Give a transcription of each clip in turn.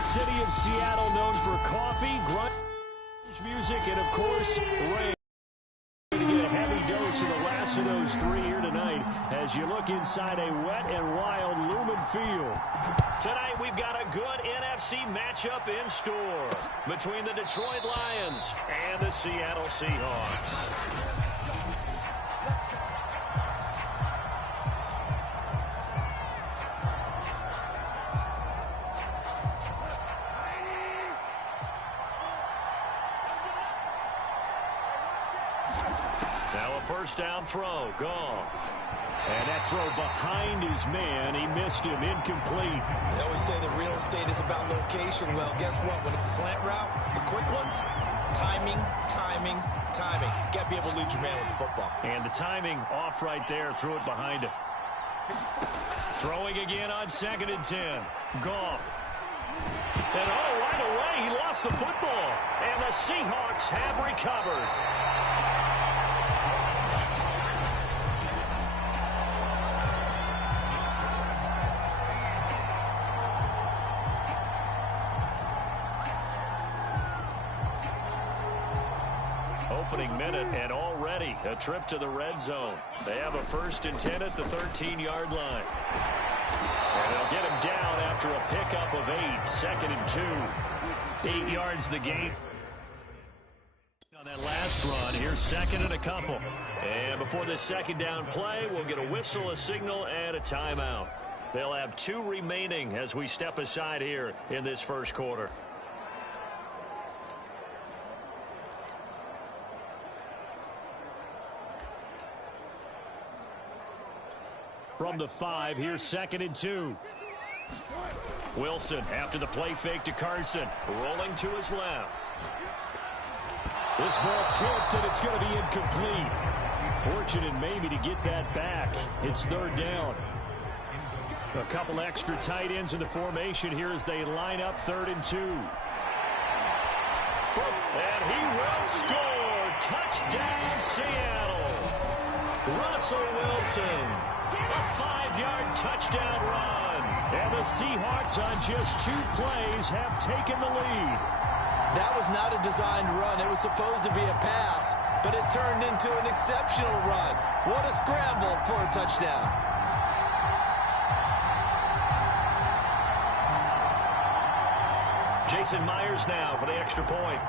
city of Seattle known for coffee, grunge music, and, of course, rain. Going to get a heavy dose of the last of those three here tonight as you look inside a wet and wild Lumen Field. Tonight we've got a good NFC matchup in store between the Detroit Lions and the Seattle Seahawks. First down throw, gone. And that throw behind his man, he missed him, incomplete. They always say that real estate is about location. Well, guess what? When it's a slant route, the quick ones, timing, timing, timing. You got to be able to lead your man with the football. And the timing off right there, threw it behind him. Throwing again on 2nd and 10. Goff. And right away, he lost the football. And the Seahawks have recovered. Opening minute, and already a trip to the red zone. They have a 1st and 10 at the 13-yard line. And they'll get him down after a pickup of 8, 2nd and 2. 8 yards the gain. On that last run, here's 2nd and a couple. And before this 2nd down play, we'll get a whistle, a signal, and a timeout. They'll have 2 remaining as we step aside here in this first quarter. From the 5, here's 2nd and 2. Wilson after the play fake to Carson. Rolling to his left. This ball tipped, and it's going to be incomplete. Fortunate maybe to get that back. It's 3rd down. A couple extra tight ends in the formation here as they line up 3rd and 2. And he will score. Touchdown, Seattle. Russell Wilson. A 5-yard touchdown run. And the Seahawks on just 2 plays have taken the lead. That was not a designed run. It was supposed to be a pass, but it turned into an exceptional run. What a scramble for a touchdown. Jason Myers now for the extra point.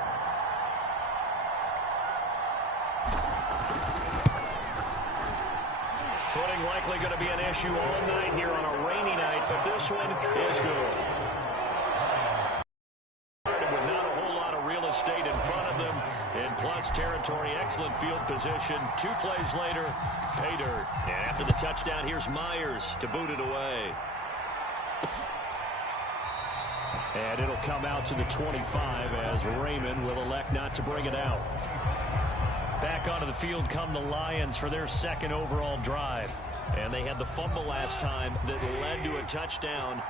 Footing likely going to be an issue all night here on a rainy night, but this one is good. With not a whole lot of real estate in front of them, in plus territory, excellent field position. 2 plays later, pay dirt. And after the touchdown, here's Myers to boot it away. And it'll come out to the 25 as Raymond will elect not to bring it out. Back onto the field come the Lions for their 2nd overall drive. And they had the fumble last time that led to a touchdown.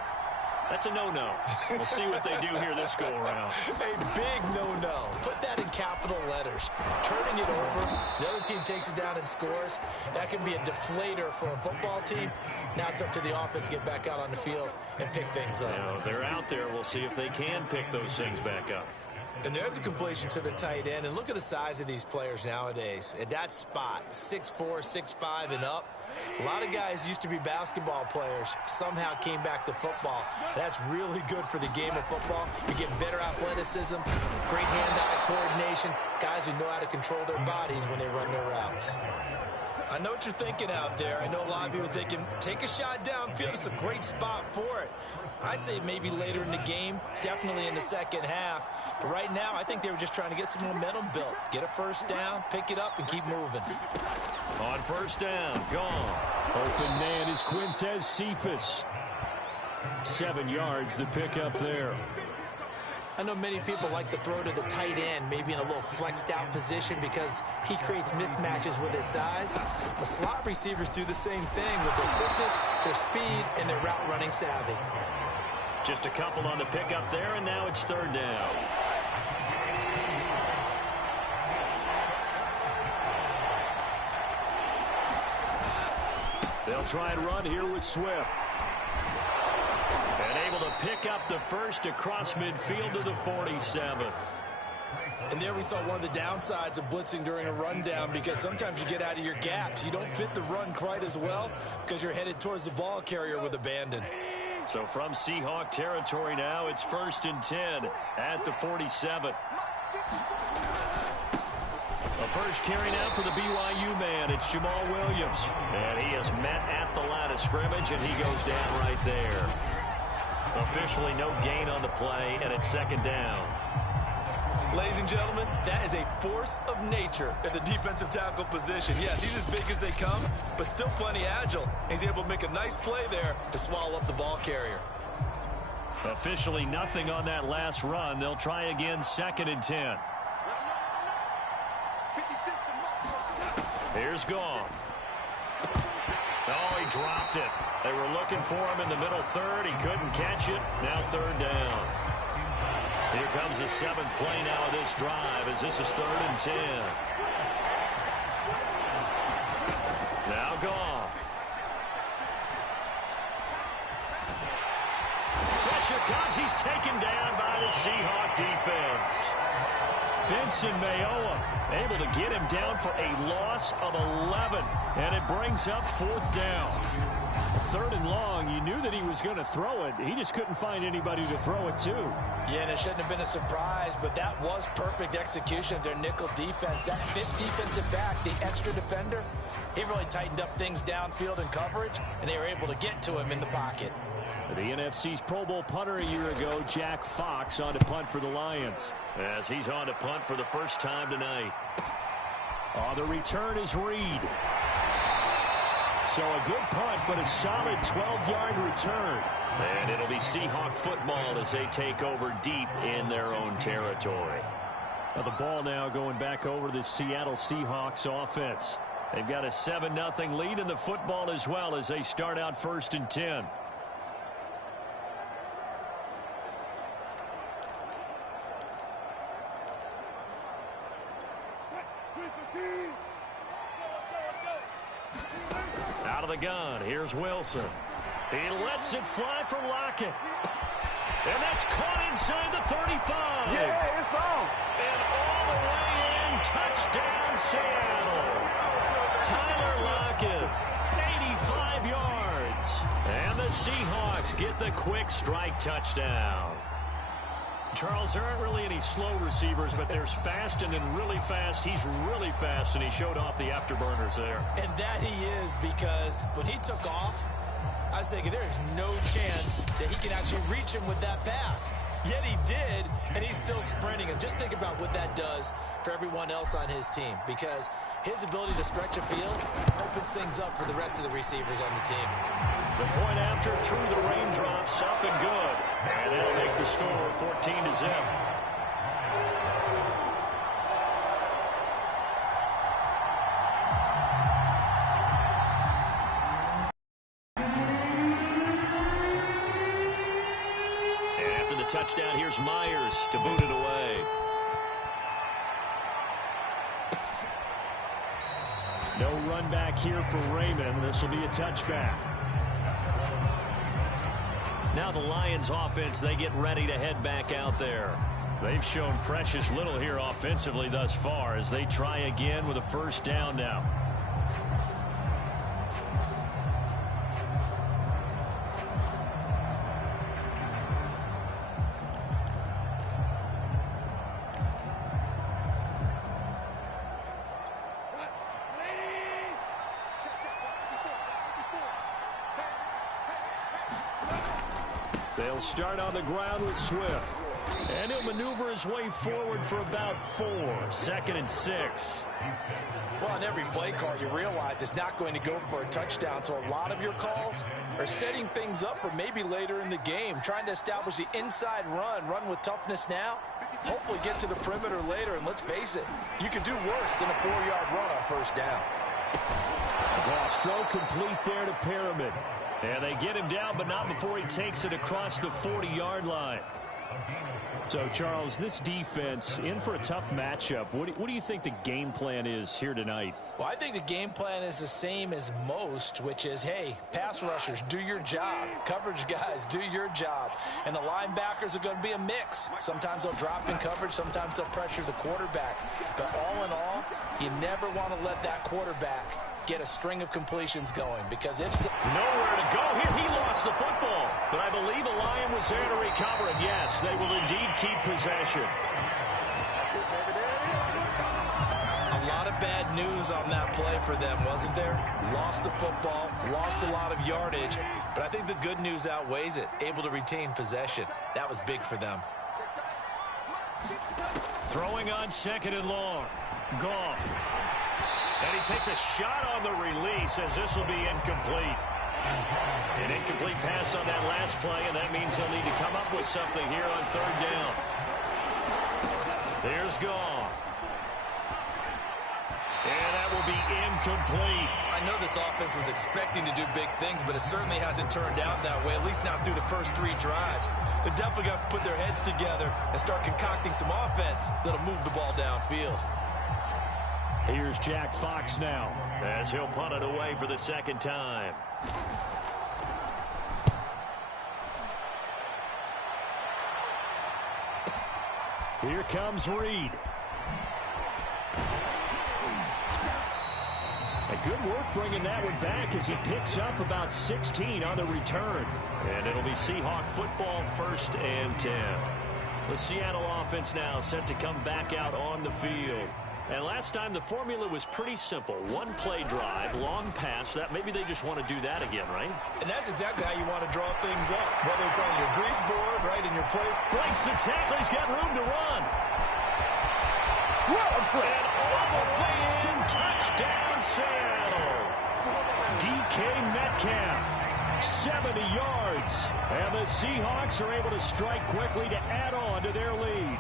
That's a no-no. We'll see what they do here this go-around. A big no-no. Put that in capital letters. Turning it over, the other team takes it down and scores. That can be a deflator for a football team. Now it's up to the offense to get back out on the field and pick things up. Now, they're out there. We'll see if they can pick those things back up. And there's a completion to the tight end. And look at the size of these players nowadays. At that spot, 6'4", 6'5", and up. A lot of guys used to be basketball players, somehow came back to football. That's really good for the game of football. You're getting better athleticism, great hand-eye coordination, guys who know how to control their bodies when they run their routes. I know what you're thinking out there. I know a lot of you are thinking, take a shot downfield. It's a great spot for it. I'd say maybe later in the game, definitely in the 2nd half. But right now, I think they were just trying to get some momentum built. Get a 1st down, pick it up, and keep moving. On 1st down, gone. Open man is Quintez Cephas. 7 yards the pickup there. I know many people like to throw to the tight end, maybe in a little flexed out position because he creates mismatches with his size. The slot receivers do the same thing with their quickness, their speed, and their route running savvy. Just a couple on the pickup there, and now it's 3rd down. They'll try and run here with Swift. And able to pick up the first across midfield to the 47. And there we saw one of the downsides of blitzing during a rundown, because sometimes you get out of your gaps. You don't fit the run quite as well because you're headed towards the ball carrier with abandon. So from Seahawk territory now, it's 1st and 10 at the 47. The first carry now for the BYU man. It's Jamal Williams. And he is met at the line of scrimmage, and he goes down right there. Officially no gain on the play, and it's 2nd down. Ladies and gentlemen, that is a force of nature at the defensive tackle position. Yes, he's as big as they come, but still plenty agile. He's able to make a nice play there to swallow up the ball carrier. Officially nothing on that last run. They'll try again, 2nd and 10. Here's Gong. Oh, he dropped it. They were looking for him in the middle third. He couldn't catch it. Now 3rd down. Here comes the 7th play now of this drive, as this is 3rd and 10. Now Gong. Pressure comes. He's taken down by the Seahawk defense. Vincent Mayoa able to get him down for a loss of 11. And it brings up 4th down. 3rd and long. You knew that he was going to throw it. He just couldn't find anybody to throw it to. Yeah, and it shouldn't have been a surprise, but that was perfect execution of their nickel defense. That 5th defensive back, the extra defender, he really tightened up things downfield in coverage, and they were able to get to him in the pocket. The NFC's Pro Bowl punter a year ago, Jack Fox, on to punt for the Lions. As he's on to punt for the first time tonight. The return is Reed. So a good punt, but a solid 12-yard return. And it'll be Seahawk football as they take over deep in their own territory. Now the ball now going back over to the Seattle Seahawks offense. They've got a 7-0 lead in the football as well as they start out 1st and 10. Out of the gun, here's Wilson. He lets it fly for Lockett. And that's caught inside the 35. Yeah, it's on. And all the way in, touchdown Seattle. Tyler Lockett, 85 yards. And the Seahawks get the quick strike touchdown. Charles, there aren't really any slow receivers, but there's fast and then really fast. He's really fast, and he showed off the afterburners there. And that he is, because when he took off, I was thinking there's no chance that he can actually reach him with that pass. Yet he did, and he's still sprinting. And just think about what that does for everyone else on his team, because his ability to stretch a field opens things up for the rest of the receivers on the team. The point after through the raindrops, up and good. And that'll make the score 14-0. And after the touchdown, here's Myers to boot it away. No run back here for Raymond. This will be a touchback. Now the Lions offense, they get ready to head back out there. They've shown precious little here offensively thus far as they try again with a 1st down now. They'll start on the ground with Swift. And he'll maneuver his way forward for about 4. 2nd and 6. Well, on every play call, you realize it's not going to go for a touchdown. So a lot of your calls are setting things up for maybe later in the game, trying to establish the inside run with toughness now, hopefully get to the perimeter later. And let's face it, you can do worse than a 4-yard run on 1st down. Goff throw complete there to Pyramid. And they get him down, but not before he takes it across the 40-yard line. So, Charles, this defense in for a tough matchup. What do you think the game plan is here tonight? Well, I think the game plan is the same as most, which is, hey, pass rushers, do your job. Coverage guys, do your job. And the linebackers are going to be a mix. Sometimes they'll drop in coverage. Sometimes they'll pressure the quarterback. But all in all, you never want to let that quarterback get a string of completions going, because if so, nowhere to go here. He lost the football, but I believe a Lion was there to recover it. Yes, they will indeed keep possession. A lot of bad news on that play for them, wasn't there? Lost the football, lost a lot of yardage, but I think the good news outweighs it. Able to retain possession. That was big for them. Throwing on 2nd and long. Goff. And he takes a shot on the release as this will be incomplete. An incomplete pass on that last play, and that means he'll need to come up with something here on 3rd down. There's Goff. And that will be incomplete. I know this offense was expecting to do big things, but it certainly hasn't turned out that way, at least not through the first 3 drives. They're definitely going to put their heads together and start concocting some offense that'll move the ball downfield. Here's Jack Fox now, as he'll punt it away for the 2nd time. Here comes Reed. A good work bringing that one back as he picks up about 16 on the return. And it'll be Seahawk football, 1st and 10. The Seattle offense now set to come back out on the field. And last time the formula was pretty simple. 1-play drive, long pass. That maybe they just want to do that again, right? And that's exactly how you want to draw things up. Whether it's on your grease board, right, in your play. Breaks the tackle. He's got room to run. And all the way in. Touchdown, Seattle. DK Metcalf, 70 yards. And the Seahawks are able to strike quickly to add on to their lead.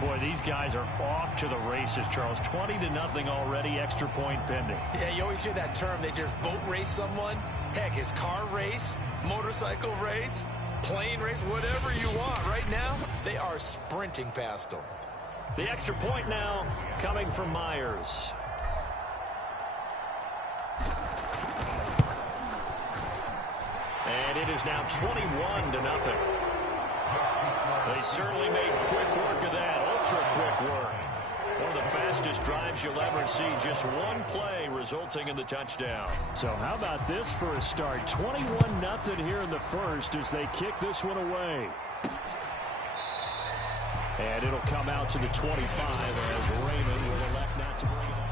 Boy, these guys are off to the races, Charles. 20-0 already, extra point pending. Yeah, you always hear that term. They just boat race someone. Heck, it's car race, motorcycle race, plane race, whatever you want. Right now, they are sprinting past them. The extra point now coming from Myers. And it is now 21-0. They certainly made quick work of that, ultra-quick work. One of the fastest drives you'll ever see, just one play resulting in the touchdown. So how about this for a start? 21-0 here in the first as they kick this one away. And it'll come out to the 25 as Raymond will elect not to bring it up.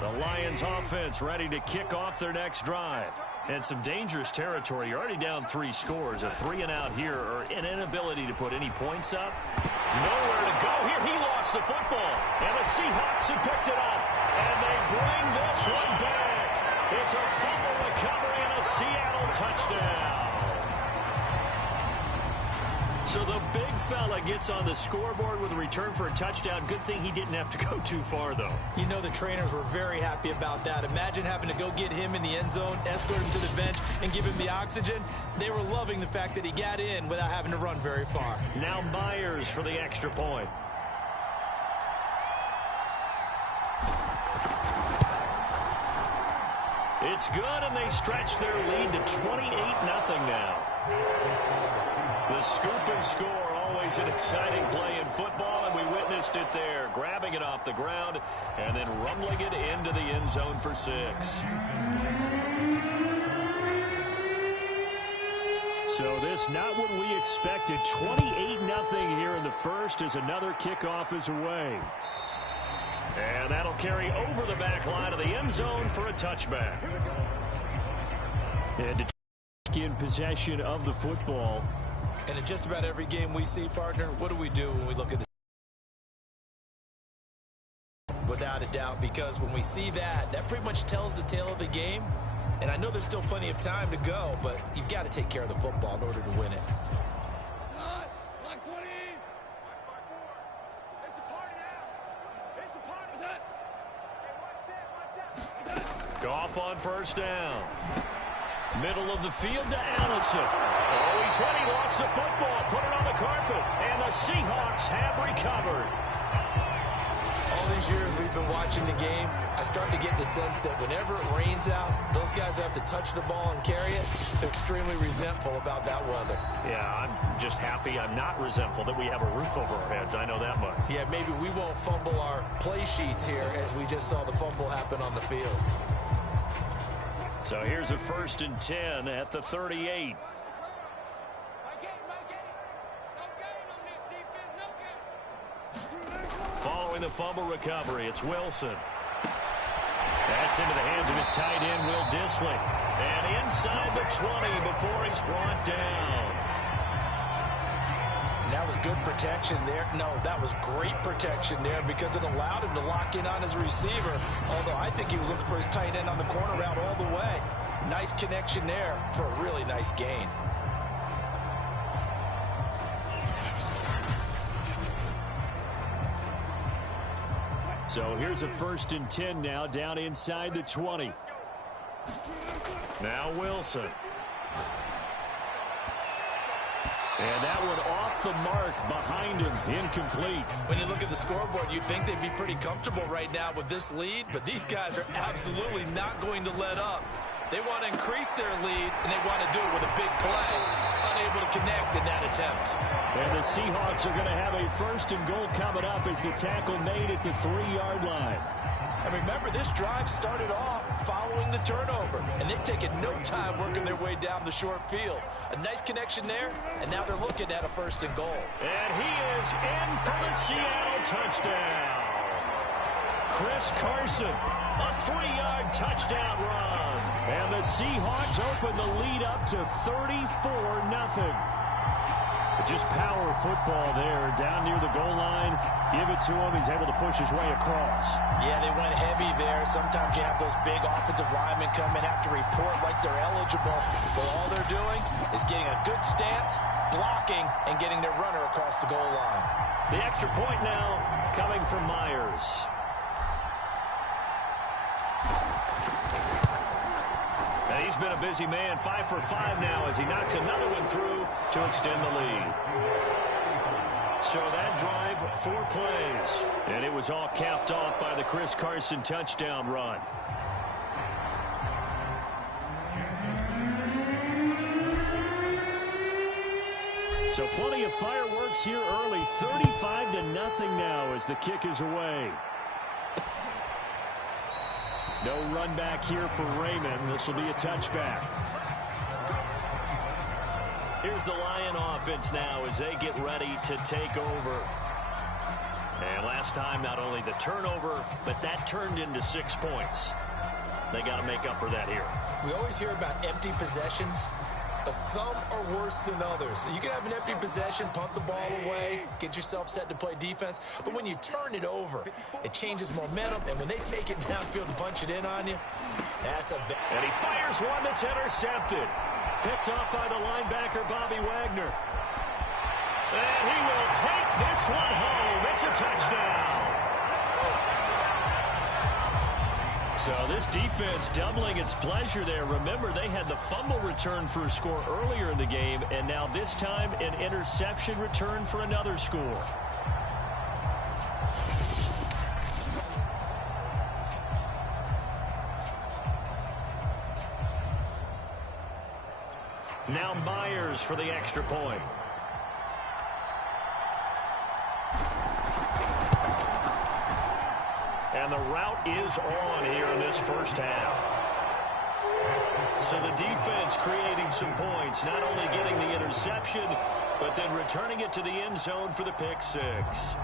The Lions offense ready to kick off their next drive. And some dangerous territory. You're already down 3 scores. A 3-and-out here, or an inability to put any points up. Nowhere to go here. He lost the football. And the Seahawks have picked it up. And they bring this one back. It's a fumble recovery and a Seattle touchdown. So the big fella gets on the scoreboard with a return for a touchdown. Good thing he didn't have to go too far, though. You know the trainers were very happy about that. Imagine having to go get him in the end zone, escort him to the bench, and give him the oxygen. They were loving the fact that he got in without having to run very far. Now Myers for the extra point. It's good, and they stretch their lead to 28-0 now. The scoop and score, always an exciting play in football, and we witnessed it there. Grabbing it off the ground and then rumbling it into the end zone for 6. So this not what we expected. 28-0 here in the first as another kickoff is away. And that'll carry over the back line of the end zone for a touchback. And to in possession of the football. And in just about every game we see, partner, what do we do when we look at this? Without a doubt, because when we see that, that pretty much tells the tale of the game. And I know there's still plenty of time to go, but you've got to take care of the football in order to win it. Goff on 1st down. Middle of the field to Allison. Oh, he's hit. He lost the football. Put it on the carpet. And the Seahawks have recovered. All these years we've been watching the game, I start to get the sense that whenever it rains out, those guys who have to touch the ball and carry it, they're extremely resentful about that weather. Yeah, I'm just happy I'm not resentful that we have a roof over our heads. I know that much. Yeah, maybe we won't fumble our play sheets here as we just saw the fumble happen on the field. So here's a 1st and 10 at the 38. Following the fumble recovery, it's Wilson. That's into the hands of his tight end, Will Dissly. And inside the 20 before he's brought down. That was good protection there. No, that was great protection there because it allowed him to lock in on his receiver. Although I think he was looking for his tight end on the corner route all the way. Nice connection there for a really nice gain. So here's a 1st and 10 now down inside the 20. Now Wilson. And that one off the mark behind him, incomplete. When you look at the scoreboard, you'd think they'd be pretty comfortable right now with this lead, but these guys are absolutely not going to let up. They want to increase their lead, and they want to do it with a big play. Unable to connect in that attempt. And the Seahawks are going to have a 1st and goal coming up as the tackle made at the 3-yard line. And remember, this drive started off following the turnover, and they've taken no time working their way down the short field. A nice connection there, and now they're looking at a 1st and goal. And he is in for the Seattle touchdown. Chris Carson, a 3-yard touchdown run. And the Seahawks open the lead up to 34-0. Just power football there down near the goal line. Give it to him. He's able to push his way across. Yeah, they went heavy there. Sometimes you have those big offensive linemen come in, have to report like they're eligible. But all they're doing is getting a good stance, blocking, and getting their runner across the goal line. The extra point now coming from Myers. And he's been a busy man, 5 for 5 now as he knocks another one through to extend the lead. So that drive, 4 plays. And it was all capped off by the Chris Carson touchdown run. So plenty of fireworks here early. 35-0 now as the kick is away. No run back here for Raymond. This will be a touchback. Here's the Lion offense now as they get ready to take over. And last time, not only the turnover, but that turned into 6 points. They got to make up for that here. We always hear about empty possessions, but some are worse than others. You can have an empty possession, punt the ball away, get yourself set to play defense, but when you turn it over, it changes momentum, and when they take it downfield and punch it in on you, that's a bad. And he fires one that's intercepted. Picked off by the linebacker, Bobby Wagner. And he will take this one home. It's a touchdown. So this defense doubling its pleasure there. Remember, they had the fumble return for a score earlier in the game, and now this time an interception return for another score. Now Myers for the extra point. And the route is on here in this first half. So the defense creating some points, not only getting the interception, but then returning it to the end zone for the pick six.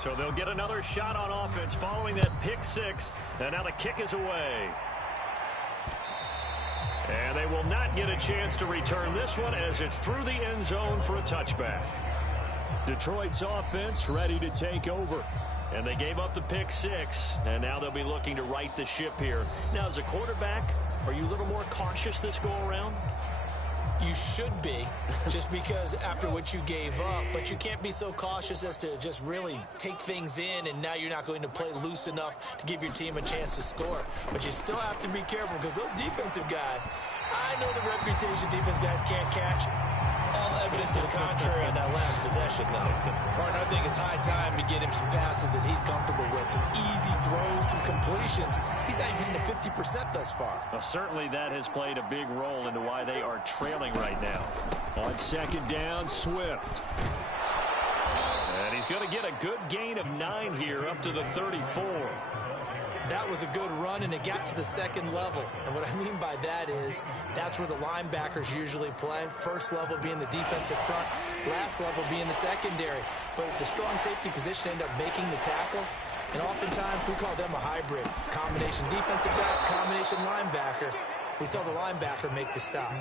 So they'll get another shot on offense following that pick six. And now the kick is away. And they will not get a chance to return this one as it's through the end zone for a touchback. Detroit's offense ready to take over. And they gave up the pick six, and now they'll be looking to right the ship here. Now, as a quarterback, are you a little more cautious this go-around? You you should be, just because after what you gave up. But you can't be so cautious as to just really take things in, and now you're not going to play loose enough to give your team a chance to score. But you still have to be careful, because those defensive guys, I know the reputation defense guys can't catch. All evidence to the contrary on that last possession, though. Martin, I think it's high time to get him some passes that he's comfortable with, some easy throws, some completions. He's not even hitting the 50% thus far. Well, certainly that has played a big role into why they are trailing right now. On second down, Swift. And he's going to get a good gain of 9 here up to the 34. That was a good run, and it got to the second level. And what I mean by that is that's where the linebackers usually play. First level being the defensive front, last level being the secondary. But the strong safety position ended up making the tackle. And oftentimes we call them a hybrid. Combination defensive back, combination linebacker. We saw the linebacker make the stop.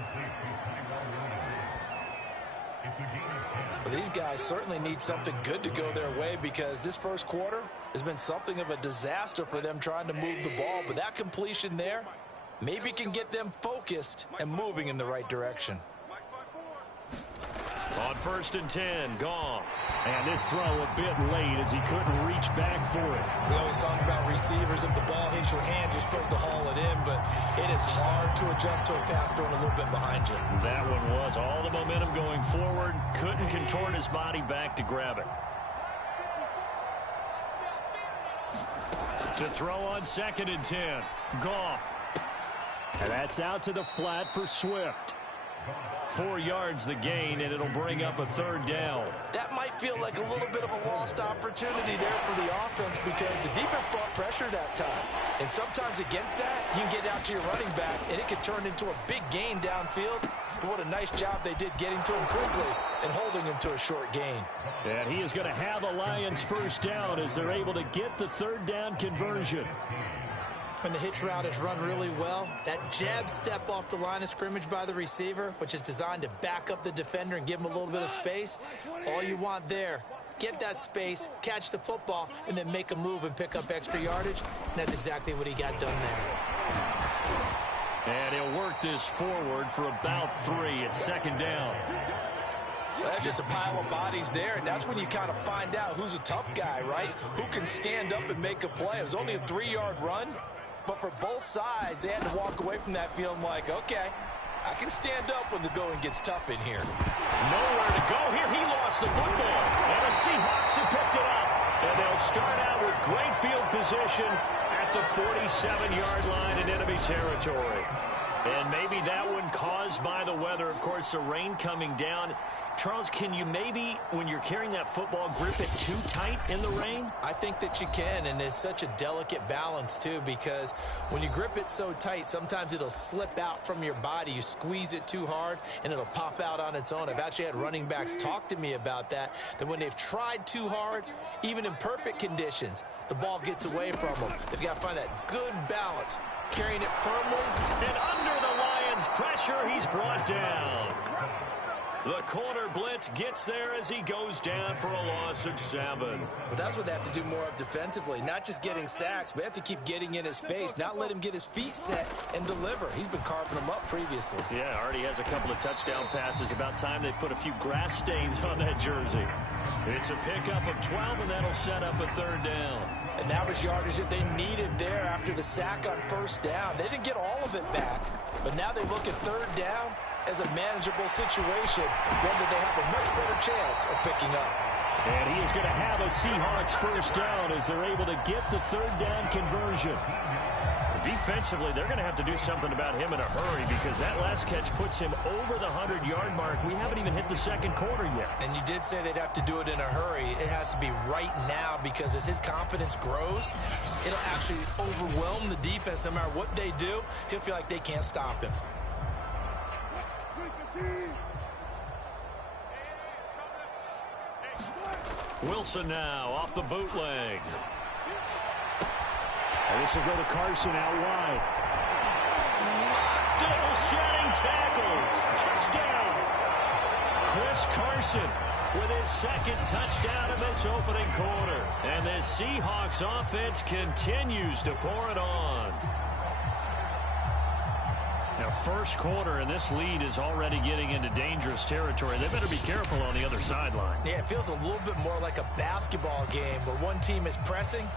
Well, these guys certainly need something good to go their way, because this first quarter has been something of a disaster for them trying to move the ball. But that completion there maybe can get them focused and moving in the right direction. On first and 10, Goff. And this throw a bit late as he couldn't reach back for it. We always talk about receivers. If the ball hits your hand, you're supposed to haul it in, but it is hard to adjust to a pass thrown a little bit behind you. That one was all the momentum going forward. Couldn't contort his body back to grab it. To throw on second and 10, Goff. And that's out to the flat for Swift. 4 yards the gain, and it'll bring up a third down. That might feel like a little bit of a lost opportunity there for the offense, because the defense brought pressure that time. And sometimes against that, you can get out to your running back, and it can turn into a big gain downfield. But what a nice job they did getting to him quickly and holding him to a short gain. And he is going to have a Lions first down as they're able to get the third down conversion. When the hitch route is run really well, that jab step off the line of scrimmage by the receiver, which is designed to back up the defender and give him a little bit of space, all you want there, get that space, catch the football, and then make a move and pick up extra yardage. And that's exactly what he got done there. And he'll work this forward for about 3 at second down. Well, that's just a pile of bodies there, and that's when you kind of find out who's a tough guy, right? Who can stand up and make a play. It was only a 3-yard run. But for both sides, they had to walk away from that feeling like, okay, I can stand up when the going gets tough in here. Nowhere to go here. He lost the football. And the Seahawks have picked it up. And they'll start out with great field position at the 47-yard line in enemy territory. And maybe that one caused by the weather. Of course, the rain coming down. Charles, can you maybe, when you're carrying that football, grip it too tight in the rain? I think that you can, and it's such a delicate balance, too, because when you grip it so tight, sometimes it'll slip out from your body. You squeeze it too hard, and it'll pop out on its own. I've actually had running backs talk to me about that when they've tried too hard, even in perfect conditions, the ball gets away from them. They've got to find that good balance, carrying it firmly. And under the Lions' pressure, he's brought down. The corner blitz gets there as he goes down for a loss of 7. But that's what they have to do more of defensively. Not just getting sacks, but they have to keep getting in his face, not let him get his feet set and deliver. He's been carving them up previously. Yeah, already has a couple of touchdown passes. About time they put a few grass stains on that jersey. It's a pickup of 12, and that'll set up a third down. And that was yardage that they needed there after the sack on first down. They didn't get all of it back, but now they look at third down as a manageable situation, one that they have a much better chance of picking up. And he is going to have a Seahawks first down as they're able to get the third down conversion. Defensively, they're going to have to do something about him in a hurry, because that last catch puts him over the 100-yard mark. We haven't even hit the second quarter yet. And you did say they'd have to do it in a hurry. It has to be right now, because as his confidence grows, it'll actually overwhelm the defense. No matter what they do, he'll feel like they can't stop him. Wilson now off the bootleg. And this will go to Carson out wide. Still shedding tackles. Touchdown. Chris Carson with his second touchdown in this opening quarter. And the Seahawks offense continues to pour it on. Now first quarter, and this lead is already getting into dangerous territory. They better be careful on the other sideline. Yeah, it feels a little bit more like a basketball game where one team is pressing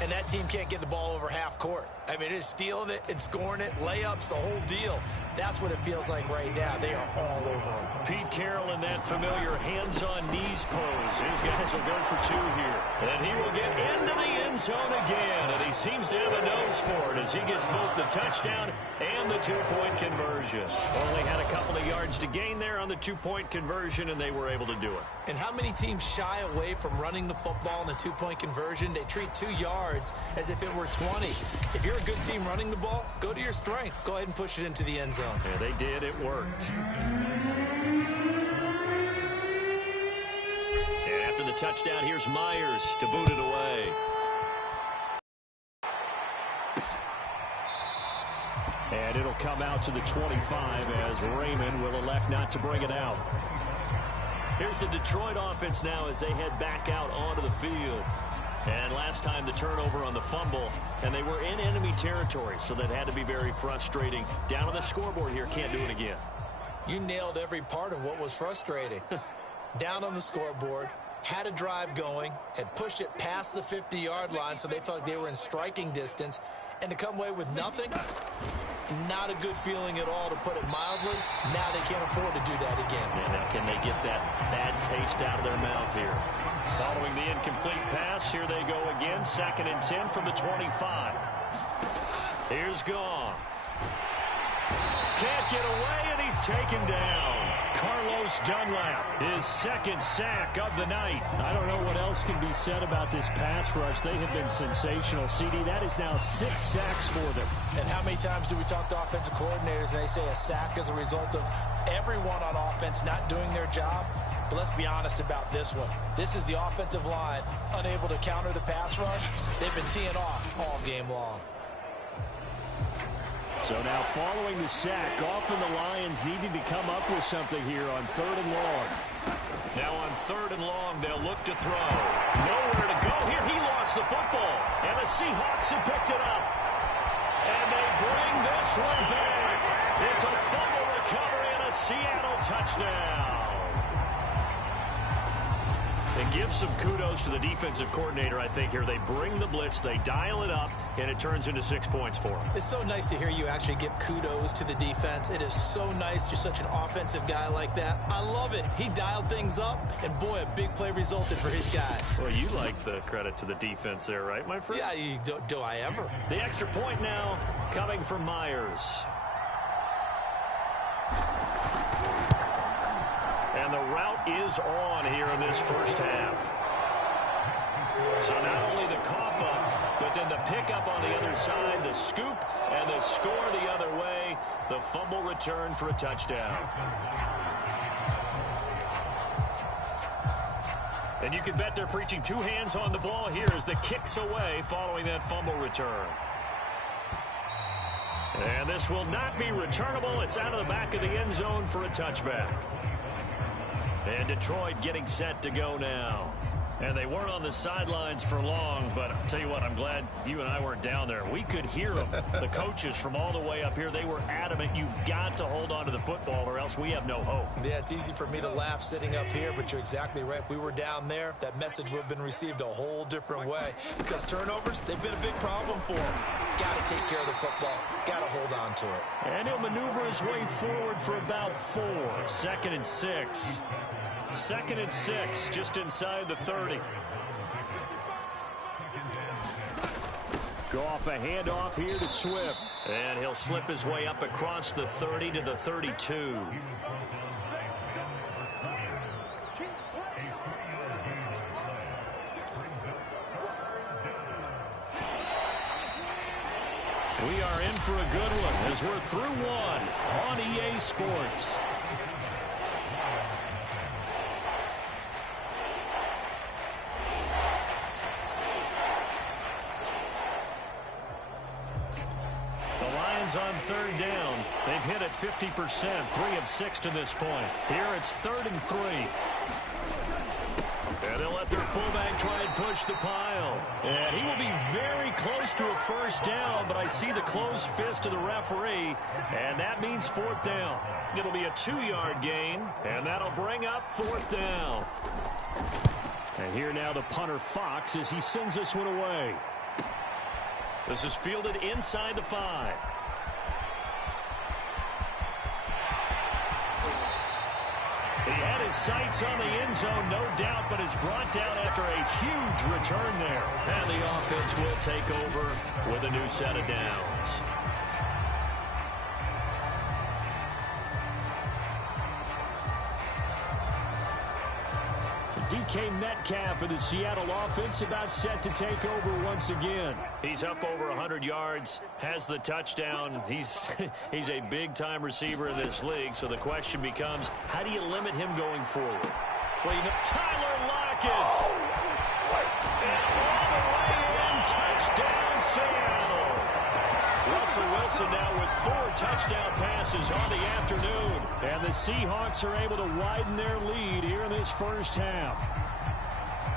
and that team can't get the ball over half court. I mean, they're stealing it and scoring it, layups, the whole deal. That's what it feels like right now. They are all over them. Pete Carroll in that familiar hands-on knees pose. His guys will go for two here. And he will get into the end zone again. And he seems to have a nose for it as he gets both the touchdown and the two-point conversion. Only had a couple of yards to gain there on the two-point conversion, and they were able to do it. And how many teams shy away from running the football in the two-point conversion? They treat 2 yards as if it were 20. If you're a good team running the ball, go to your strength. Go ahead and push it into the end zone. Yeah, they did. It worked. And after the touchdown, here's Myers to boot it away. And it'll come out to the 25 as Raymond will elect not to bring it out. Here's the Detroit offense now as they head back out onto the field. And last time the turnover on the fumble, and they were in enemy territory, so that had to be very frustrating. Down on the scoreboard here, can't do it again. You nailed every part of what was frustrating. Down on the scoreboard, had a drive going, had pushed it past the 50-yard line, so they felt like they were in striking distance, and to come away with nothing, not a good feeling at all, to put it mildly. Now they can't afford to do that again. Yeah, now can they get that bad taste out of their mouth here? Following the incomplete pass, here they go again. 2nd and 10 from the 25. Here's Goff. Can't get away, and he's taken down. Carlos Dunlap, his 2nd sack of the night. I don't know what else can be said about this pass rush. They have been sensational. CD, that is now 6 sacks for them. And how many times do we talk to offensive coordinators and they say a sack is a result of everyone on offense not doing their job? But let's be honest about this one. This is the offensive line unable to counter the pass rush. They've been teeing off all game long. So now following the sack, Goff and the Lions needing to come up with something here on 3rd and long. Now on 3rd and long, they'll look to throw. Nowhere to go here. He lost the football. And the Seahawks have picked it up. And they bring this one back. It's a fumble recovery and a Seattle touchdown. And give some kudos to the defensive coordinator, I think, here. They bring the blitz, they dial it up, and it turns into 6 points for them. It's so nice to hear you actually give kudos to the defense. It is so nice. You're such an offensive guy like that. I love it. He dialed things up, and boy, a big play resulted for his guys. Well, you like the credit to the defense there, right, my friend? Yeah, do I ever? The extra point now coming from Myers. And the route is on here in this first half. So not only the cough up, but then the pickup on the other side, the scoop, and the score the other way. The fumble return for a touchdown. And you can bet they're preaching 2 hands on the ball here as the kick's away following that fumble return. And this will not be returnable. It's out of the back of the end zone for a touchback. And Detroit getting set to go now. And they weren't on the sidelines for long, but I'll tell you what, I'm glad you and I weren't down there. We could hear them. The coaches from all the way up here, they were adamant, you've got to hold on to the football or else we have no hope. Yeah, it's easy for me to laugh sitting up here, but you're exactly right. If we were down there, that message would have been received a whole different way. Because turnovers, they've been a big problem for them. Got to take care of the football. Got to hold on to it. And he'll maneuver his way forward for about 4. 2nd and 6. 2nd and 6, just inside the 30. Goff, a handoff here to Swift. And he'll slip his way up across the 30 to the 32. We are in for a good one as we're through one on EA Sports. On 3rd down. They've hit it 50%, 3 of 6 to this point. Here it's 3rd and 3. And they'll let their fullback try and push the pile. And he will be very close to a first down, but I see the closed fist of the referee, and that means fourth down. It'll be a 2-yard gain, and that'll bring up fourth down. And here now the punter, Fox, as he sends this one away. This is fielded inside the 5. He had his sights on the end zone, no doubt, but is brought down after a huge return there. And the offense will take over with a new set of downs. DK Metcalf of the Seattle offense about set to take over once again. He's up over 100 yards, has the touchdown. He's a big-time receiver in this league, so the question becomes, how do you limit him going forward? Well, you know, Tyler Lockett! And all the way in, touchdown Seattle! Russell Wilson now with 4 touchdown passes on the afternoon. And the Seahawks are able to widen their lead here in this first half.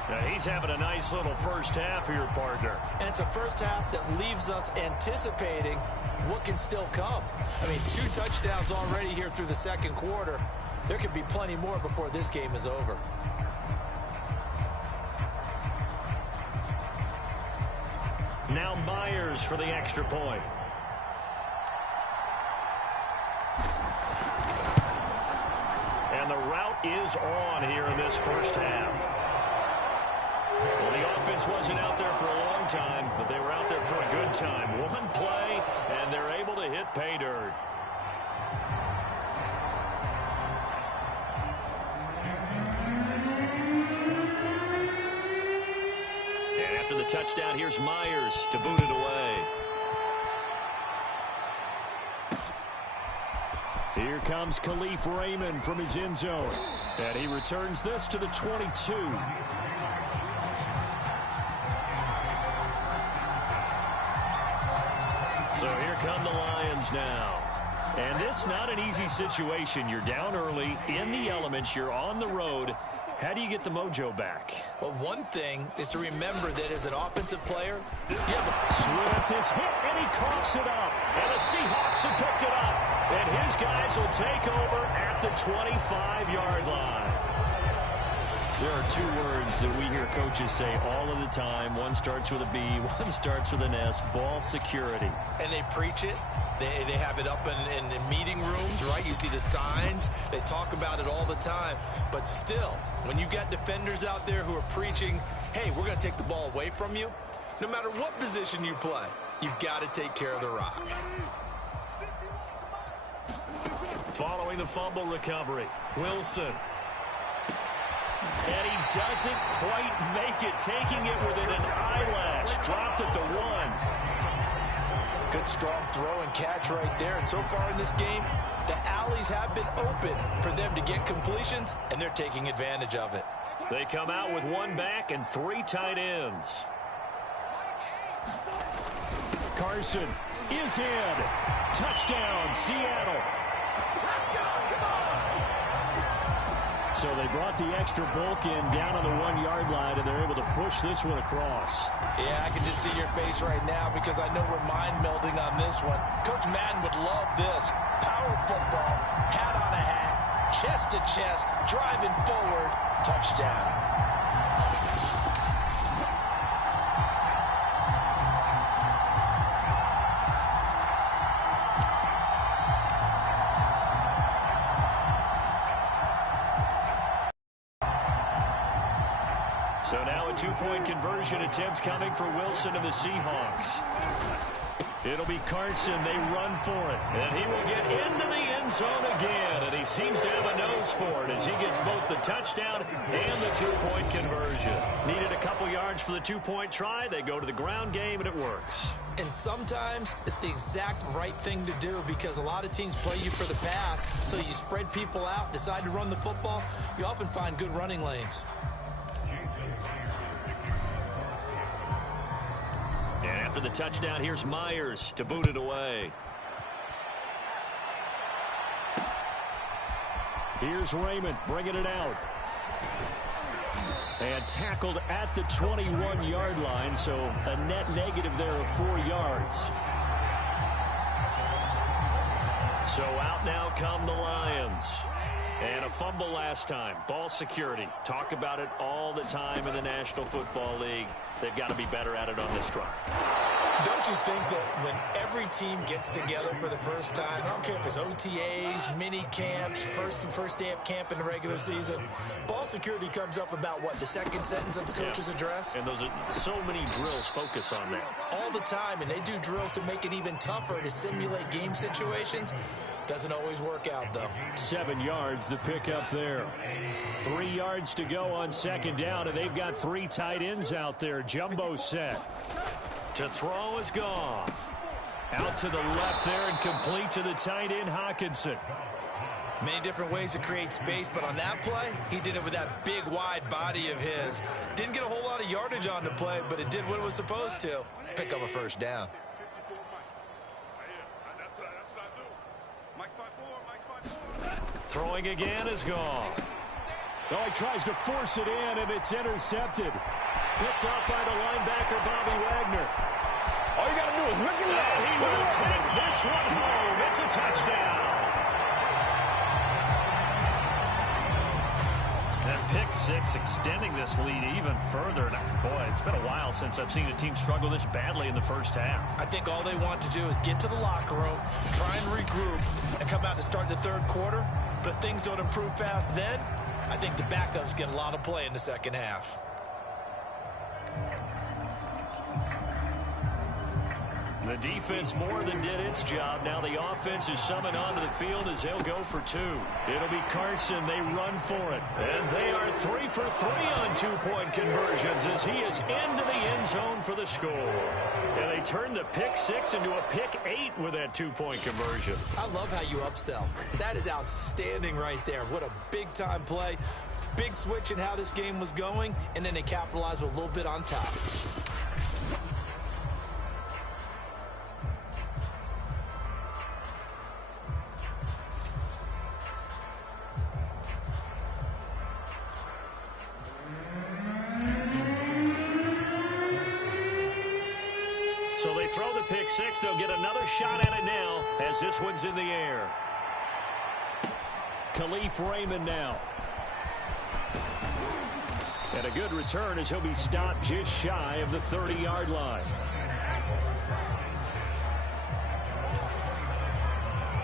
Now he's having a nice little first half here, partner. And it's a first half that leaves us anticipating what can still come. I mean, 2 touchdowns already here through the second quarter. There could be plenty more before this game is over. Now Myers for the extra point. And the route is on here in this first half. Well, the offense wasn't out there for a long time, but they were out there for a good time. One play, and they're able to hit pay dirt. And after the touchdown, here's Myers to boot it away. Here comes Khalif Raymond from his end zone. And he returns this to the 22. So here come the Lions now. And this not an easy situation. You're down early, in the elements, you're on the road. How do you get the mojo back? Well, one thing is to remember that as an offensive player, you have Swift is hit, and he coughs it up. And the Seahawks have picked it up. And his guys will take over at the 25-yard line. There are 2 words that we hear coaches say all of the time. One starts with a B, one starts with an S, ball security. and they preach it. They have it up in meeting rooms, right? You see the signs. They talk about it all the time. But still, when you've got defenders out there who are preaching, hey, we're going to take the ball away from you, no matter what position you play, you've got to take care of the rock. Following the fumble recovery, Wilson. And he doesn't quite make it, taking it within an eyelash. Dropped at the 1. Good strong throw and catch right there. And so far in this game, the alleys have been open for them to get completions, and they're taking advantage of it. They come out with 1 back and 3 tight ends. Carson is in. Touchdown, Seattle. So they brought the extra bulk in down on the 1-yard line, and they're able to push this one across. Yeah, I can just see your face right now because I know we're mind melding on this one. Coach Madden would love this. Power football, hat on a hat, chest to chest, driving forward, touchdown. So now a 2-point conversion attempt coming for Wilson and the Seahawks. It'll be Carson. They run for it. And he will get into the end zone again. And he seems to have a nose for it as he gets both the touchdown and the 2-point conversion. Needed a couple yards for the 2-point try. They go to the ground game, and it works. And sometimes it's the exact right thing to do because a lot of teams play you for the pass. So you spread people out, decide to run the football. You often find good running lanes. And after the touchdown, here's Myers to boot it away. Here's Raymond bringing it out. And tackled at the 21-yard line, so a net negative there of 4 yards. So out now come the Lions. And a fumble last time. Ball security. Talk about it all the time in the National Football League. They've got to be better at it on this drive. Don't you think that when every team gets together for the first time, I don't care if it's OTAs, mini camps, first day of camp in the regular season, ball security comes up about, what, the second sentence of the coach's address? And those are so many drills focus on that. All the time, and they do drills to make it even tougher to simulate game situations. Doesn't always work out, though. 7 yards, the pickup there. 3 yards to go on second down, and they've got 3 tight ends out there. Jumbo set. To throw is gone. Out to the left there and complete to the tight end, Hawkinson. Many different ways to create space, but on that play, he did it with that big, wide body of his. Didn't get a whole lot of yardage on the play, but it did what it was supposed to. Pick up a first down. Throwing again is gone. Oh, he tries to force it in, and it's intercepted. Picked up by the linebacker, Bobby Wagner. All you got to do is look at that. He will take this one home. It's a touchdown. And pick six, extending this lead even further. Boy, it's been a while since I've seen a team struggle this badly in the first half. I think all they want to do is get to the locker room, try and regroup, and come out to start the third quarter. But if things don't improve fast then, I think the backups get a lot of play in the second half. The defense more than did its job. Now the offense is summoned onto the field as they'll go for 2. It'll be Carson. They run for it. And they are 3 for 3 on 2-point conversions as he is into the end zone for the score. And they turn the pick 6 into a pick 8 with that 2-point conversion. I love how you upsell. That is outstanding right there. What a big-time play. Big switch in how this game was going, and then they capitalized with a little bit on top. So they throw the pick 6. They'll get another shot at it now as this one's in the air. Khalif Raymond now. And a good return as he'll be stopped just shy of the 30-yard line.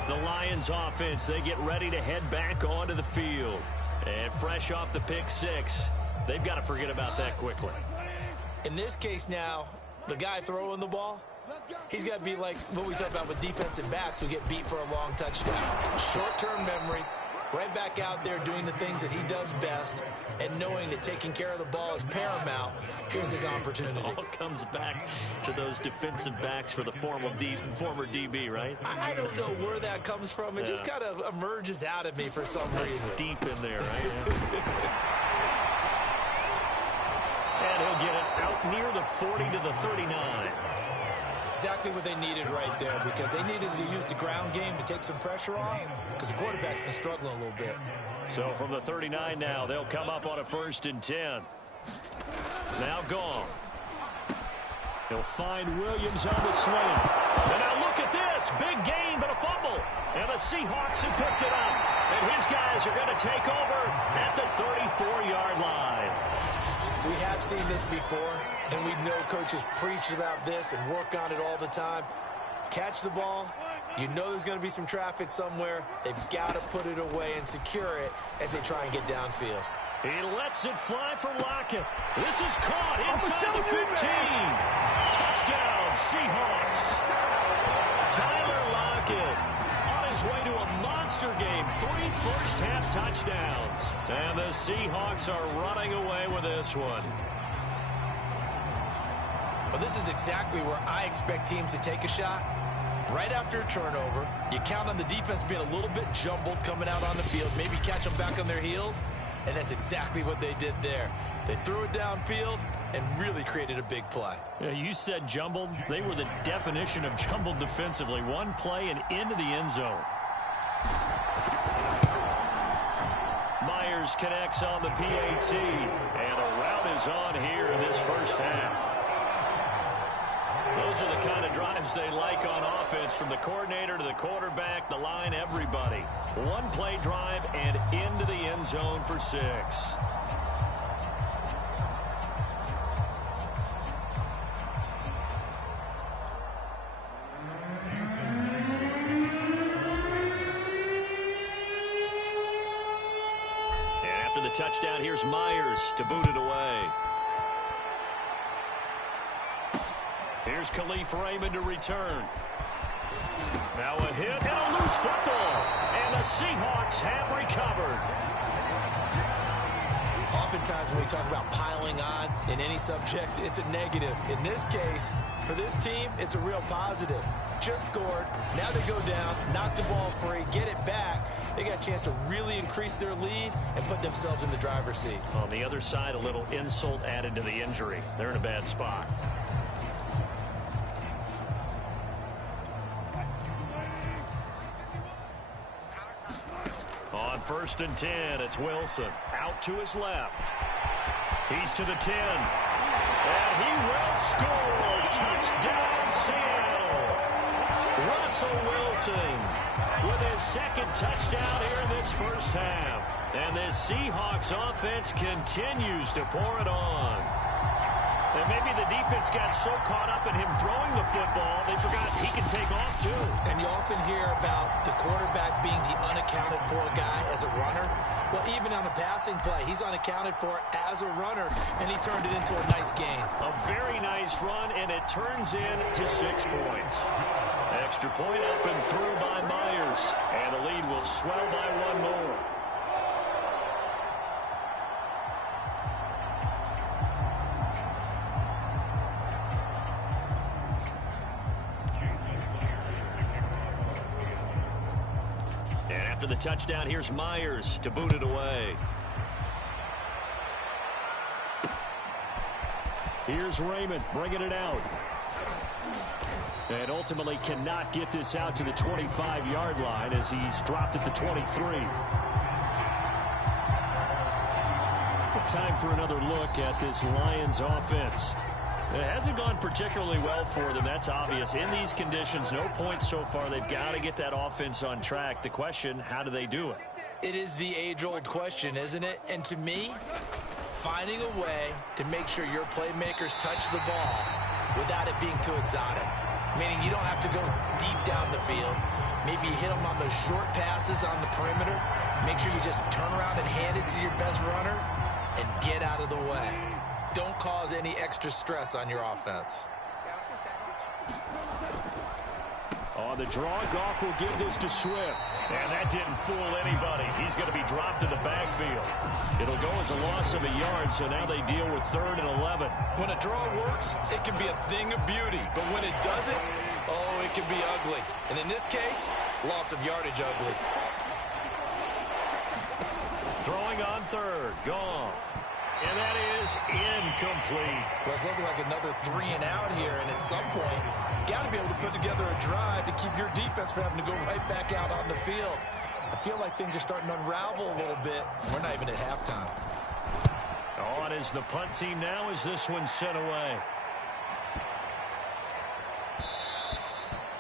The Lions offense, they get ready to head back onto the field. And fresh off the pick 6, they've got to forget about that quickly. In this case now, the guy throwing the ball, he's got to be like what we talk about with defensive backs who get beat for a long touchdown. Short-term memory, right back out there doing the things that he does best, and knowing that taking care of the ball is paramount. Here's his opportunity. All comes back to those defensive backs for the former DB, right? I don't know where that comes from. It just kind of emerges out of me for some reason. Deep in there, right? And he'll get it out near the 40 to the 39. Exactly what they needed right there, because they needed to use the ground game to take some pressure off, because the quarterback's been struggling a little bit. So from the 39 now, they'll come up on a 1st and 10. Now gone. He'll find Williams on the sling. And now look at this. Big gain, but a fumble. And the Seahawks have picked it up. And his guys are going to take over at the 34-yard line. We have seen this before, and we know coaches preach about this and work on it all the time. Catch the ball. You know there's going to be some traffic somewhere. They've got to put it away and secure it as they try and get downfield. He lets it fly for Lockett. This is caught inside the 15. Touchdown, Seahawks. Tyler Lockett on his way to a monster game. 3 first-half touchdowns. And the Seahawks are running away with this one. Well, this is exactly where I expect teams to take a shot. Right after a turnover, you count on the defense being a little bit jumbled coming out on the field, maybe catch them back on their heels, and that's exactly what they did there. They threw it downfield and really created a big play. Yeah, you said jumbled. They were the definition of jumbled defensively. One play and into the end zone. Myers connects on the PAT, and a rout is on here in this first half. Those are the kind of drives they like on offense, from the coordinator to the quarterback, the line, everybody. One-play drive and into the end zone for 6. And after the touchdown, here's Myers to boot it away. Here's Khalif Raymond to return. Now a hit and a loose football. And the Seahawks have recovered. Oftentimes when we talk about piling on in any subject, it's a negative. In this case, for this team, it's a real positive. Just scored. Now they go down, knock the ball free, get it back. They got a chance to really increase their lead and put themselves in the driver's seat. On the other side, a little insult added to the injury. They're in a bad spot. On 1st and 10, it's Wilson. Out to his left. He's to the 10. And he will score. Touchdown, Seattle. Russell Wilson with his second touchdown here in this first half. And this Seahawks offense continues to pour it on. And maybe the defense got so caught up in him throwing the football, they forgot he can take off too. And you often hear about the quarterback being the unaccounted for guy as a runner. Well, even on a passing play, he's unaccounted for as a runner, and he turned it into a nice gain. A very nice run, and it turns into 6 points. Extra point up and through by Myers, and the lead will swell by 1 more. After the touchdown, here's Myers to boot it away. Here's Raymond bringing it out. And ultimately cannot get this out to the 25-yard line as he's dropped at the 23. Time for another look at this Lions offense. It hasn't gone particularly well for them, that's obvious. In these conditions, no points so far. They've got to get that offense on track. The question, how do they do it? It is the age-old question, isn't it? And to me, finding a way to make sure your playmakers touch the ball without it being too exotic. Meaning you don't have to go deep down the field. Maybe you hit them on those short passes on the perimeter. Make sure you just turn around and hand it to your best runner and get out of the way. Don't cause any extra stress on your offense. On the draw, Goff will give this to Swift. And that didn't fool anybody. He's going to be dropped in the backfield. It'll go as a loss of a yard, so now they deal with 3rd and 11. When a draw works, it can be a thing of beauty. But when it doesn't, oh, it can be ugly. And in this case, loss of yardage ugly. Throwing on 3rd, Goff. And that is incomplete. Well, it's looking like another 3 and out here, and at some point, you got to be able to put together a drive to keep your defense from having to go right back out on the field. I feel like things are starting to unravel a little bit. We're not even at halftime. On is the punt team now as this one's sent away.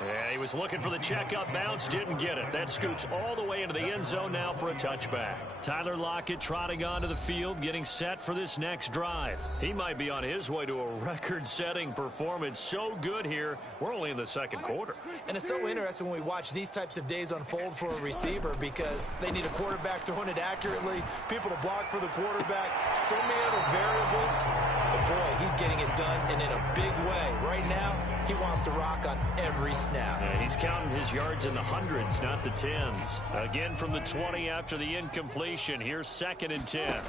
Yeah, he was looking for the check-up bounce, didn't get it. That scoots all the way into the end zone now for a touchback. Tyler Lockett trotting onto the field, getting set for this next drive. He might be on his way to a record-setting performance. So good here. We're only in the 2nd quarter. And it's so interesting when we watch these types of days unfold for a receiver because they need a quarterback throwing it accurately, people to block for the quarterback, so many other variables. But, boy, he's getting it done and in a big way. Right now, he wants to rock on every snap. Yeah, he's counting his yards in the hundreds, not the tens. Again from the 20 after the incompletion. Here's 2nd and 10.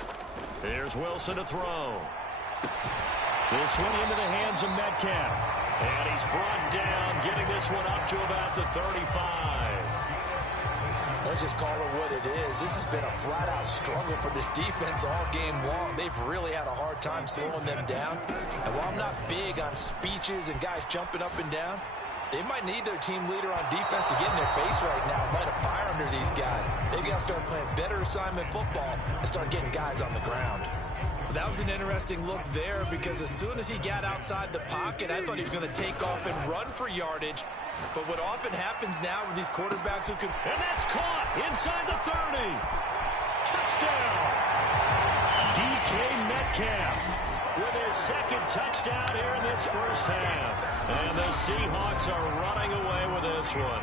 There's Wilson to throw. This one into the hands of Metcalf. And he's brought down, getting this one up to about the 35. Let's just call it what it is. This has been a flat-out struggle for this defense all game long. They've really had a hard time slowing them down. And while I'm not big on speeches and guys jumping up and down, They might need their team leader on defense to get in their face right now, light a fire under these guys. They've got to start playing better assignment football and start getting guys on the ground. That was an interesting look there because as soon as he got outside the pocket, I thought he was going to take off and run for yardage. But what often happens now with these quarterbacks who can... And that's caught inside the 30. Touchdown. DK Metcalf with his second touchdown here in this first half. And the Seahawks are running away with this one.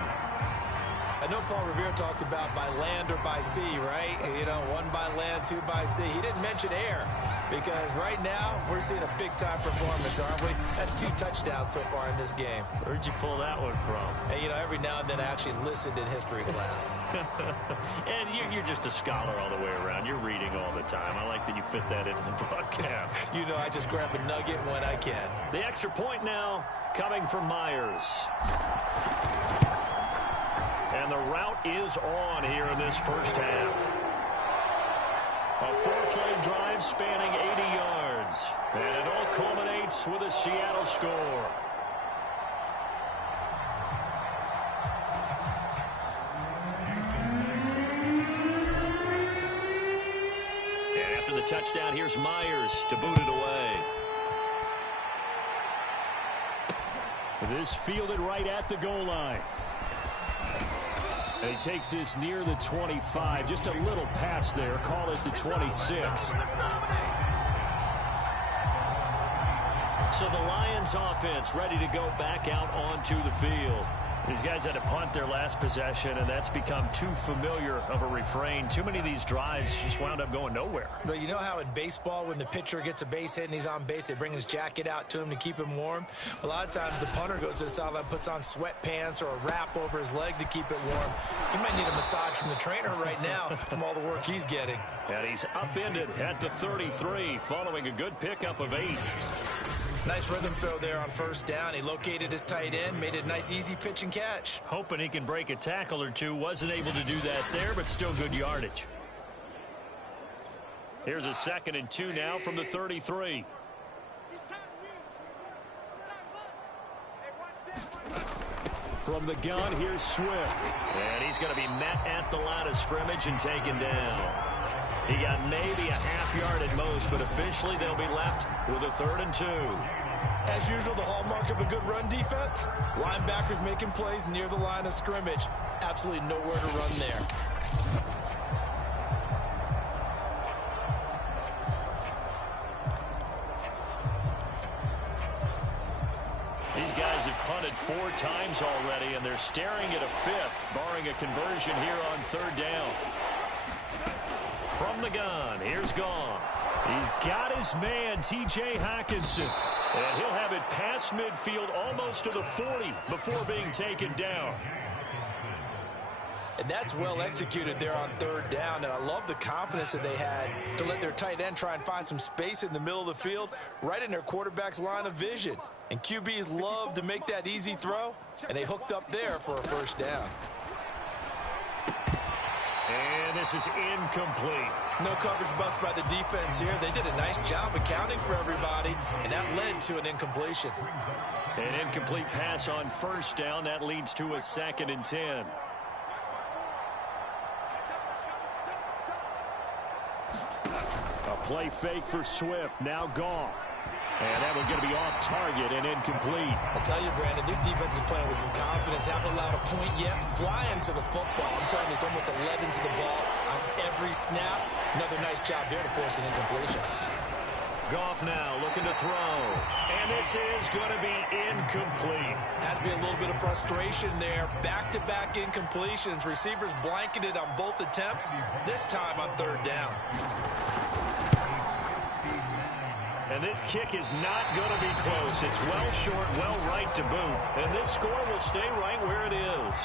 I know Paul Revere talked about by land or by sea, right? You know, one by land, two by sea. He didn't mention air because right now we're seeing a big-time performance, aren't we? That's 2 touchdowns so far in this game. Where'd you pull that one from? Hey, you know, every now and then I actually listened in history class. And you're just a scholar all the way around. You're reading all the time. I like that you fit that into the broadcast. You know, I just grab a nugget when I can. The extra point now coming from Myers. And the route is on here in this first half. A 4-play drive spanning 80 yards. And it all culminates with a Seattle score. And after the touchdown, here's Myers to boot it away. This fielded right at the goal line. And he takes this near the 25. Just a little pass there. Call it the 26. So the Lions offense ready to go back out onto the field. These guys had to punt their last possession, and that's become too familiar of a refrain. Too many of these drives just wound up going nowhere. But you know how in baseball, when the pitcher gets a base hit and he's on base, they bring his jacket out to him to keep him warm? A lot of times the punter goes to the sideline, puts on sweatpants or a wrap over his leg to keep it warm. He might need a massage from the trainer right now from all the work he's getting. And he's upended at the 33 following a good pickup of 8. Nice rhythm throw there on first down. He located his tight end, made it a nice easy pitch and catch. Hoping he can break a tackle or two. Wasn't able to do that there, but still good yardage. Here's a 2nd and 2 now from the 33. From the gun, here's Swift. And he's going to be met at the line of scrimmage and taken down. He got maybe a half yard at most, but officially they'll be left with a 3rd and 2. As usual, the hallmark of a good run defense, linebackers making plays near the line of scrimmage. Absolutely nowhere to run there. These guys have punted 4 times already, and they're staring at a 5th, barring a conversion here on 3rd down. From the gun, here's Goff. He's got his man, T.J. Hockenson. And he'll have it past midfield almost to the 40 before being taken down. And that's well executed there on 3rd down. And I love the confidence that they had to let their tight end try and find some space in the middle of the field, right in their quarterback's line of vision. And QBs love to make that easy throw, and they hooked up there for a 1st down. And this is incomplete. No coverage bust by the defense here. They did a nice job accounting for everybody, and that led to an incompletion. An incomplete pass on 1st down. That leads to a 2nd and 10. A play fake for Swift. Now Goff. And that one's going to be off target and incomplete. I'll tell you, Brandon, this defense is playing with some confidence. Haven't allowed a point yet. Flying to the football. I'm telling you, it's almost 11 to the ball on every snap. Another nice job there to force an incompletion. Goff now looking to throw. And this is going to be incomplete. Has to be a little bit of frustration there. Back-to-back incompletions. Receivers blanketed on both attempts. This time on 3rd down. And this kick is not going to be close. It's well short, well right to boot. And this score will stay right where it is.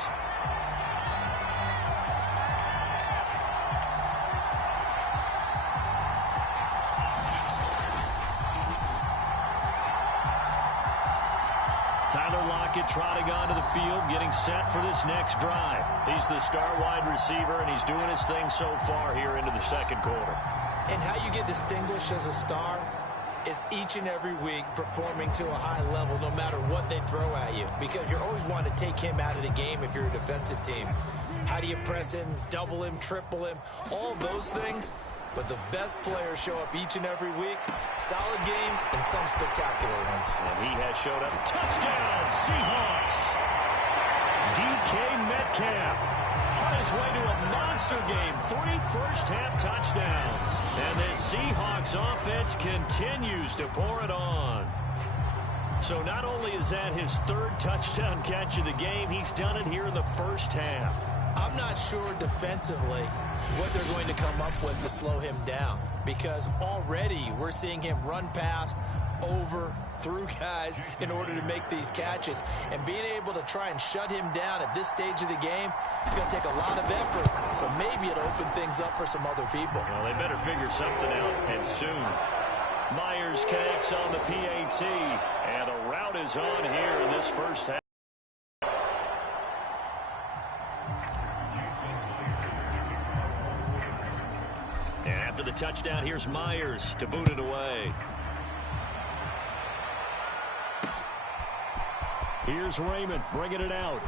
Tyler Lockett trotting onto the field, getting set for this next drive. He's the star wide receiver, and he's doing his thing so far here into the 2nd quarter. And how you get distinguished as a star, is each and every week performing to a high level no matter what they throw at you, because you're always wanting to take him out of the game if you're a defensive team. How do you press him, double him, triple him, all those things? But the best players show up each and every week. Solid games and some spectacular ones. And he has showed up. Touchdown, Seahawks! DK Metcalf on his way to a monster game. 3 first-half touchdowns. And this Seahawks offense continues to pour it on. So not only is that his 3rd touchdown catch of the game, he's done it here in the first half. I'm not sure defensively what they're going to come up with to slow him down, because already we're seeing him run past, over, through guys in order to make these catches. And being able to try and shut him down at this stage of the game, it's going to take a lot of effort. So maybe it'll open things up for some other people. Well, they better figure something out, and soon. Myers connects on the PAT, and a route is on here in this first half. And after the touchdown, here's Myers to boot it away. Here's Raymond bringing it out.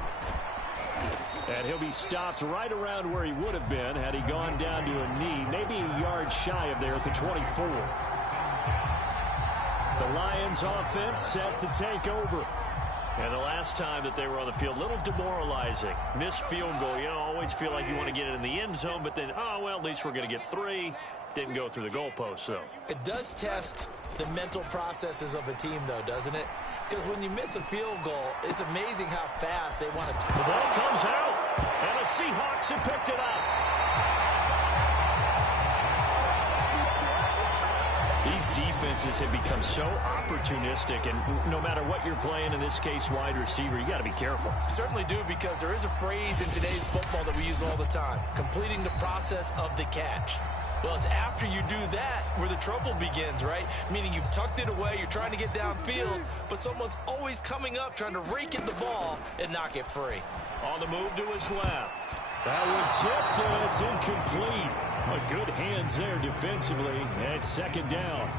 And he'll be stopped right around where he would have been had he gone down to a knee, maybe a yard shy of there at the 24. The Lions offense set to take over. And the last time that they were on the field, a little demoralizing. Missed field goal. You always feel like you want to get it in the end zone, but then, oh, well, at least we're going to get 3. Didn't go through the goalpost, though. It does test the mental processes of a team, though, doesn't it? Because when you miss a field goal, it's amazing how fast they want to. The ball comes out, and the Seahawks have picked it up. These defenses have become so opportunistic, and no matter what you're playing, in this case, wide receiver, you got to be careful. Certainly do, because there is a phrase in today's football that we use all the time: completing the process of the catch. Well, it's after you do that where the trouble begins, right? Meaning you've tucked it away, you're trying to get downfield, but someone's always coming up trying to rake at the ball and knock it free. On the move to his left. That one tipped, and it's incomplete. Good hands there defensively at 2nd down.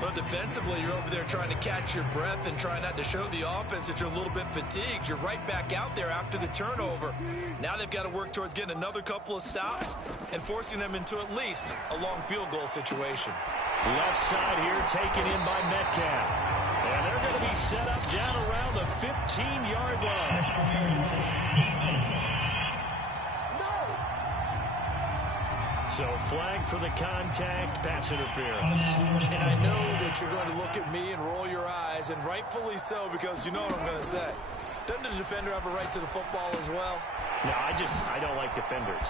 Well, defensively, you're over there trying to catch your breath and try not to show the offense that you're a little bit fatigued. You're right back out there after the turnover. Now they've got to work towards getting another couple of stops and forcing them into at least a long field goal situation. Left side here taken in by Metcalf. And they're going to be set up down around the 15-yard line. So flag for the contact, pass interference. And I know that you're going to look at me and roll your eyes, and rightfully so, because you know what I'm going to say. Doesn't the defender have a right to the football as well? No, I don't like defenders.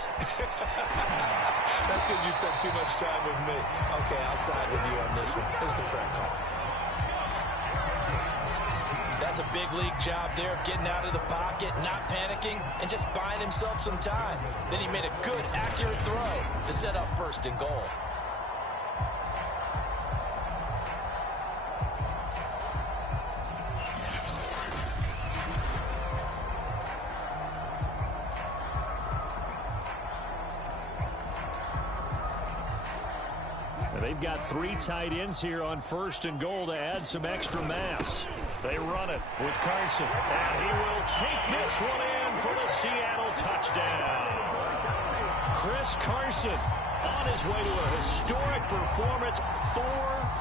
That's because you spent too much time with me. Okay, I'll side with you on this one. It's the correct call. That's a big league job there of getting out of the pocket, not panicking, and just buying himself some time. Then he made a good, accurate throw to set up 1st and goal. They've got 3 tight ends here on 1st and goal to add some extra mass. They run it with Carson, and he will take this one in for the Seattle touchdown. Chris Carson on his way to a historic performance, 4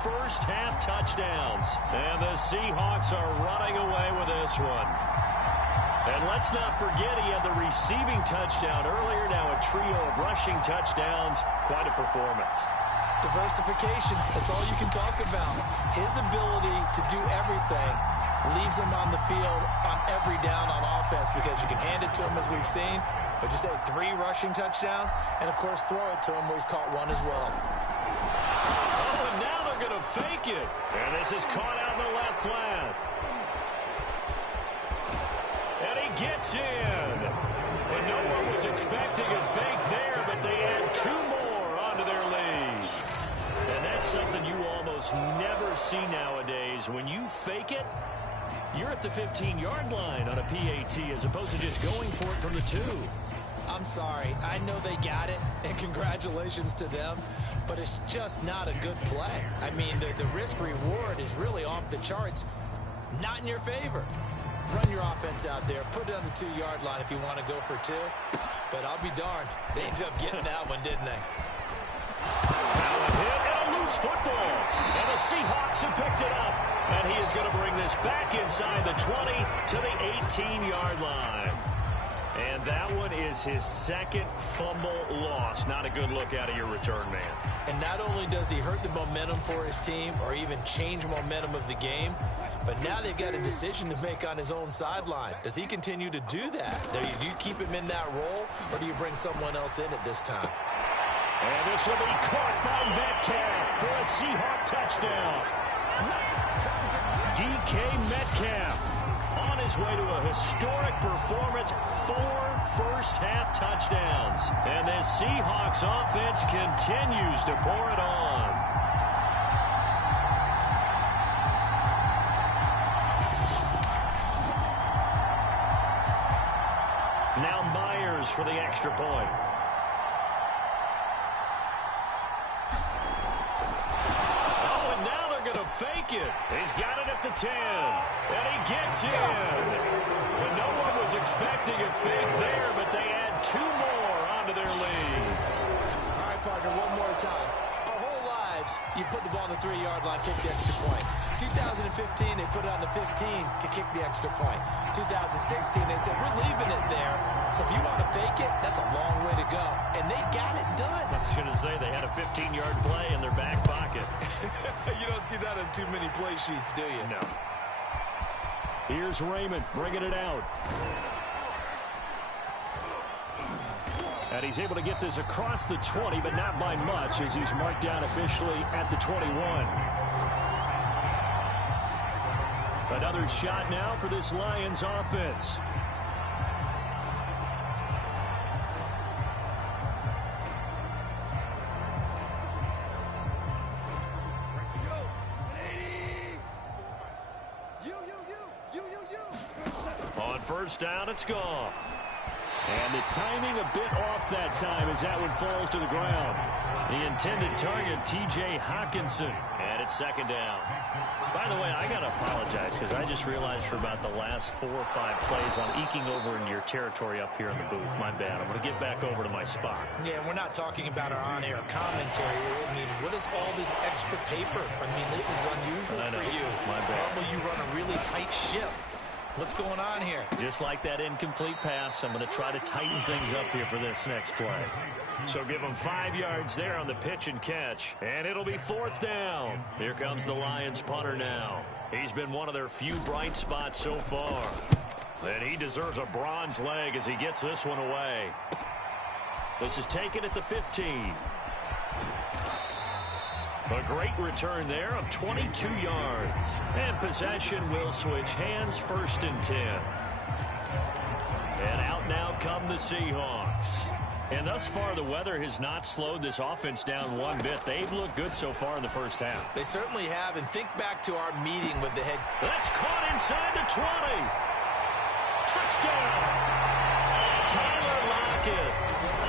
first-half touchdowns. And the Seahawks are running away with this one. And let's not forget he had the receiving touchdown earlier, now a trio of rushing touchdowns. Quite a performance. Diversification, that's all you can talk about. His ability to do everything leaves him on the field on every down on offense, because you can hand it to him, as we've seen, but you say 3 rushing touchdowns, and of course throw it to him where he's caught 1 as well. Oh, and now they're going to fake it. And this is caught out in the left flat. And he gets in. And no one was expecting a fake there, but they add 2 more onto their lead. And that's something you almost never see nowadays. When you fake it, you're at the 15-yard line on a PAT as opposed to just going for it from the 2. I'm sorry. I know they got it, and congratulations to them, but it's just not a good play. I mean, the risk-reward is really off the charts, not in your favor. Run your offense out there. Put it on the 2-yard line if you want to go for 2. But I'll be darned. They ended up getting that one, didn't they? Now a hit and a loose football. And the Seahawks have picked it up. And he is going to bring this back inside the 20 to the 18-yard line. And that one is his second fumble loss. Not a good look out of your return man. And not only does he hurt the momentum for his team or even change momentum of the game, but now they've got a decision to make on his own sideline. Does he continue to do that? Do you keep him in that role, or do you bring someone else in at this time? And this will be caught by Metcalf for a Seahawk touchdown. DK Metcalf on his way to a historic performance, 4 first-half touchdowns. And this Seahawks offense continues to pour it on. Now Myers for the extra point. Oh, and now they're going to fake it. He's got it at the 10. And he gets in. And no one was expecting a fake there, but they add 2 more onto their lead. All right, partner, one more time. Our whole lives, you put the ball on the 3-yard line, kick the extra point. 2015, they put it on the 15 to kick the extra point. 2016, they said, we're leaving it there. So if you want to fake it, that's a long way to go. And they got it done. I was going to say they had a 15-yard play in their back pocket. You don't see that on too many play sheets, do you? No. Here's Raymond bringing it out. And he's able to get this across the 20, but not by much, as he's marked down officially at the 21. Another shot now for this Lions offense. On first down, it's Goff. And the timing a bit off that time as that one falls to the ground. The intended target, T.J. Hockenson. And it's second down. By the way, I got to apologize because I just realized for about the last 4 or 5 plays I'm eking over into your territory up here in the booth. My bad. I'm going to get back over to my spot. Yeah, we're not talking about our on-air commentary. I mean, what is all this extra paper? I mean, this is unusual for you. My bad. Normally you run a really tight ship. What's going on here? Just like that incomplete pass, I'm going to try to tighten things up here for this next play. So give him 5 yards there on the pitch and catch. And it'll be 4th down. Here comes the Lions punter now. He's been one of their few bright spots so far. And he deserves a bronze leg as he gets this one away. This is taken at the 15. A great return there of 22 yards. And possession will switch hands, 1st and 10. And out now come the Seahawks. And thus far, the weather has not slowed this offense down one bit. They've looked good so far in the first half. They certainly have. And think back to our meeting with the head. That's caught inside the 20. Touchdown. Tyler Lockett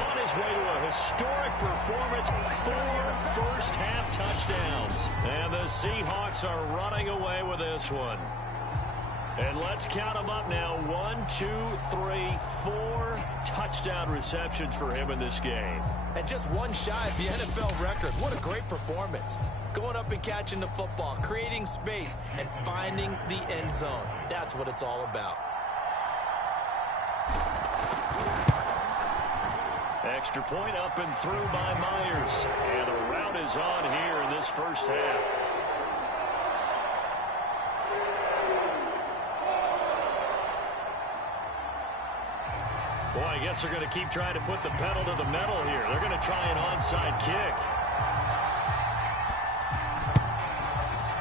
on his way to a historic performance. 4 first-half touchdowns. And the Seahawks are running away with this one. And let's count them up now. 1, 2, 3, 4 touchdown receptions for him in this game. And just one shy of the NFL record. What a great performance. Going up and catching the football, creating space, and finding the end zone. That's what it's all about. Extra point up and through by Myers. And a rout is on here in this first half. Boy, I guess they're going to keep trying to put the pedal to the metal here. They're going to try an onside kick.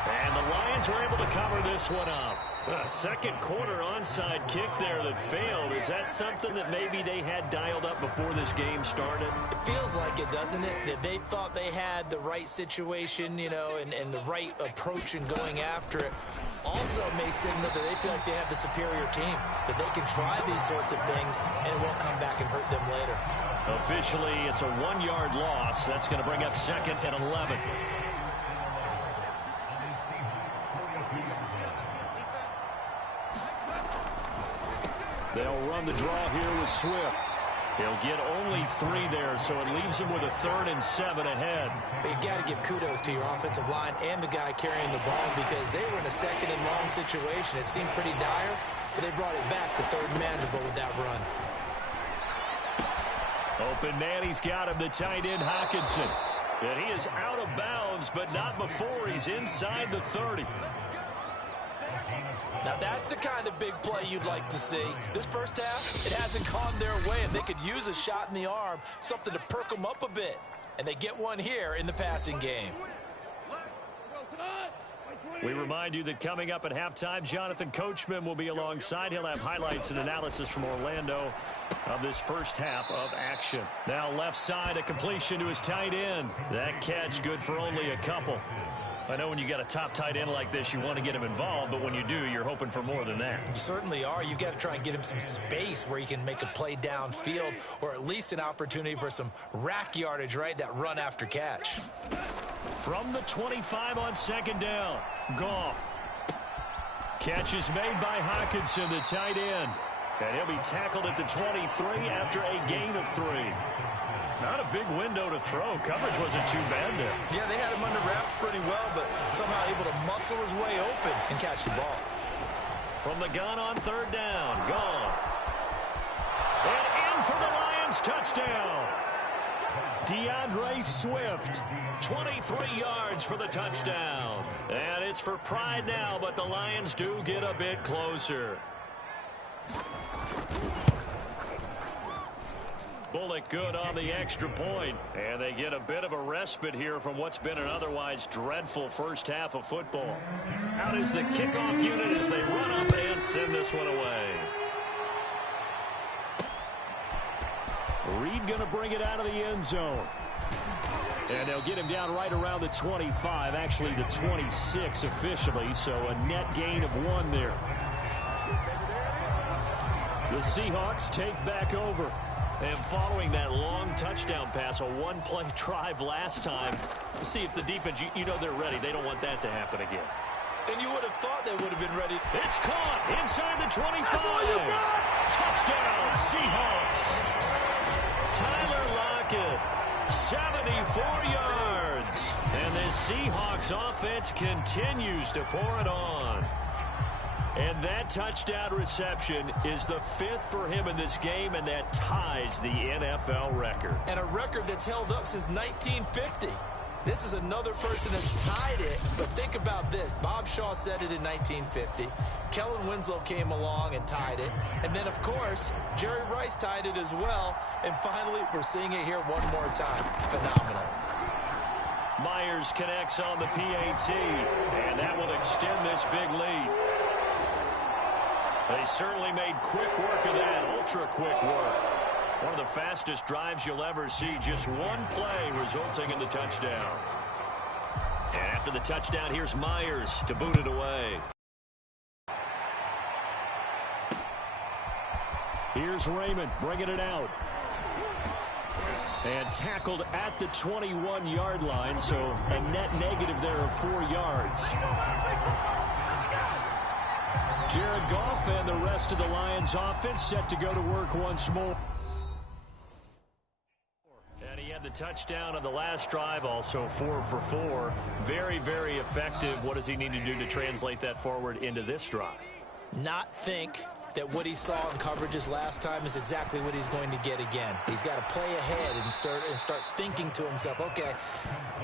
And the Lions were able to cover this one up. A second quarter onside kick there that failed. Is that something that maybe they had dialed up before this game started? It feels like it, doesn't it? That they thought they had the right situation, you know, and the right approach in going after it. also may signal that they feel like they have the superior team, that they can try these sorts of things and it won't come back and hurt them later. Officially, it's a 1-yard loss. That's going to bring up 2nd and 11. They'll run the draw here with Swift. He'll get only 3 there, so it leaves him with a 3rd and 7 ahead. But you got to give kudos to your offensive line and the guy carrying the ball because they were in a 2nd and long situation. It seemed pretty dire, but they brought it back to 3rd and manageable with that run. Open man, he's got him, the tight end Hockenson. And he is out of bounds, but not before he's inside the 30. Now that's the kind of big play you'd like to see. This first half, it hasn't gone their way, and they could use a shot in the arm, something to perk them up a bit. And they get one here in the passing game. We remind you that coming up at halftime, Jonathan Coachman will be alongside. He'll have highlights and analysis from Orlando of this first half of action. Now left side, a completion to his tight end. That catch good for only a couple. I know when you got a top tight end like this, you want to get him involved, but when you do, you're hoping for more than that. You certainly are. You've got to try and get him some space where he can make a play downfield or at least an opportunity for some rack yardage, right? That run after catch. From the 25 on 2nd down, Goff. Catch is made by Hockenson, the tight end. And he'll be tackled at the 23 after a gain of 3. Not a big window to throw. Coverage wasn't too bad there. Yeah, they had him under wraps pretty well, but somehow able to muscle his way open and catch the ball. From the gun on 3rd down, Goff. And in for the Lions, touchdown. DeAndre Swift, 23 yards for the touchdown. And it's for pride now, but the Lions do get a bit closer. Bullock good on the extra point. And they get a bit of a respite here from what's been an otherwise dreadful first half of football. Out is the kickoff unit as they run up and send this one away. Reed going to bring it out of the end zone. And they'll get him down right around the 25, actually the 26 officially, so a net gain of 1 there. The Seahawks take back over. And following that long touchdown pass, a 1-play drive last time, see if the defense, you know they're ready. They don't want that to happen again. And you would have thought they would have been ready. It's caught inside the 25. Touchdown, Seahawks. Tyler Lockett, 74 yards. And the Seahawks offense continues to pour it on. And that touchdown reception is the 5th for him in this game, and that ties the NFL record. And a record that's held up since 1950. This is another person that's tied it, but think about this. Bob Shaw said it in 1950. Kellen Winslow came along and tied it. And then, of course, Jerry Rice tied it as well. And finally, we're seeing it here one more time. Phenomenal. Myers connects on the PAT, and that will extend this big lead. They certainly made quick work of that, ultra-quick work. One of the fastest drives you'll ever see, just one play resulting in the touchdown. And after the touchdown, here's Myers to boot it away. Here's Raymond bringing it out. And tackled at the 21-yard line, so a net negative there of 4 yards. Jared Goff and the rest of the Lions offense set to go to work once more. And he had the touchdown on the last drive, also 4 for 4. Very, very effective. What does he need to do to translate that forward into this drive? Not think that what he saw in coverages last time is exactly what he's going to get again. He's got to play ahead and start thinking to himself, okay,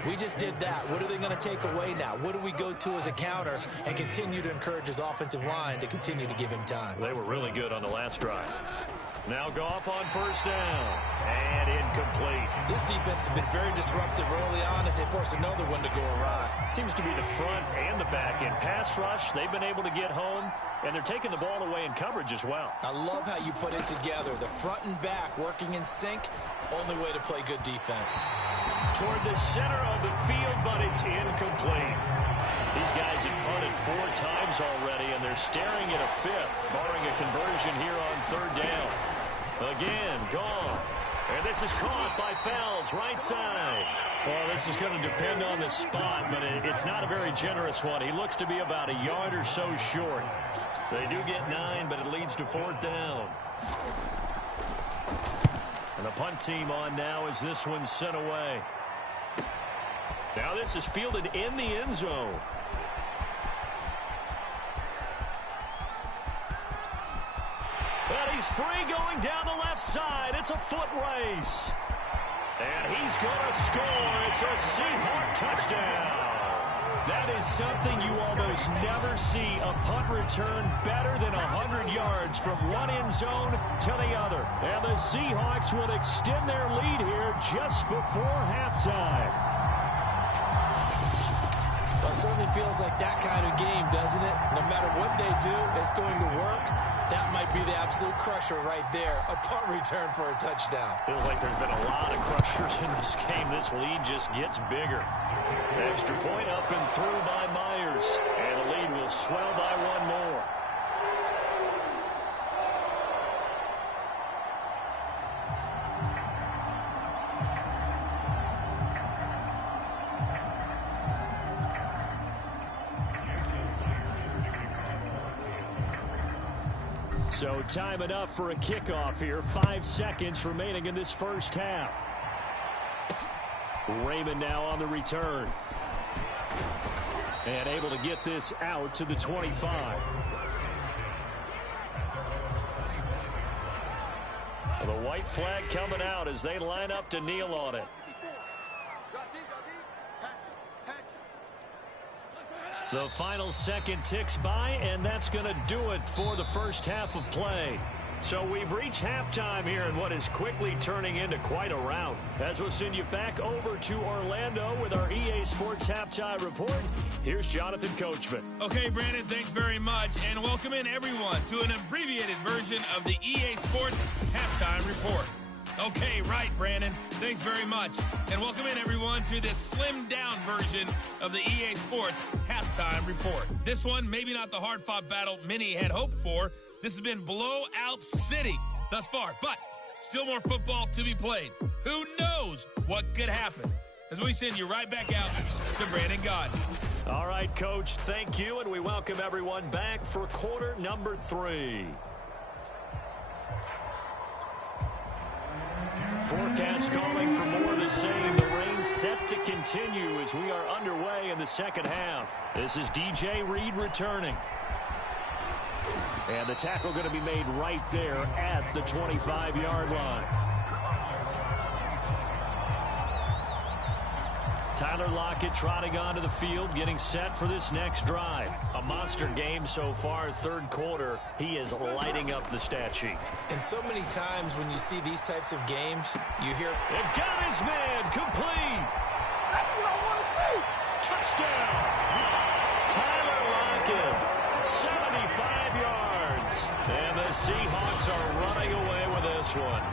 we just did that. What are they going to take away now? What do we go to as a counter? And continue to encourage his offensive line to continue to give him time. They were really good on the last drive. Now Goff on 1st down. And incomplete. This defense has been very disruptive early on as they force another one to go awry. Seems to be the front and the back. In pass rush, they've been able to get home, and they're taking the ball away in coverage as well. I love how you put it together. The front and back working in sync, only way to play good defense. Toward the center of the field, but it's incomplete. These guys have punted 4 times already, and they're staring at a 5th, barring a conversion here on 3rd down. Again, Goff. And this is caught by Fells, right side. Well, this is going to depend on the spot, but it's not a very generous one. He looks to be about a yard or so short. They do get 9, but it leads to 4th down. And the punt team on now as this one's sent away. Now this is fielded in the end zone. And he's free going down the left side. It's a foot race. And he's going to score. It's a Seahawk touchdown. That is something you almost never see. A punt return better than 100 yards from one end zone to the other. And the Seahawks will extend their lead here just before halftime. Well, it certainly feels like that kind of game, doesn't it? No matter what they do, it's going to work. That might be the absolute crusher right there. A punt return for a touchdown. Feels like there's been a lot of crushers in this game. This lead just gets bigger. Extra point up and through by Myers. And the lead will swell by 1 more. So time enough for a kickoff here. 5 seconds remaining in this first half. Raymond now on the return. And able to get this out to the 25. The white flag coming out as they line up to kneel on it. The final second ticks by, and that's going to do it for the first half of play. So we've reached halftime here in what is quickly turning into quite a rout. As we'll send you back over to Orlando with our EA Sports Halftime Report, here's Jonathan Coachman. Okay, Brandon, thanks very much, and welcome in everyone to an abbreviated version of the EA Sports Halftime Report. Okay, right, Brandon. Thanks very much. And welcome in, everyone, to this slimmed-down version of the EA Sports Halftime Report. This one, maybe not the hard-fought battle many had hoped for. This has been blowout city thus far, but still more football to be played. Who knows what could happen? As we send you right back out to Brandon Gaudin. All right, Coach, thank you, and we welcome everyone back for quarter number 3. Forecast calling for more of the same. The rain set to continue as we are underway in the second half. This is DJ Reed returning. And the tackle going to be made right there at the 25-yard line. Tyler Lockett trotting onto the field, getting set for this next drive. A monster game so far, 3rd quarter. He is lighting up the stat sheet. And so many times when you see these types of games, you hear, "They've got his man, complete." That's what I want to see. Touchdown. Tyler Lockett, 75 yards. And the Seahawks are running away with this one.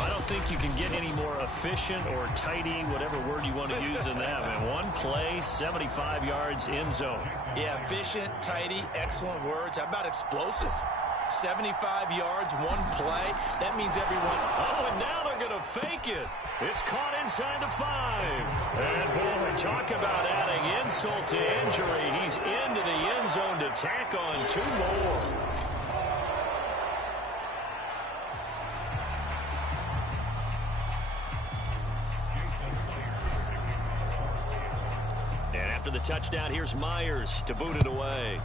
I don't think you can get any more efficient or tidy, whatever word you want to use in that. Man, one play, 75 yards, end zone. yeah, efficient, tidy, excellent words. How about explosive? 75 yards, one play. That means everyone. Oh, and now they're going to fake it. It's caught inside the 5. And, boy, talk about adding insult to injury. He's into the end zone to tack on 2 more. And after the touchdown, here's Myers to boot it away.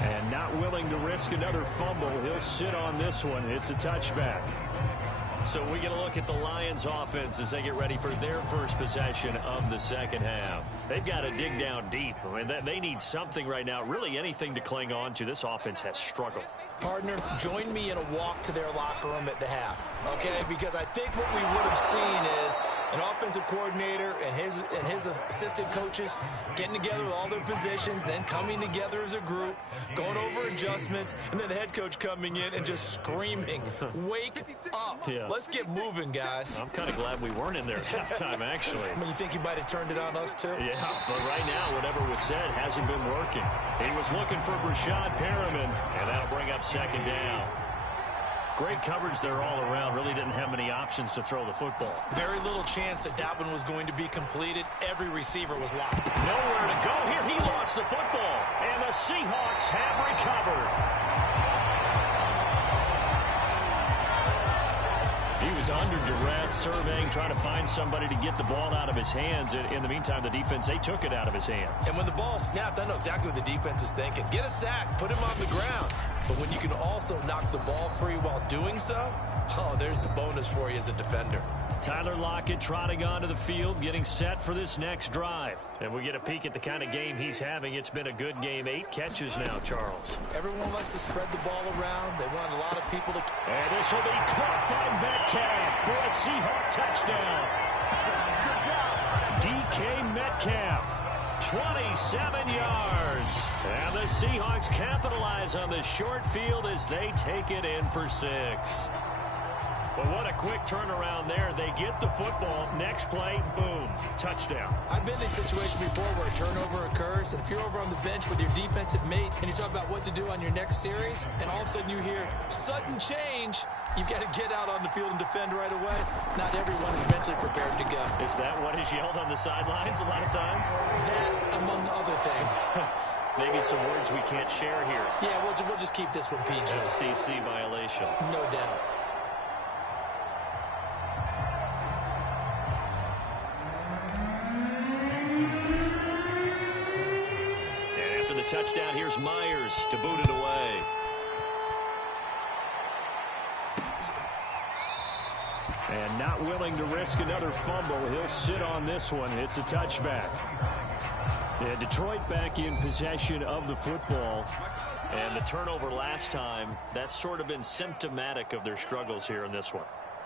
And not willing to risk another fumble. He'll sit on this one. It's a touchback. So we get a look at the Lions offense as they get ready for their first possession of the second half. They've got to dig down deep. I mean, they need something right now, really anything to cling on to. This offense has struggled. Partner, join me in a walk to their locker room at the half, okay? Because I think what we would have seen is An offensive coordinator and his assistant coaches getting together with all their positions, then coming together as a group, going over adjustments, and then the head coach coming in and just screaming, wake up. Yeah. Let's get moving, guys. I'm kind of glad we weren't in there at halftime, actually. I mean, you think he might have turned it on us, too? Yeah, but right now, whatever was said hasn't been working. He was looking for Brashad Perriman, and that'll bring up second down. Great coverage there all around. Really didn't have many options to throw the football. Very little chance that one was going to be completed. Every receiver was locked. Nowhere to go here. He lost the football, and the Seahawks have recovered. He was under duress, surveying, trying to find somebody to get the ball out of his hands. In the meantime, the defense, they took it out of his hands. And when the ball snapped, I know exactly what the defense is thinking. Get a sack, put him on the ground. But when you can also knock the ball free while doing so, oh, there's the bonus for you as a defender. Tyler Lockett trotting onto the field, getting set for this next drive. And we get a peek at the kind of game he's having. It's been a good game. 8 catches now, Charles. Everyone likes to spread the ball around. They want a lot of people to... And this will be caught by Metcalf for a Seahawk touchdown. DK Metcalf. 27 yards. And the Seahawks capitalize on the short field as they take it in for 6. But what a quick turnaround there. They get the football. Next play, boom, touchdown. I've been in a situation before where a turnover occurs, and if you're over on the bench with your defensive mate and you talk about what to do on your next series, and all of a sudden you hear sudden change, you've got to get out on the field and defend right away. Not everyone is mentally prepared to go. Is that what is yelled on the sidelines a lot of times? That, among other things. Maybe some words we can't share here. Yeah, we'll just keep this one PG. FCC violation. No doubt. And after the touchdown, here's Myers to boot it away. And not willing to risk another fumble. He'll sit on this one. It's a touchback. And Detroit back in possession of the football. And the turnover last time, that's sort of been symptomatic of their struggles here in this one.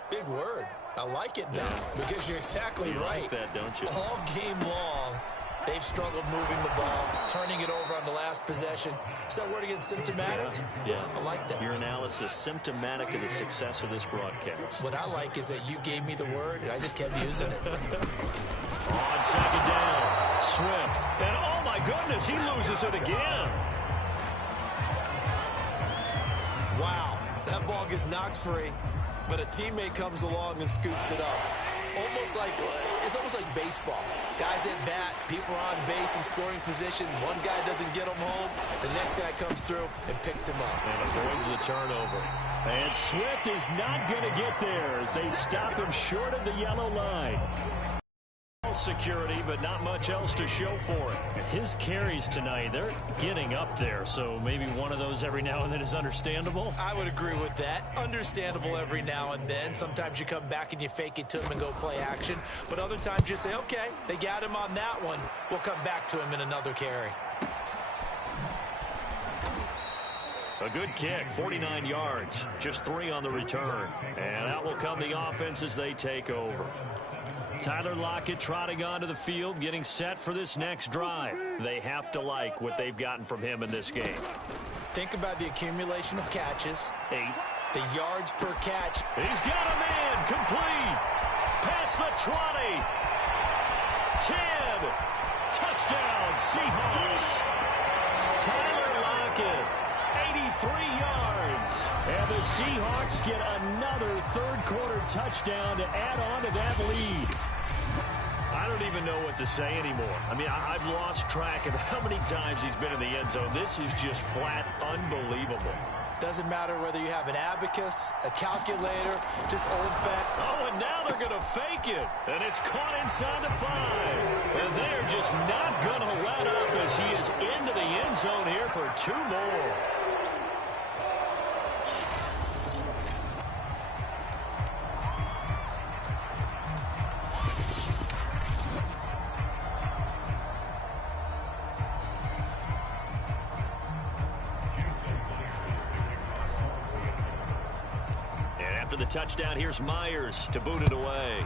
Big word. I like it, though, because you're exactly right. Like that, don't you? All game long, they've struggled moving the ball, turning it over on the last possession. Is that word again, symptomatic? Yeah. I like that. Your analysis, symptomatic of the success of this broadcast. What I like is that you gave me the word, and I just kept using it. On second down, Swift. And oh, my goodness, he loses it again. Wow. That ball gets knocked free, but a teammate comes along and scoops it up. It's almost like baseball. Guys at bat, people are on base in scoring position. One guy doesn't get him home. The next guy comes through and picks him up. And avoids the turnover. And Swift is not going to get there as they stop him short of the yellow line. Security, but not much else to show for it. His carries tonight, they're getting up there, so maybe one of those every now and then is understandable. I would agree with that. Understandable every now and then. Sometimes you come back and you fake it to him and go play action, but other times you say, okay, they got him on that one. We'll come back to him in another carry. A good kick, 49 yards, just 3 on the return. And out will come the offense as they take over. Tyler Lockett trotting onto the field, getting set for this next drive. They have to like what they've gotten from him in this game. Think about the accumulation of catches. 8. The yards per catch. He's got a man, complete. Past the 20. 10. Touchdown, Seahawks. Tyler Lockett, 83 yards. And the Seahawks get another third-quarter touchdown to add on to that lead. I don't even know what to say anymore. I mean, I've lost track of how many times he's been in the end zone. This is just flat unbelievable. Doesn't matter whether you have an abacus, a calculator, just old-fashioned. Oh, and now they're going to fake it. And it's caught inside the 5. And they're just not going to let up as he is into the end zone here for 2 more. After the touchdown, here's Myers to boot it away.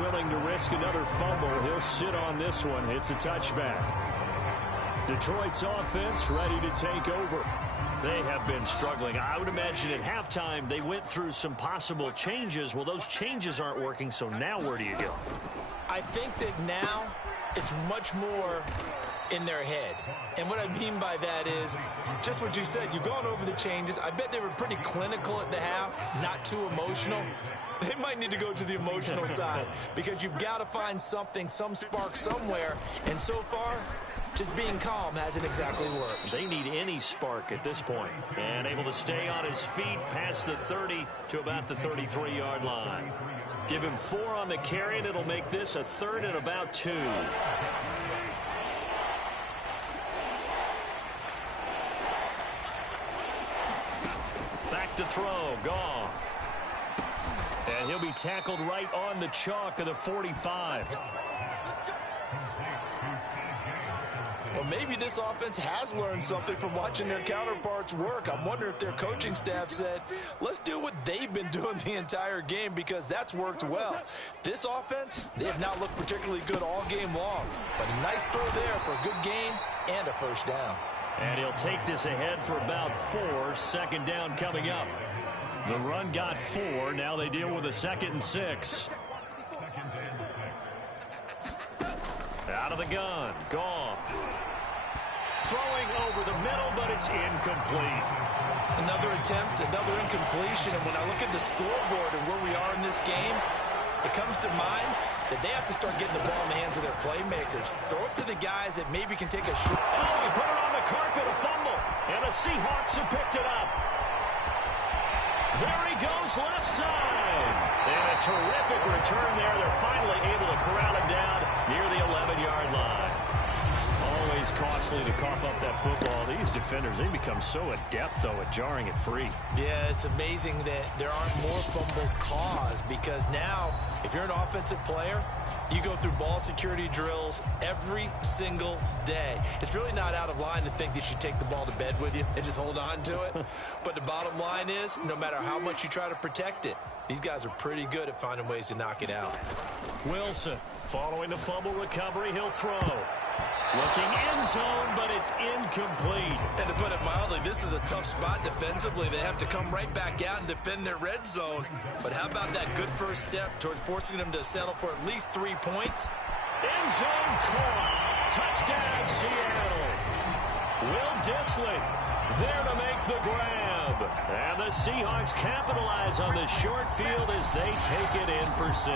willing to risk another fumble. He'll sit on this one. It's a touchback. Detroit's offense ready to take over. They have been struggling. I would imagine at halftime they went through some possible changes. Well, those changes aren't working, so now where do you go? I think that now it's much more in their head. And what I mean by that is just what you said. You've gone over the changes. I bet they were pretty clinical at the half, not too emotional. They might need to go to the emotional side because you've got to find something, some spark somewhere. And so far, just being calm hasn't exactly worked. They need any spark at this point. And able to stay on his feet past the 30 to about the 33-yard line. Give him 4 on the carry, and it'll make this a 3rd and about 2. Back to throw, Goff. And he'll be tackled right on the chalk of the 45. Well, maybe this offense has learned something from watching their counterparts work. I'm wondering if their coaching staff said, let's do what they've been doing the entire game because that's worked well. This offense, they have not looked particularly good all game long. But a nice throw there for a good game and a first down. And he'll take this ahead for about 4. 2nd down coming up. The run got 4. Now they deal with a 2nd and 6. Out of the gun. Goff. Throwing over the middle, but it's incomplete. Another attempt, another incompletion. And when I look at the scoreboard and where we are in this game, it comes to mind that they have to start getting the ball in the hands of their playmakers. Throw it to the guys that maybe can take a shot. Oh, he put it on the carpet, a fumble. And the Seahawks have picked it up. There he goes, left side. And a terrific return there. They're finally able to corral him down near the 11-yard line. Always costly to cough up that football. These defenders, they become so adept, though, at jarring it free. Yeah, it's amazing that there aren't more fumbles caused because now, if you're an offensive player, you go through ball security drills every single day. It's really not out of line to think that you take the ball to bed with you and just hold on to it. But the bottom line is, no matter how much you try to protect it, these guys are pretty good at finding ways to knock it out. Wilson, following the fumble recovery, he'll throw. Looking end zone, but it's incomplete. And to put it mildly, this is a tough spot defensively. They have to come right back out and defend their red zone. But how about that good first step towards forcing them to settle for at least 3 points? End zone caught. Touchdown, Seattle. Will Dissly there to make the grab. And the Seahawks capitalize on the short field as they take it in for 6.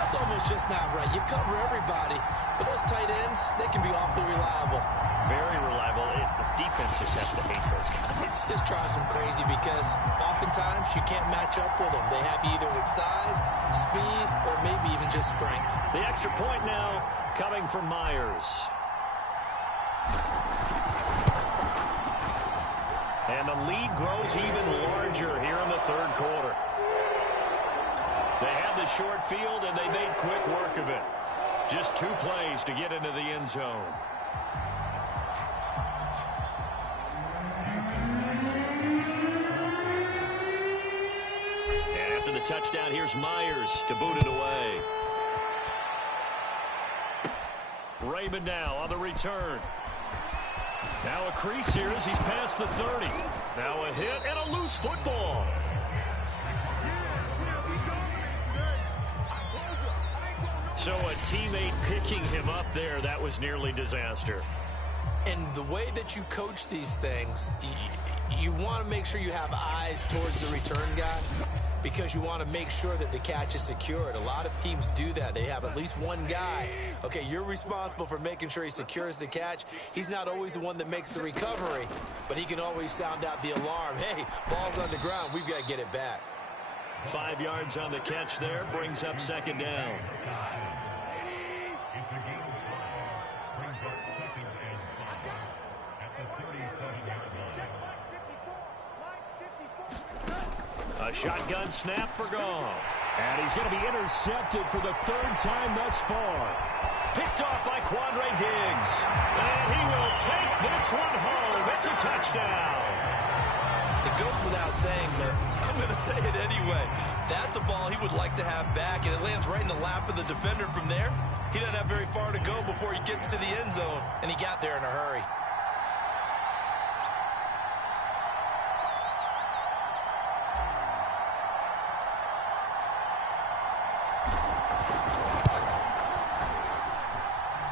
That's almost just not right. You cover everybody, but those tight ends, they can be awfully reliable. Very reliable. The defense just has to hate those guys. Just drives them crazy because oftentimes you can't match up with them. They have either size, speed, or maybe even just strength. The extra point now coming from Myers. And the lead grows even larger here in the 3rd quarter. They had the short field, and they made quick work of it. Just 2 plays to get into the end zone. And after the touchdown, here's Myers to boot it away. Raymond now on the return. Now a crease here as he's past the 30. Now a hit and a loose football. So a teammate picking him up there, that was nearly disaster. And the way that you coach these things, you want to make sure you have eyes towards the return guy because you want to make sure that the catch is secured. A lot of teams do that. They have at least one guy. Okay, you're responsible for making sure he secures the catch. He's not always the one that makes the recovery, but he can always sound out the alarm. Hey, ball's on the ground. We've got to get it back. 5 yards on the catch there, brings up 2nd down. A shotgun snap for Goff. And he's going to be intercepted for the 3rd time thus far. Picked off by Quandre Diggs. And he will take this one home. It's a touchdown. It goes without saying, but I'm going to say it anyway. That's a ball he would like to have back, and it lands right in the lap of the defender from there. He doesn't have very far to go before he gets to the end zone, and he got there in a hurry.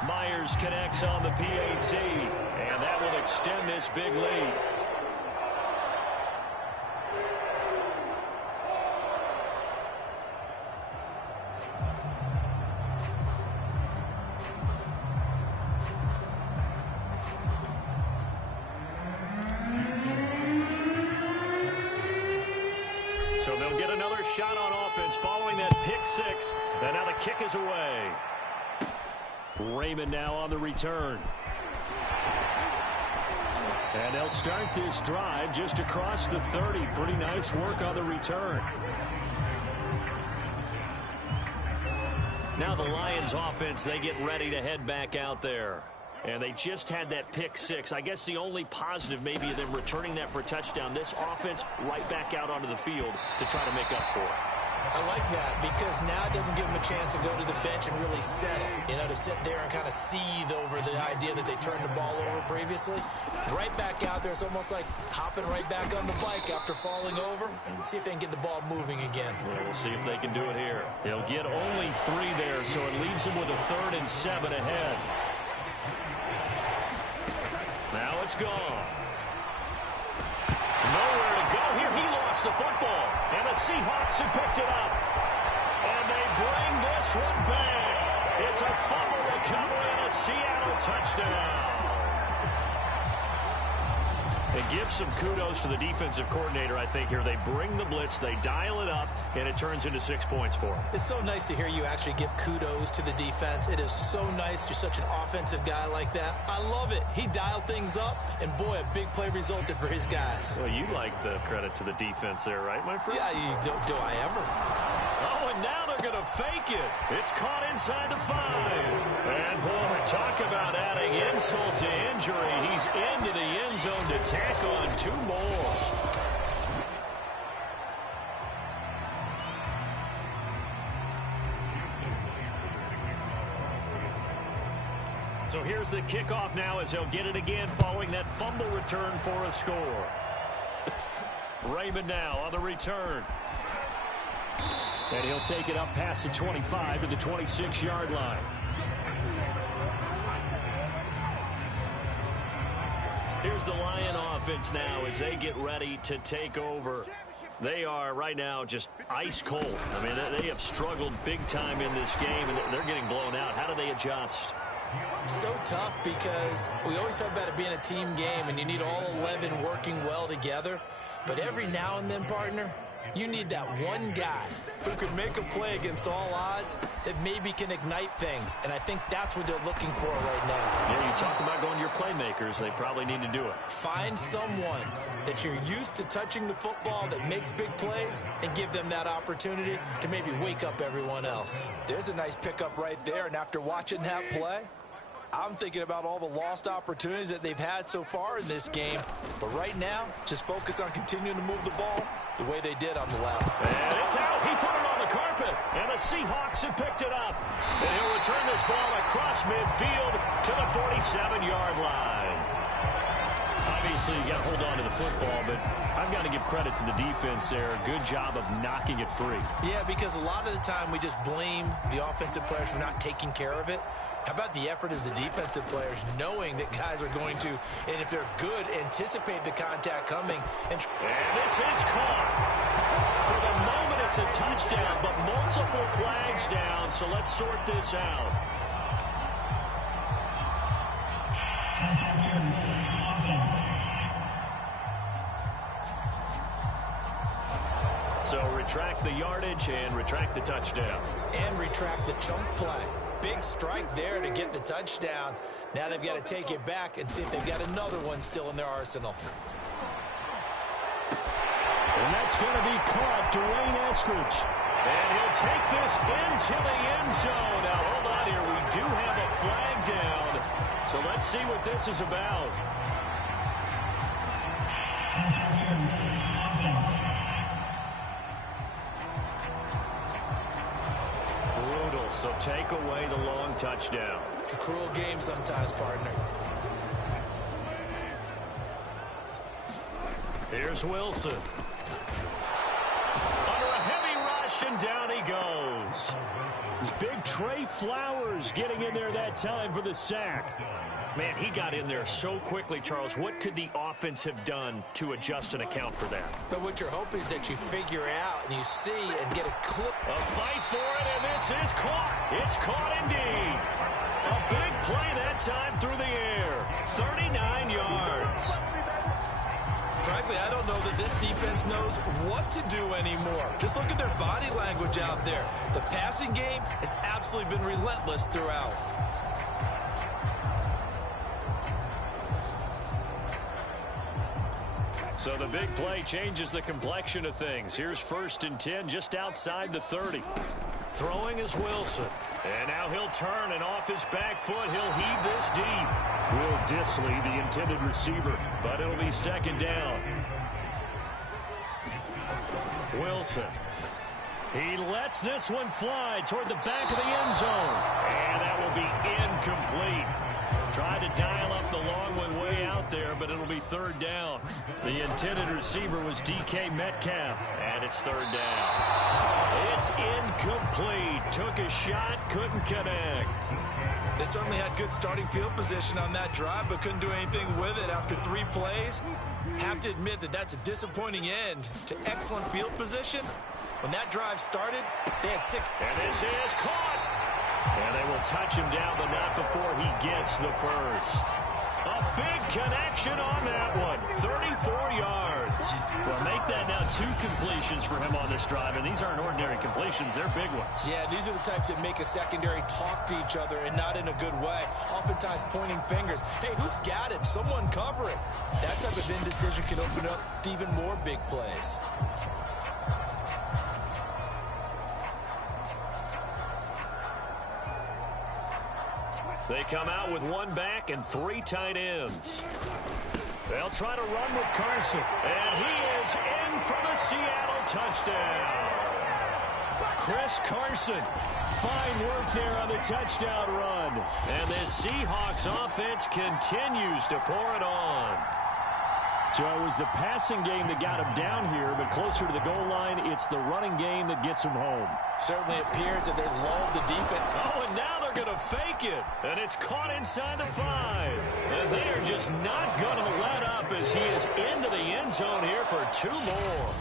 Myers connects on the PAT, and that will extend this big lead. So they'll get another shot on offense following that pick six, and now the kick is away. Raymond now on the return. And they'll start this drive just across the 30. Pretty nice work on the return. Now the Lions offense, they get ready to head back out there. And they just had that pick six. I guess the only positive maybe of them returning that for a touchdown. This offense right back out onto the field to try to make up for it. I like that because now it doesn't give them a chance to go to the bench and really settle. You know, to sit there and kind of seethe over the idea that they turned the ball over previously. Right back out there. It's almost like hopping right back on the bike after falling over. See if they can get the ball moving again. Well, we'll see if they can do it here. They'll get only 3 there, so it leaves them with a 3rd and 7 ahead. Now it's gone. Nowhere to go here. He lost the football. And the Seahawks have picked it up. And they bring this one back. It's a fumble recovery and a Seattle touchdown. It gives some kudos to the defensive coordinator, I think, here. They bring the blitz, they dial it up, and it turns into 6 points for them. It's so nice to hear you actually give kudos to the defense. It is so nice. You're such an offensive guy like that. I love it. He dialed things up, and boy, a big play resulted for his guys. Well, you like the credit to the defense there, right, my friend? Yeah, do I ever? Oh, and now they're going to fake it. It's caught inside the 5. And, boy, talk about adding insult to injury. He's into the end zone to tack on 2 more. So here's the kickoff now as they'll get it again following that fumble return for a score. Raymond now on the return. And he'll take it up past the 25 to the 26-yard line. Here's the Lion offense now as they get ready to take over. They are right now just ice cold. I mean, they have struggled big time in this game, and they're getting blown out. How do they adjust? So tough because we always talk about it being a team game, and you need all 11 working well together. But every now and then, partner, you need that one guy who can make a play against all odds that maybe can ignite things. And I think that's what they're looking for right now. Yeah, you talk about going to your playmakers. They probably need to do it. Find someone that you're used to touching the football that makes big plays and give them that opportunity to maybe wake up everyone else. There's a nice pickup right there, and after watching that play, I'm thinking about all the lost opportunities that they've had so far in this game. But right now, just focus on continuing to move the ball the way they did on the left. And it's out. He put it on the carpet. And the Seahawks have picked it up. And he'll return this ball across midfield to the 47-yard line. Obviously, you got to hold on to the football, but I've got to give credit to the defense there. Good job of knocking it free. Yeah, because a lot of the time we just blame the offensive players for not taking care of it. How about the effort of the defensive players knowing that guys are going to, and if they're good, anticipate the contact coming. And this is caught. For the moment, it's a touchdown, but multiple flags down, so let's sort this out. So retract the yardage and retract the touchdown. And retract the chunk play. Big strike there to get the touchdown. Now they've got to take it back and see if they've got another one still in their arsenal. And that's going to be caught, Dwayne Eskridge. And he'll take this into the end zone. Now, hold on here. We do have a flag down. So let's see what this is about. Brutal, so take away the long touchdown. It's a cruel game sometimes, partner. Here's Wilson. Under a heavy rush, and down he goes. It's big Trey Flowers getting in there that time for the sack. Man, he got in there so quickly, Charles. What could the offense have done to adjust and account for that? But what you're hoping is that you figure out and you see and get a clip. A fight for it, and this is caught. It's caught indeed. A big play that time through the air. 39 yards. Frankly, I don't know that this defense knows what to do anymore. Just look at their body language out there. The passing game has absolutely been relentless throughout. So the big play changes the complexion of things. Here's 1st and 10 just outside the 30. Throwing is Wilson. And now he'll turn, and off his back foot, he'll heave this deep. Will Disley, the intended receiver. But it'll be 2nd down. Wilson. He lets this one fly toward the back of the end zone. And that will be incomplete. Tried to dial up the long one way out there, but it'll be 3rd down. The intended receiver was DK Metcalf, and it's 3rd down. It's incomplete. Took a shot, couldn't connect. They certainly had good starting field position on that drive, but couldn't do anything with it after 3 plays. Have to admit that that's a disappointing end to excellent field position. When that drive started, they had 6. And this is caught. And they will touch him down, but not before he gets the first. A big connection on that one. 34 yards. Well, make that now 2 completions for him on this drive, and these aren't ordinary completions. They're big ones. Yeah, these are the types that make a secondary talk to each other and not in a good way. Oftentimes pointing fingers. Hey, who's got him? Someone cover it. That type of indecision can open up to even more big plays. They come out with 1 back and 3 tight ends. They'll try to run with Carson. And he is in for the Seattle touchdown. Chris Carson. Fine work there on the touchdown run. And this Seahawks offense continues to pour it on. So it was the passing game that got him down here, but closer to the goal line, it's the running game that gets him home. Certainly appears that they lulled the defense. Oh, and now they're going to fake it. And it's caught inside the 5. And they are just not going to let up as he is into the end zone here for 2 more.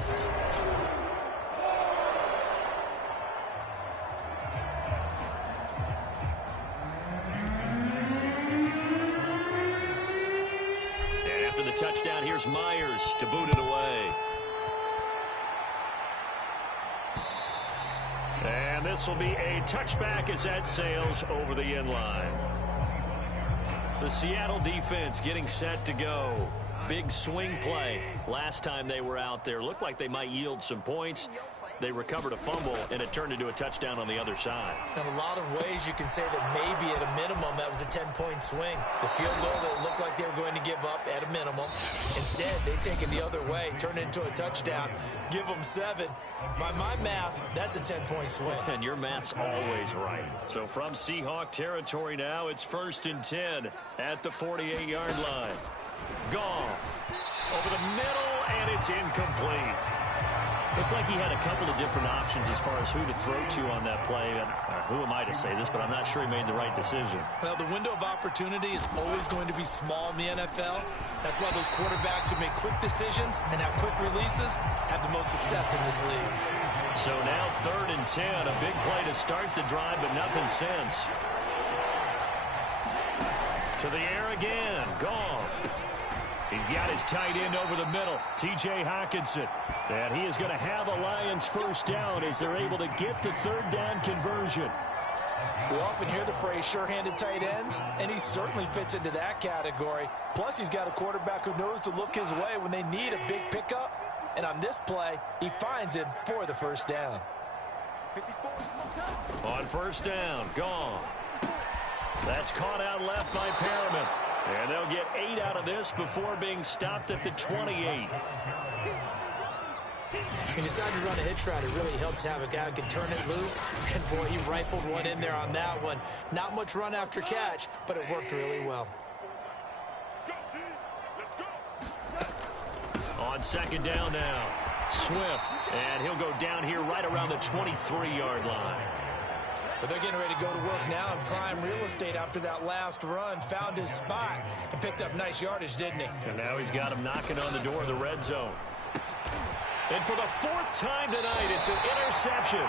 After the touchdown, here's Myers to boot it away. And this will be a touchback as that sails over the end line. The Seattle defense getting set to go. Big swing play. Last time they were out there, looked like they might yield some points. They recovered a fumble, and it turned into a touchdown on the other side. In a lot of ways, you can say that maybe at a minimum that was a 10-point swing. The field goal that looked like they were going to give up at a minimum. Instead, they take it the other way, turn it into a touchdown, give them 7. By my math, that's a 10-point swing. And your math's always right. So from Seahawk territory now, it's 1st and 10 at the 48-yard line. Goff over the middle, and it's incomplete. Looked like he had a couple of different options as far as who to throw to on that play. And who am I to say this, but I'm not sure he made the right decision. Well, the window of opportunity is always going to be small in the NFL. That's why those quarterbacks who make quick decisions and have quick releases have the most success in this league. So now 3rd and 10, a big play to start the drive, but nothing since. To the air again, Goff. He's got his tight end over the middle, T.J. Hockenson. And he is going to have a Lions first down as they're able to get the 3rd down conversion. We often hear the phrase sure-handed tight ends, and he certainly fits into that category. Plus, he's got a quarterback who knows to look his way when they need a big pickup. And on this play, he finds him for the first down. On 1st down, Goff. That's caught out left by Perriman. And they'll get 8 out of this before being stopped at the 28. He decided to run a hitch route. It really helped to have a guy who can turn it loose. And, boy, he rifled one in there on that one. Not much run after catch, but it worked really well. On second down now, Swift. And he'll go down here right around the 23-yard line. But they're getting ready to go to work now in prime real estate after that last run. Found his spot and picked up nice yardage, didn't he? And now he's got him knocking on the door of the red zone. And for the 4th time tonight, it's an interception.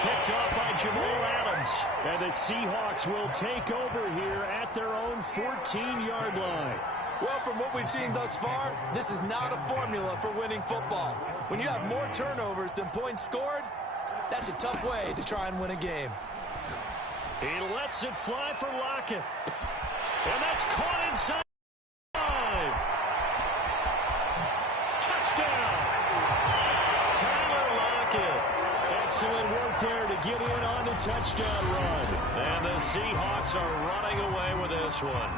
Picked off by Jamal Adams. And the Seahawks will take over here at their own 14-yard line. Well, from what we've seen thus far, this is not a formula for winning football. When you have more turnovers than points scored, that's a tough way to try and win a game. He lets it fly for Lockett. And that's caught inside. Touchdown. Tyler Lockett. Excellent work there to get in on the touchdown run. And the Seahawks are running away with this one.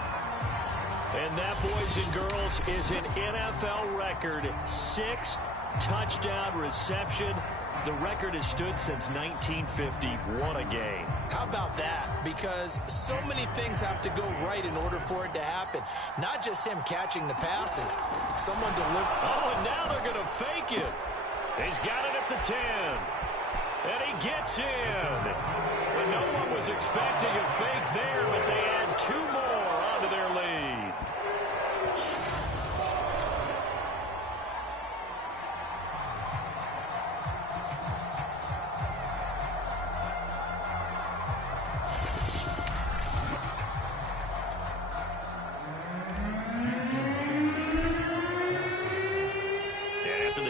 And that, boys and girls, is an NFL record 6th touchdown reception. The record has stood since 1950. What a game. How about that? Because so many things have to go right in order for it to happen. Not just him catching the passes. Someone delivered. Oh, and now they're going to fake it. He's got it at the 10. And he gets in. And no one was expecting a fake there, but they add 2 more onto their lead.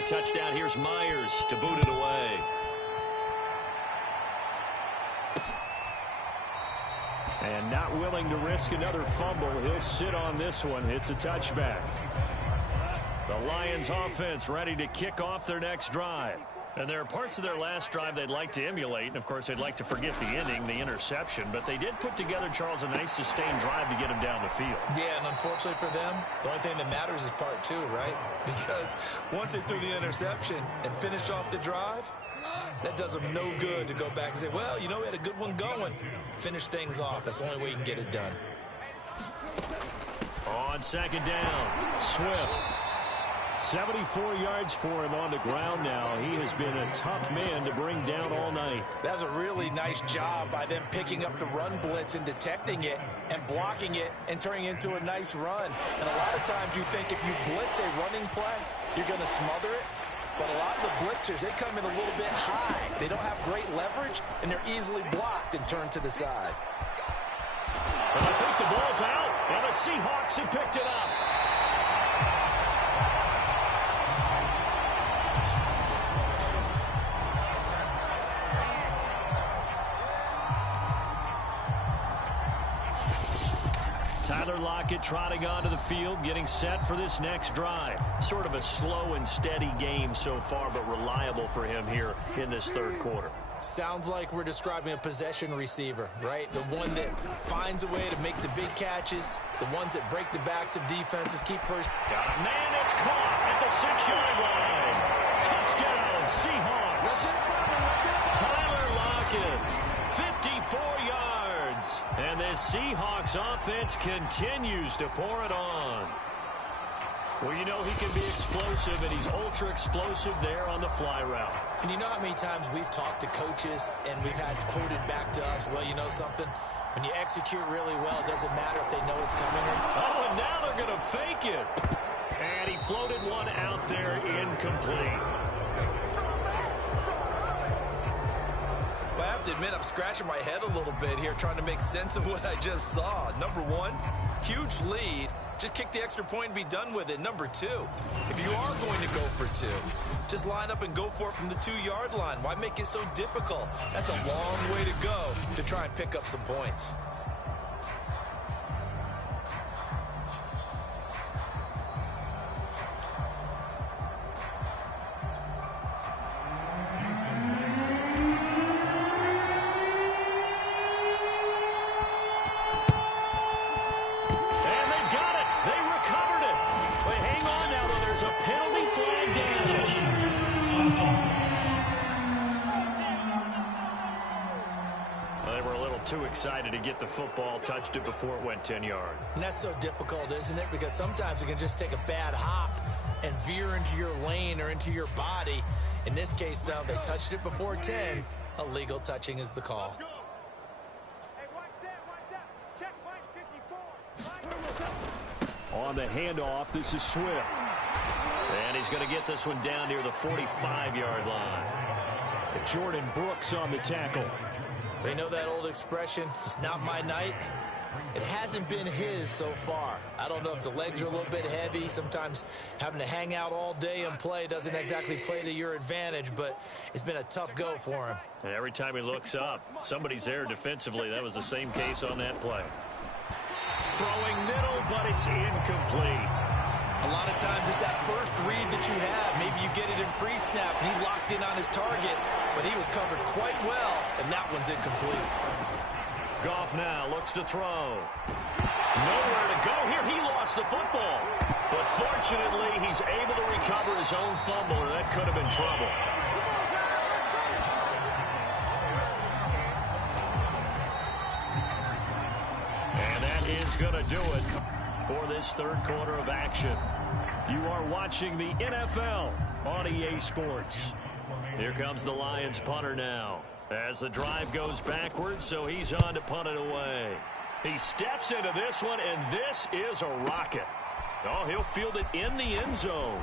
Touchdown, here's Myers to boot it away. And not willing to risk another fumble. He'll sit on this one. It's a touchback. The Lions offense ready to kick off their next drive. And there are parts of their last drive they'd like to emulate. And, of course, they'd like to forget the ending, the interception. But they did put together, Charles, a nice sustained drive to get him down the field. Yeah, and unfortunately for them, the only thing that matters is part 2, right? Because once they threw the interception and finished off the drive, that does them no good to go back and say, well, you know, we had a good one going. Finish things off. That's the only way you can get it done. On second down, Swift. 74 yards for him on the ground now. He has been a tough man to bring down all night. That's a really nice job by them picking up the run blitz and detecting it and blocking it and turning it into a nice run. And a lot of times you think if you blitz a running play, you're going to smother it. But a lot of the blitzers, they come in a little bit high. They don't have great leverage, and they're easily blocked and turned to the side. And I think the ball's out, and the Seahawks have picked it up. Tyler Lockett trotting onto the field, getting set for this next drive. Sort of a slow and steady game so far, but reliable for him here in this third quarter. Sounds like we're describing a possession receiver, right? The one that finds a way to make the big catches, the ones that break the backs of defenses, keep first. Got a man, it's caught at the 6-yard line. Touchdown, Seahawks. Tyler Lockett, 54 yards. And this Seahawks offense continues to pour it on. Well, you know he can be explosive, and he's ultra-explosive there on the fly route. And you know how many times we've talked to coaches and we've had quoted back to us, well, you know something? When you execute really well, it doesn't matter if they know it's coming. Oh, and now they're going to fake it. And he floated one out there incomplete. Well, I have to admit, I'm scratching my head a little bit here trying to make sense of what I just saw. Number one, huge lead. Just kick the extra point and be done with it. Number two, if you are going to go for two, just line up and go for it from the 2-yard line. Why make it so difficult? That's a long way to go to try and pick up some points. too excited to get the football, touched it before it went 10 yards. And that's so difficult, isn't it? Because sometimes you can just take a bad hop and veer into your lane or into your body. In this case, though, they touched it before 10. Illegal touching is the call. On the handoff, this is Swift. And he's going to get this one down near the 45-yard line. Jordan Brooks on the tackle. They know that old expression, it's not my night. It hasn't been his so far. I don't know if the legs are a little bit heavy. Sometimes having to hang out all day and play doesn't exactly play to your advantage, but it's been a tough go for him. And every time he looks up, somebody's there defensively. That was the same case on that play. Throwing middle, but it's incomplete. A lot of times it's that first read that you have. Maybe you get it in pre-snap, and he locked in on his target, but he was covered quite well, and that one's incomplete. Goff now looks to throw. Nowhere to go here. He lost the football. But fortunately, he's able to recover his own fumble, or that could have been trouble. And that is going to do it for this third quarter of action. You are watching the NFL on EA Sports. Here comes the Lions punter now as the drive goes backwards, so he's on to punt it away. He steps into this one, and this is a rocket. Oh, he'll field it in the end zone.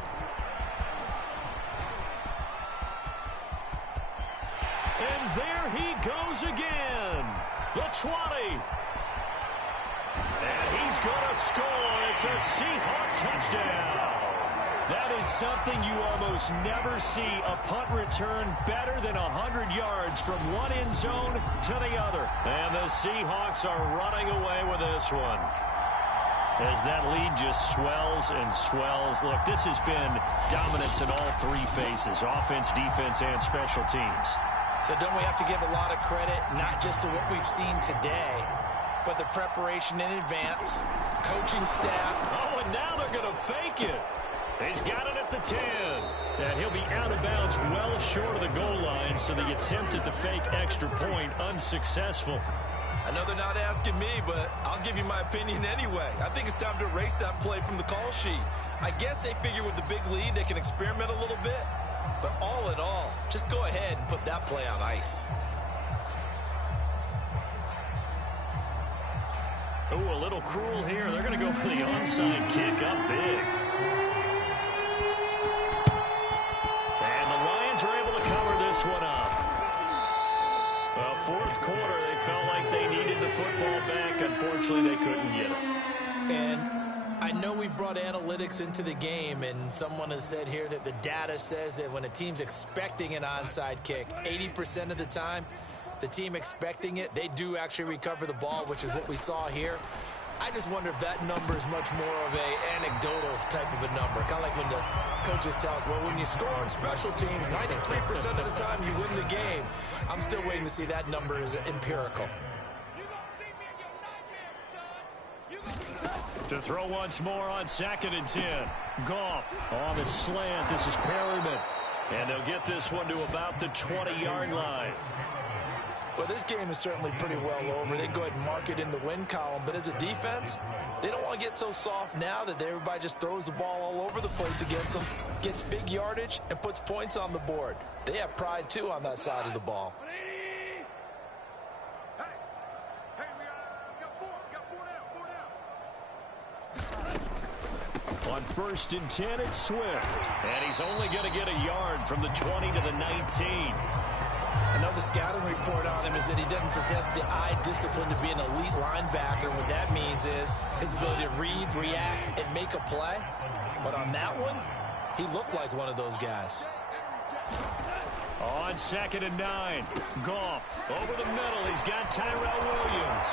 And there he goes again. The 20. And he's going to score. It's a Seahawk touchdown. That is something you almost never see. A punt return better than 100 yards from one end zone to the other. And the Seahawks are running away with this one. As that lead just swells and swells. Look, this has been dominance in all three phases, offense, defense, and special teams. So don't we have to give a lot of credit, not just to what we've seen today, but the preparation in advance, coaching staff. Oh, and now they're going to fake it. He's got it at the 10. And he'll be out of bounds well short of the goal line, so the attempt at the fake extra point unsuccessful. I know they're not asking me, but I'll give you my opinion anyway. I think it's time to erase that play from the call sheet. I guess they figure with the big lead they can experiment a little bit. But all in all, just go ahead and put that play on ice. Oh, a little cruel here. They're going to go for the onside kick up big. And the Lions are able to cover this one up. Well, fourth quarter, they felt like they needed the football back. Unfortunately, they couldn't get it. And I know we brought analytics into the game, and someone has said here that the data says that when a team's expecting an onside kick, 80% of the time, the team expecting it, they do actually recover the ball, which is what we saw here. I just wonder if that number is much more of a anecdotal type of a number. Kind of like when the coaches tell us, well, when you score on special teams, 93% of the time you win the game. I'm still waiting to see that number is empirical. To throw once more on 2nd and 10. Goff On the slant, this is Perryman. And they'll get this one to about the 20-yard line. Well, this game is certainly pretty well over. They can go ahead and mark it in the win column. But as a defense, they don't want to get so soft now that everybody just throws the ball all over the place against them, gets big yardage, and puts points on the board. They have pride, too, on that side of the ball. On 1st and 10, it's Swift. And he's only going to get a yard from the 20 to the 19. I know the scouting report on him is that he doesn't possess the eye discipline to be an elite linebacker. What that means is his ability to read, react, and make a play. But on that one, he looked like one of those guys. On 2nd and 9, Goff over the middle. He's got Tyrell Williams.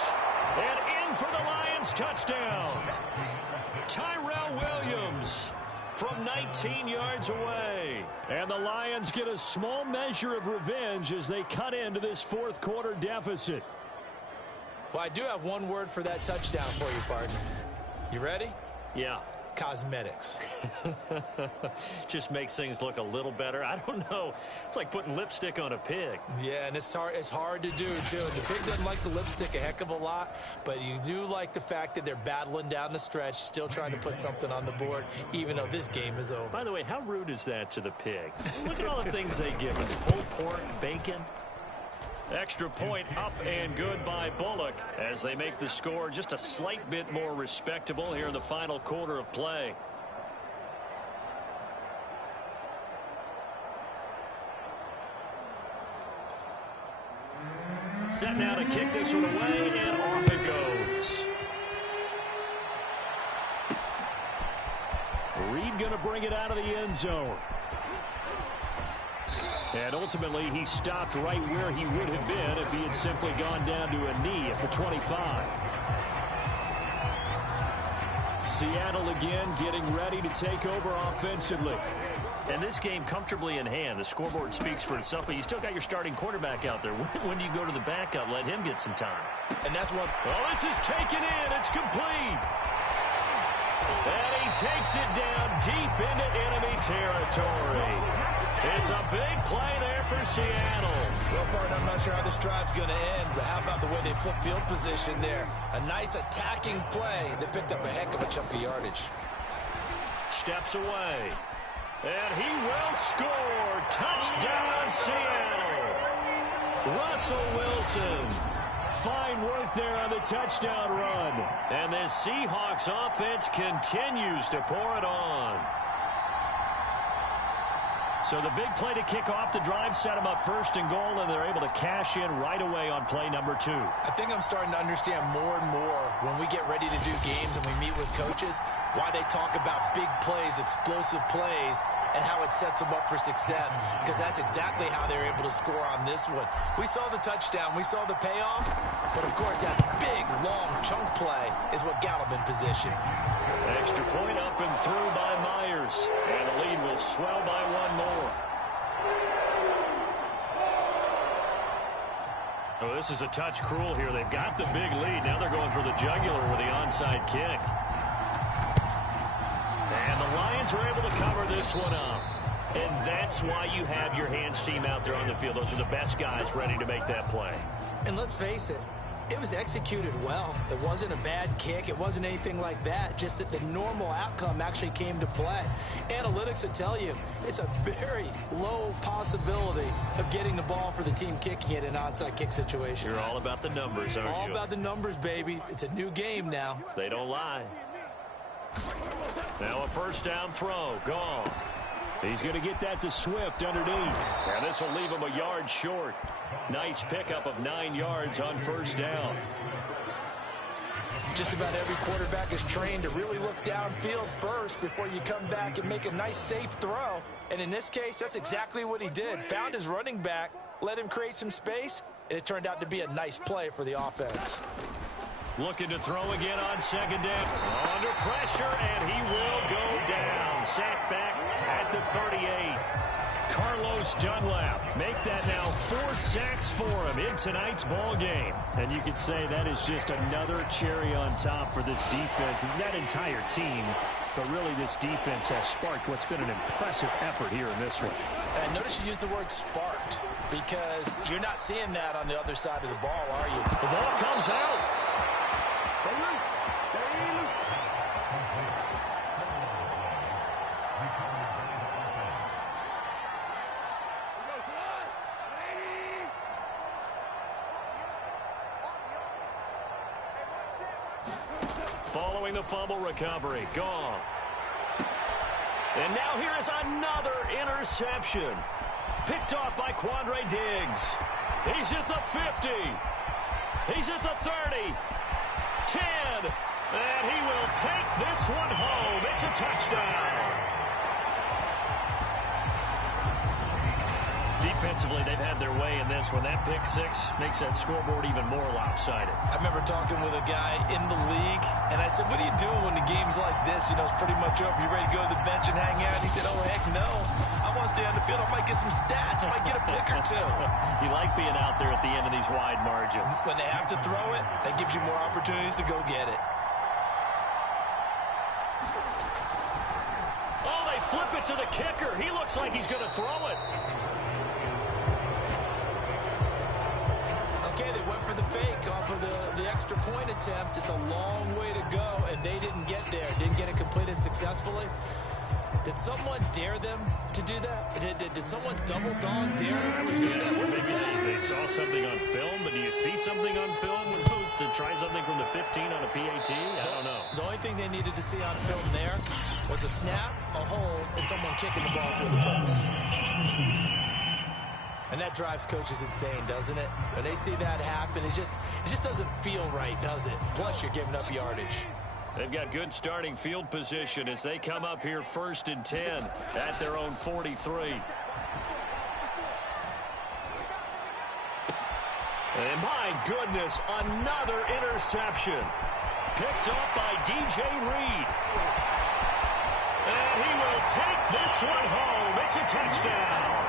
And in for the Lions touchdown. Tyrell Williams from 19 yards away. And the Lions get a small measure of revenge as they cut into this fourth quarter deficit. Well, I do have one word for that touchdown for you, partner. You ready? Yeah. cosmetics. Just makes things look a little better. I don't know. It's like putting lipstick on a pig. Yeah, and it's hard to do, too. And the pig doesn't like the lipstick a heck of a lot, but you do like the fact that they're battling down the stretch, still trying to put something on the board, even though this game is over. By the way, how rude is that to the pig? Look at all the things they give us. Pulled pork, bacon. Extra point up and good by Bullock as they make the score just a slight bit more respectable here in the final quarter of play. Set now to kick this one away, and off it goes. Reed going to bring it out of the end zone. And ultimately, he stopped right where he would have been if he had simply gone down to a knee at the 25. Seattle again getting ready to take over offensively. And this game comfortably in hand. The scoreboard speaks for itself, but you still got your starting quarterback out there. When do you go to the backup? Let him get some time. And that's what... Oh, this is taken in. It's complete. And he takes it down deep into enemy territory. It's a big play there for Seattle. Well, partner, I'm not sure how this drive's going to end, but how about the way they flip field position there? A nice attacking play that picked up a heck of a chunk of yardage. Steps away. And he will score. Touchdown, Seattle. Russell Wilson. Fine work there on the touchdown run. And this Seahawks offense continues to pour it on. So the big play to kick off the drive set them up first and goal, and they're able to cash in right away on play number 2. I think I'm starting to understand more and more when we get ready to do games and we meet with coaches why they talk about big plays, explosive plays, and how it sets them up for success, because that's exactly how they're able to score on this one. We saw the touchdown. We saw the payoff. But, of course, that big, long chunk play is what got them in position. Extra point up and through by Myers. And the lead will swell by one more. Oh, this is a touch cruel here. They've got the big lead. Now they're going for the jugular with the onside kick. And the Lions are able to cover this one up. And that's why you have your hands team out there on the field. Those are the best guys ready to make that play. And let's face it, it was executed well. It wasn't a bad kick. It wasn't anything like that. Just that the normal outcome actually came to play. Analytics will tell you it's a very low possibility of getting the ball for the team kicking it in an onside kick situation. You're all about the numbers, aren't you? All about the numbers, baby. It's a new game now. They don't lie. Now a first down throw. Gone. He's going to get that to Swift underneath. And this will leave him a yard short. Nice pickup of 9 yards on first down. Just about every quarterback is trained to really look downfield first before you come back and make a nice, safe throw. And in this case, that's exactly what he did. Found his running back, let him create some space, and it turned out to be a nice play for the offense. Looking to throw again on second down. Under pressure, and he will go down. Sacked back at the 38. Carlos Dunlap make that now 4 sacks for him in tonight's ball game. And you could say that is just another cherry on top for this defense and that entire team. But really, this defense has sparked what's been an impressive effort here in this one. And notice you used the word sparked, because you're not seeing that on the other side of the ball, are you? The ball comes out. Following the fumble recovery, Goff. And now here is another interception. Picked off by Quandre Diggs. He's at the 50. He's at the 30. 10. And he will take this one home. It's a touchdown. Defensively, they've had their way in this one. That pick six makes that scoreboard even more lopsided. I remember talking with a guy in the league, and I said, what do you do when the game's like this? You know, it's pretty much over. You ready to go to the bench and hang out? He said, oh, heck no. I want to stay on the field. I might get some stats. I might get a pick or two. You like being out there at the end of these wide margins. When they have to throw it, that gives you more opportunities to go get it. flip it to the kicker. He looks like he's going to throw it. Okay, they went for the fake off of the extra point attempt. It's a long way to go, and they didn't get there. Didn't get it completed successfully. Did someone dare them to do that? Did someone double dog dare them to do that? Maybe they saw something on film, but do you see something on film when goes to try something from the 15 on a PAT? I don't know. The only thing they needed to see on film there was a snap, a hole, and someone kicking the ball through the post. And that drives coaches insane, doesn't it? When they see that happen, it just doesn't feel right, does it? Plus, you're giving up yardage. They've got good starting field position as they come up here 1st and 10 at their own 43. And my goodness, another interception. Picked up by DJ Reed. And he will take this one home. It's a touchdown.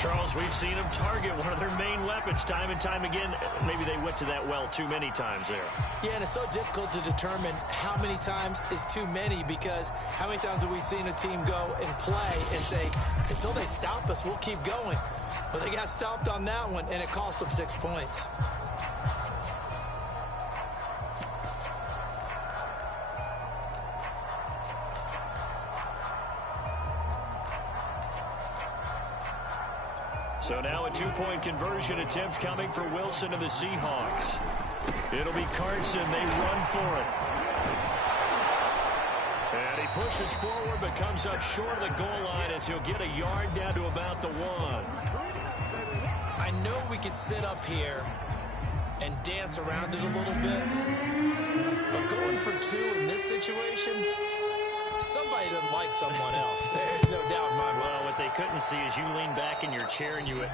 Charles, we've seen them target one of their main weapons time and time again. Maybe they went to that well too many times there. Yeah, and it's so difficult to determine how many times is too many, because how many times have we seen a team go and play and say, until they stop us, we'll keep going. But they got stopped on that one, and it cost them 6 points. So now a two-point conversion attempt coming for Wilson and the Seahawks. It'll be Carson. They run for it. And he pushes forward but comes up short of the goal line as he'll get a yard down to about the 1. I know we could sit up here and dance around it a little bit, but going for 2 in this situation, somebody doesn't like someone else. There's no doubt in my mind. Well, what they couldn't see is you lean back in your chair and you went,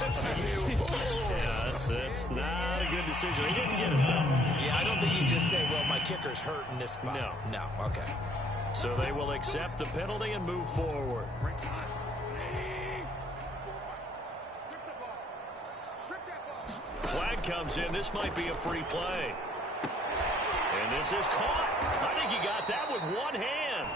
yeah, that's not a good decision. They didn't get it, though. Yeah, I don't think you just say, well, my kicker's hurt in this spot. No, okay. So they will accept the penalty and move forward. Flag comes in. This might be a free play. And this is caught. I think he got that with one hand.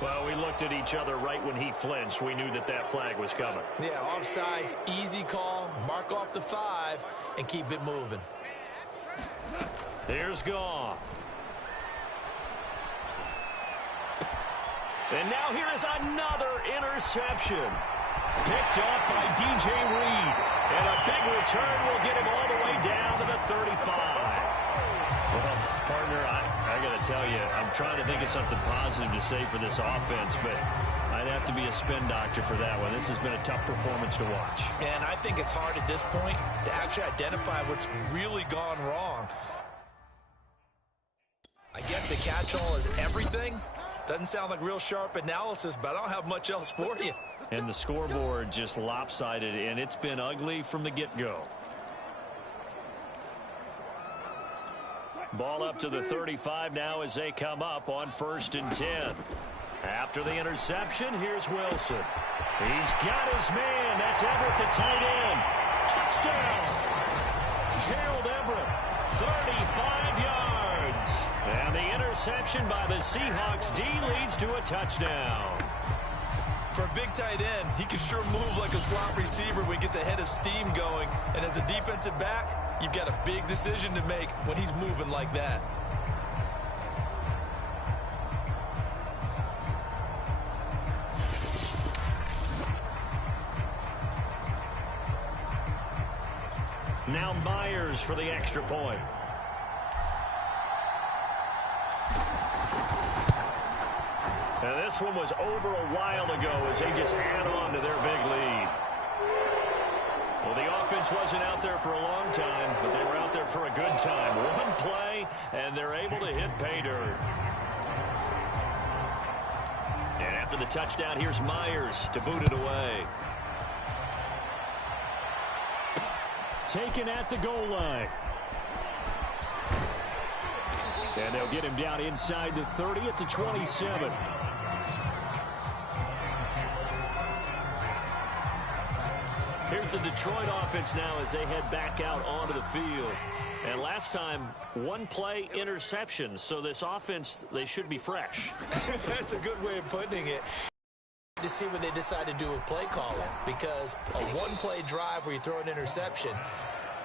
Well, we looked at each other right when he flinched. We knew that flag was coming. Yeah, offsides, easy call, mark off the 5, and keep it moving. Here's Goff. And now here is another interception. Picked off by DJ Reed. And a big return will get him all the way down to the 35. Well, partner, I got to tell you, I'm trying to think of something positive to say for this offense, but I'd have to be a spin doctor for that one. This has been a tough performance to watch. And I think it's hard at this point to actually identify what's really gone wrong. I guess the catch-all is everything. Doesn't sound like real sharp analysis, but I don't have much else for you. And the scoreboard just lopsided, and it's been ugly from the get-go. Ball up to the 35 now as they come up on 1st and 10. After the interception, here's Wilson. He's got his man. That's Everett, the tight end. Touchdown! Gerald Everett, 35 yards. And the interception by the Seahawks D leads to a touchdown. For a big tight end, he can sure move like a slot receiver when he gets a head of steam going. And as a defensive back, you've got a big decision to make when he's moving like that. Now Myers for the extra point. And this one was over a while ago as they just add on to their big lead. Well, the offense wasn't out there for a long time, but they were out there for a good time. One play, and they're able to hit pay dirt. And after the touchdown, here's Myers to boot it away. Taken at the goal line. And they'll get him down inside the 30 at the 27. Here's the Detroit offense now as they head back out onto the field. And last time, one play interception. So this offense, they should be fresh. That's a good way of putting it. To see what they decide to do with play calling, because a one-play drive where you throw an interception,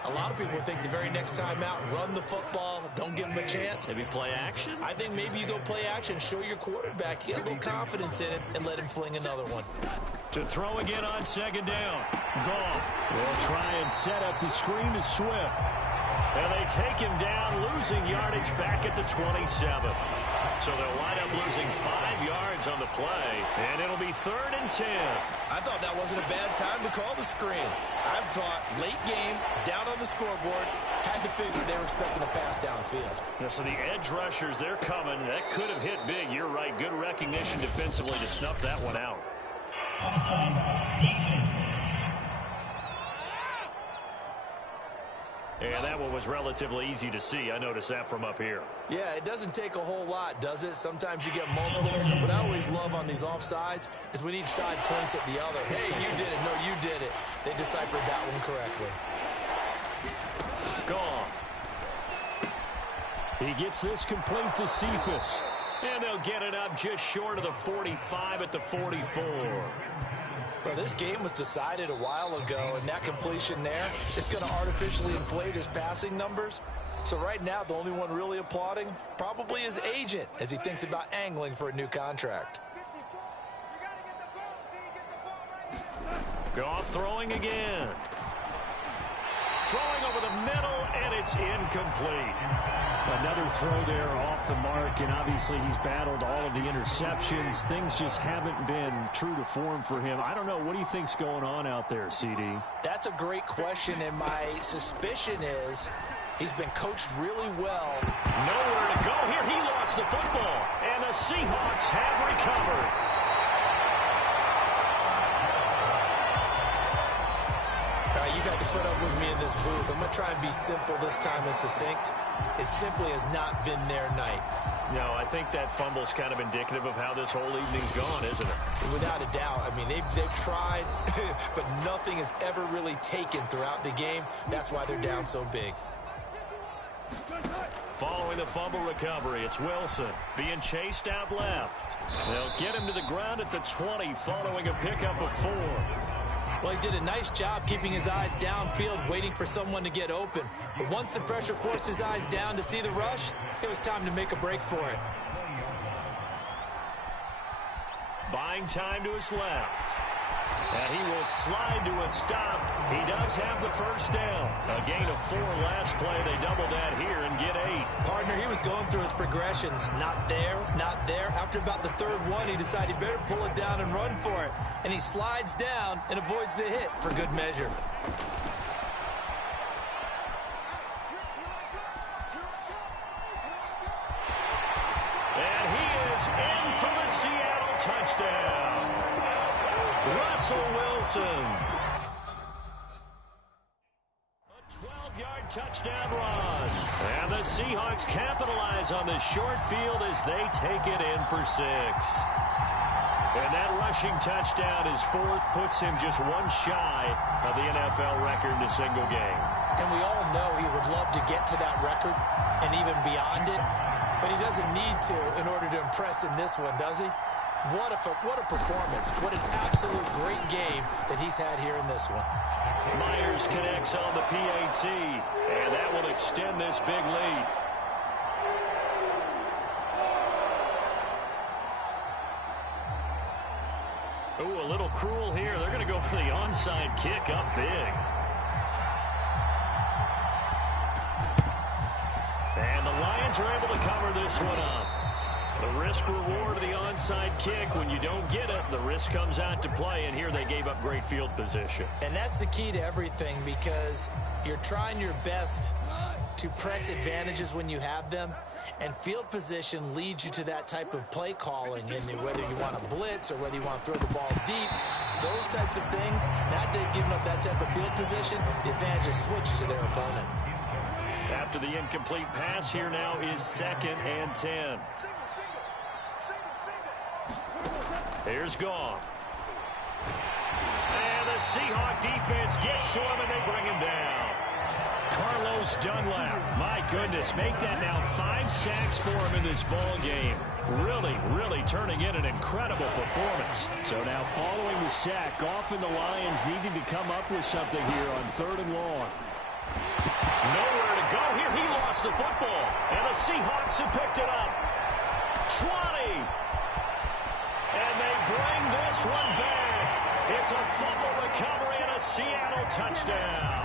a lot of people think the very next time out, run the football, don't give them a chance. Maybe play action? I think maybe you go play action, show your quarterback, get a little confidence in it, and let him fling another one. To throw again on second down. Goff will try and set up the screen to Swift. And they take him down, losing yardage back at the 27. So they'll wind up losing 5 yards on the play, and it'll be 3rd and 10. I thought that wasn't a bad time to call the screen. I thought late game, down on the scoreboard, had to figure they were expecting a pass downfield. Yeah, so the edge rushers, they're coming. That could have hit big. You're right. Good recognition defensively to snuff that one out. Offside defense. And that one was relatively easy to see. I noticed that from up here. Yeah, it doesn't take a whole lot, does it? Sometimes you get multiples. What I always love on these offsides is when each side points at the other. Hey, you did it. No, you did it. They deciphered that one correctly. Gone. He gets this complete to Cephas. And they'll get it up just short of the 45 at the 44. Well, this game was decided a while ago, and that completion there is going to artificially inflate his passing numbers. So right now, the only one really applauding probably his agent as he thinks about angling for a new contract. Goff throwing again. Throwing over the middle, and it's incomplete. Another throw there off the mark, and obviously he's battled all of the interceptions. Things just haven't been true to form for him. I don't know. What do you think's going on out there, CD? That's a great question, and my suspicion is he's been coached really well. Nowhere to go here. He lost the football, and the Seahawks have recovered. You've had to put up with me in this booth. I'm going to try and be simple this time and succinct. It simply has not been their night. No, I think that fumble's kind of indicative of how this whole evening's gone, isn't it? Without a doubt. I mean, they've tried, but nothing has ever really taken throughout the game. That's why they're down so big. Following the fumble recovery, it's Wilson being chased out left. They'll get him to the ground at the 20 following a pickup of 4. Well, he did a nice job keeping his eyes downfield, waiting for someone to get open. But once the pressure forced his eyes down to see the rush, it was time to make a break for it. Buying time to his left. And he will slide to a stop. He does have the first down. A gain of 4 last play. They double that here and get 8. Partner, he was going through his progressions. Not there, not there. After about the 3rd one, he decided he better pull it down and run for it. And he slides down and avoids the hit for good measure. And he is in for the Seattle touchdown. Russell Wilson. A 12-yard touchdown run. And the Seahawks capitalize on this short field as they take it in for 6. And that rushing touchdown, his 4th, puts him just 1 shy of the NFL record in a single game. And we all know he would love to get to that record and even beyond it. But he doesn't need to in order to impress in this one, does he? What a performance. What an absolute great game that he's had here in this one. Myers connects on the PAT, and that will extend this big lead. Ooh, a little cruel here. They're going to go for the onside kick up big. And the Lions are able to cover this one up. The risk-reward of the onside kick, when you don't get it, the risk comes out to play, and here they gave up great field position. And that's the key to everything, because you're trying your best to press advantages when you have them, and field position leads you to that type of play calling, and whether you want to blitz or whether you want to throw the ball deep, those types of things, now they've given up that type of field position, the advantage is switched to their opponent. After the incomplete pass, here now is 2nd and 10. Here's Goff. And the Seahawk defense gets to him, and they bring him down. Carlos Dunlap, my goodness, make that now 5 sacks for him in this ball game. Really turning in an incredible performance. So now following the sack, often the Lions needing to come up with something here on 3rd and long. Nowhere to go here. He lost the football, and the Seahawks have picked it up. 20. And they bring this one back. It's a fumble recovery and a Seattle touchdown.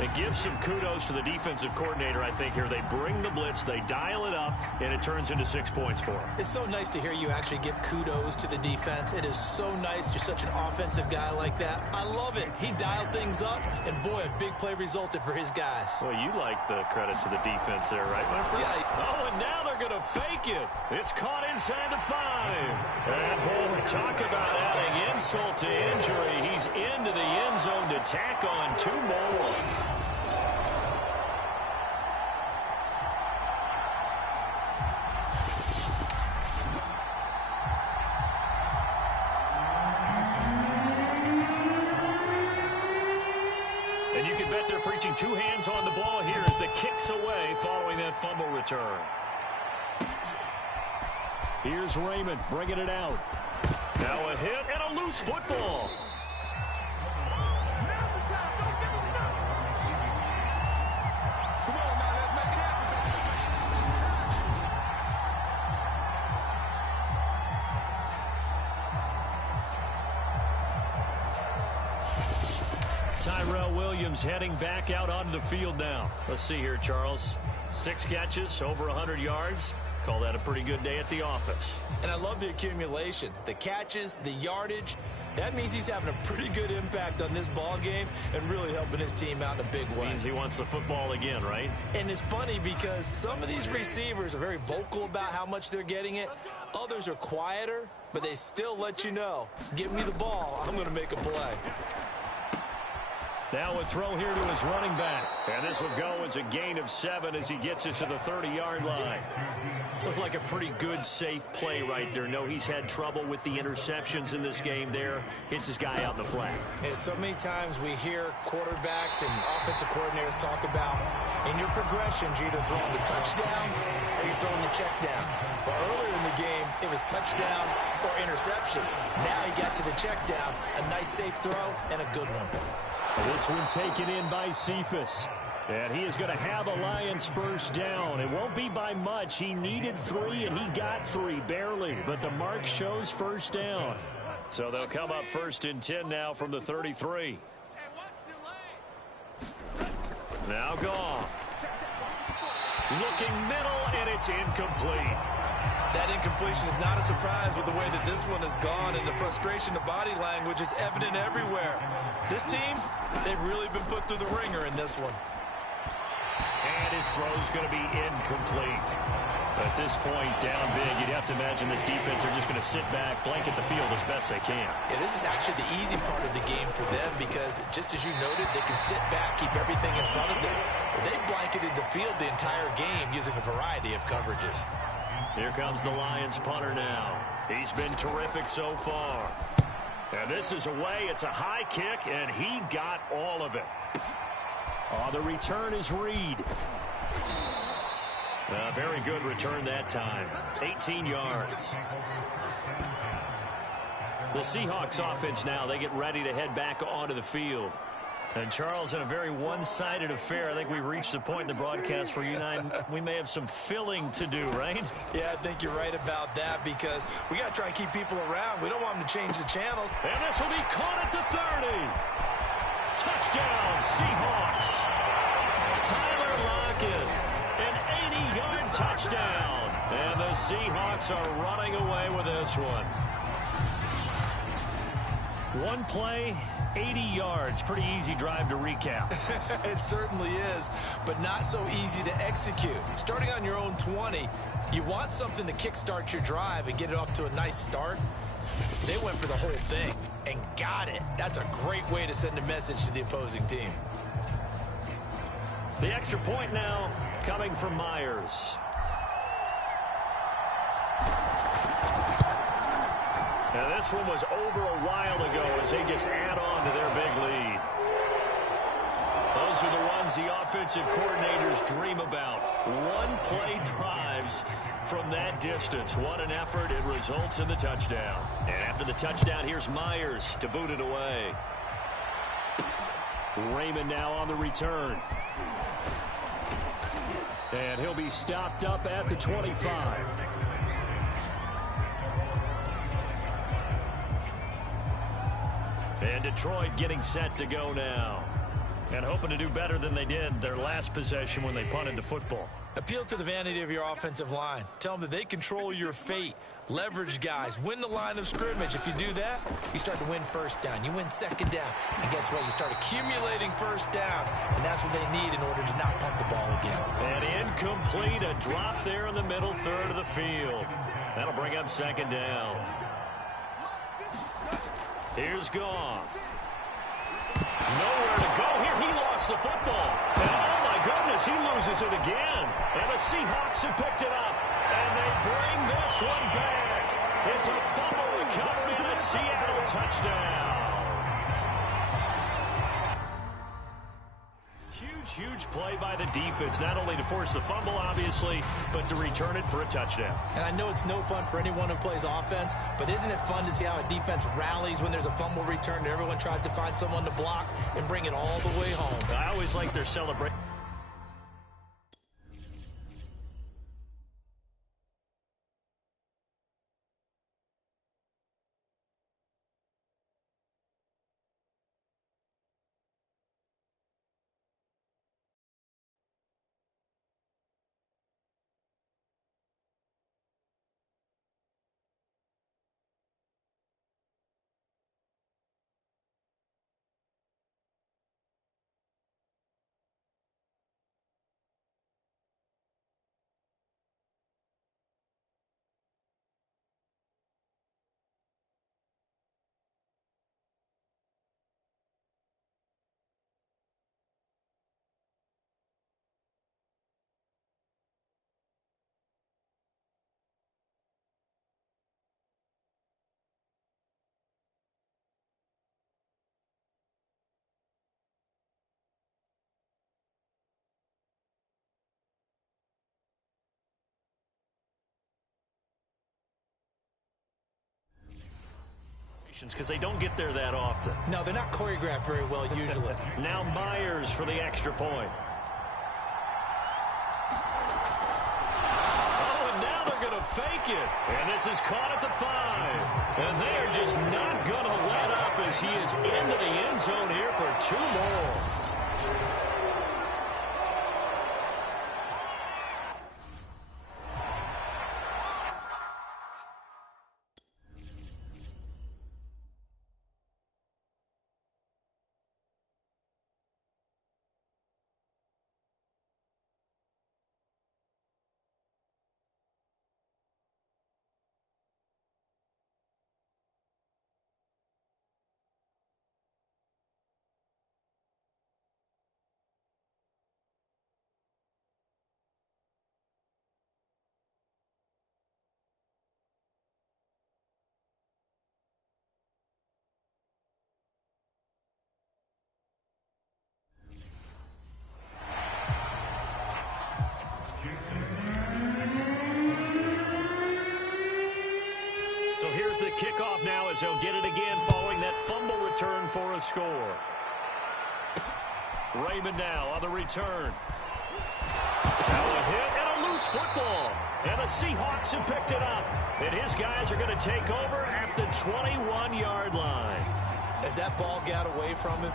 It gives some kudos to the defensive coordinator, I think, here. They bring the blitz, they dial it up, and it turns into 6 points for them. It's so nice to hear you actually give kudos to the defense. It is so nice. You're such an offensive guy like that. I love it. He dialed things up, and boy, a big play resulted for his guys. Well, you like the credit to the defense there, right, my friend? Yeah. Oh, and now they're going to fake it. It's caught inside the 5. And boy, talk about adding insult to injury. He's into the end zone to tack on 2 more. And you can bet they're preaching 2 hands on the ball here as the kick's away following that fumble return. Here's Raymond bringing it out. Now a hit and a loose football. Tyrell Williams heading back out onto the field now. Let's see here, Charles. 6 catches, over 100 yards. Call that a pretty good day at the office. And I love the accumulation, the catches, the yardage. That means he's having a pretty good impact on this ball game and really helping his team out in a big way. Means he wants the football again, right? And it's funny because some of these receivers are very vocal about how much they're getting it. Others are quieter, but they still let you know, give me the ball, I'm going to make a play. Now a throw here to his running back. And this will go as a gain of 7 as he gets it to the 30-yard line. Looked like a pretty good, safe play right there. No, he's had trouble with the interceptions in this game there. Hits his guy out in the flat. And so many times we hear quarterbacks and offensive coordinators talk about in your progressions, you're either throwing the touchdown or you're throwing the check down. But earlier in the game, it was touchdown or interception. Now he got to the check down, a nice safe throw, and a good one. This one taken in by Cephas. And he is going to have a Lions first down. It won't be by much. He needed 3, and he got 3, barely. But the mark shows first down. So they'll come up 1st and 10 now from the 33. Now Goff. Looking middle, and it's incomplete. That incompletion is not a surprise with the way that this one has gone, and the frustration of body language is evident everywhere. This team, they've really been put through the ringer in this one. And his throw's going to be incomplete. At this point, down big, you'd have to imagine this defense are just going to sit back, blanket the field as best they can. Yeah, this is actually the easy part of the game for them because, just as you noted, they can sit back, keep everything in front of them. They blanketed the field the entire game using a variety of coverages. Here comes the Lions punter now. He's been terrific so far. And this is away. It's a high kick, and he got all of it. The return is Reed. A very good return that time. 18 yards. The Seahawks offense now, they get ready to head back onto the field. And Charles, in a very one-sided affair, I think we've reached the point in the broadcast where you and I, we may have some filling to do, right? Yeah, I think you're right about that because we got to try and keep people around. We don't want them to change the channels. And this will be caught at the 30. Touchdown, Seahawks. Tyler Lockett, an 80-yard touchdown. And the Seahawks are running away with this one. One play, 80 yards. Pretty easy drive to recap. It certainly is, but not so easy to execute. Starting on your own 20, you want something to kickstart your drive and get it off to a nice start. They went for the whole thing and got it. That's a great way to send a message to the opposing team. The extra point now coming from Myers. Now, this one was over a while ago as they just add on to their big lead. Those are the ones the offensive coordinators dream about. One-play drives from that distance. What an effort. It results in the touchdown. And after the touchdown, here's Myers to boot it away. Raymond now on the return. And he'll be stopped up at the 25. And Detroit getting set to go now. And hoping to do better than they did their last possession when they punted the football. Appeal to the vanity of your offensive line. Tell them that they control your fate. Leverage guys. Win the line of scrimmage. If you do that, you start to win first down. You win second down. And guess what? You start accumulating first downs. And that's what they need in order to not punt the ball again. And incomplete. A drop there in the middle third of the field. That'll bring up second down. Here's Goff. Nowhere to go here. He lost the football. And oh my goodness, he loses it again. And the Seahawks have picked it up. And they bring this one back. It's a fumble recovery and a Seattle touchdown. Huge play by the defense, not only to force the fumble, obviously, but to return it for a touchdown. And I know it's no fun for anyone who plays offense, but isn't it fun to see how a defense rallies when there's a fumble return and everyone tries to find someone to block and bring it all the way home? I always like their celebration. Because they don't get there that often. No, they're not choreographed very well usually. Now Myers for the extra point. Oh, and now they're going to fake it. And this is caught at the 5. And they are just not going to let up as he is into the end zone here for 2 more. So here's the kickoff now as they'll get it again following that fumble return for a score. Raymond now on the return. Now a hit and a loose football. And the Seahawks have picked it up. And his guys are going to take over at the 21-yard line. As that ball got away from him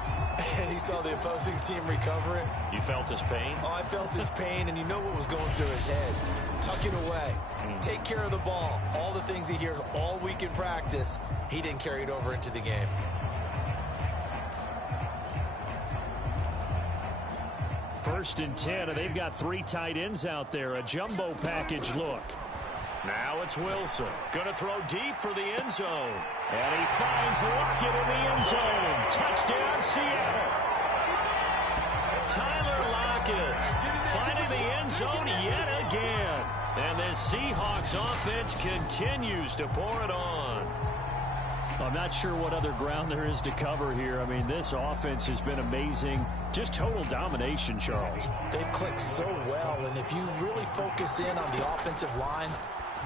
and he saw the opposing team recover it. You felt his pain? Oh, I felt his pain, and you know what was going through his head. Tuck it away. Take care of the ball. All the things he hears all week in practice, he didn't carry it over into the game. First and 10, and they've got 3 tight ends out there. A jumbo package look. Now it's Wilson. Going to throw deep for the end zone. And he finds Lockett in the end zone. Touchdown, Seattle. Tyler Lockett finding the end zone yet again. And the Seahawks offense continues to pour it on. I'm not sure what other ground there is to cover here. I mean, this offense has been amazing. Just total domination, Charles. They've clicked so well, and if you really focus in on the offensive line,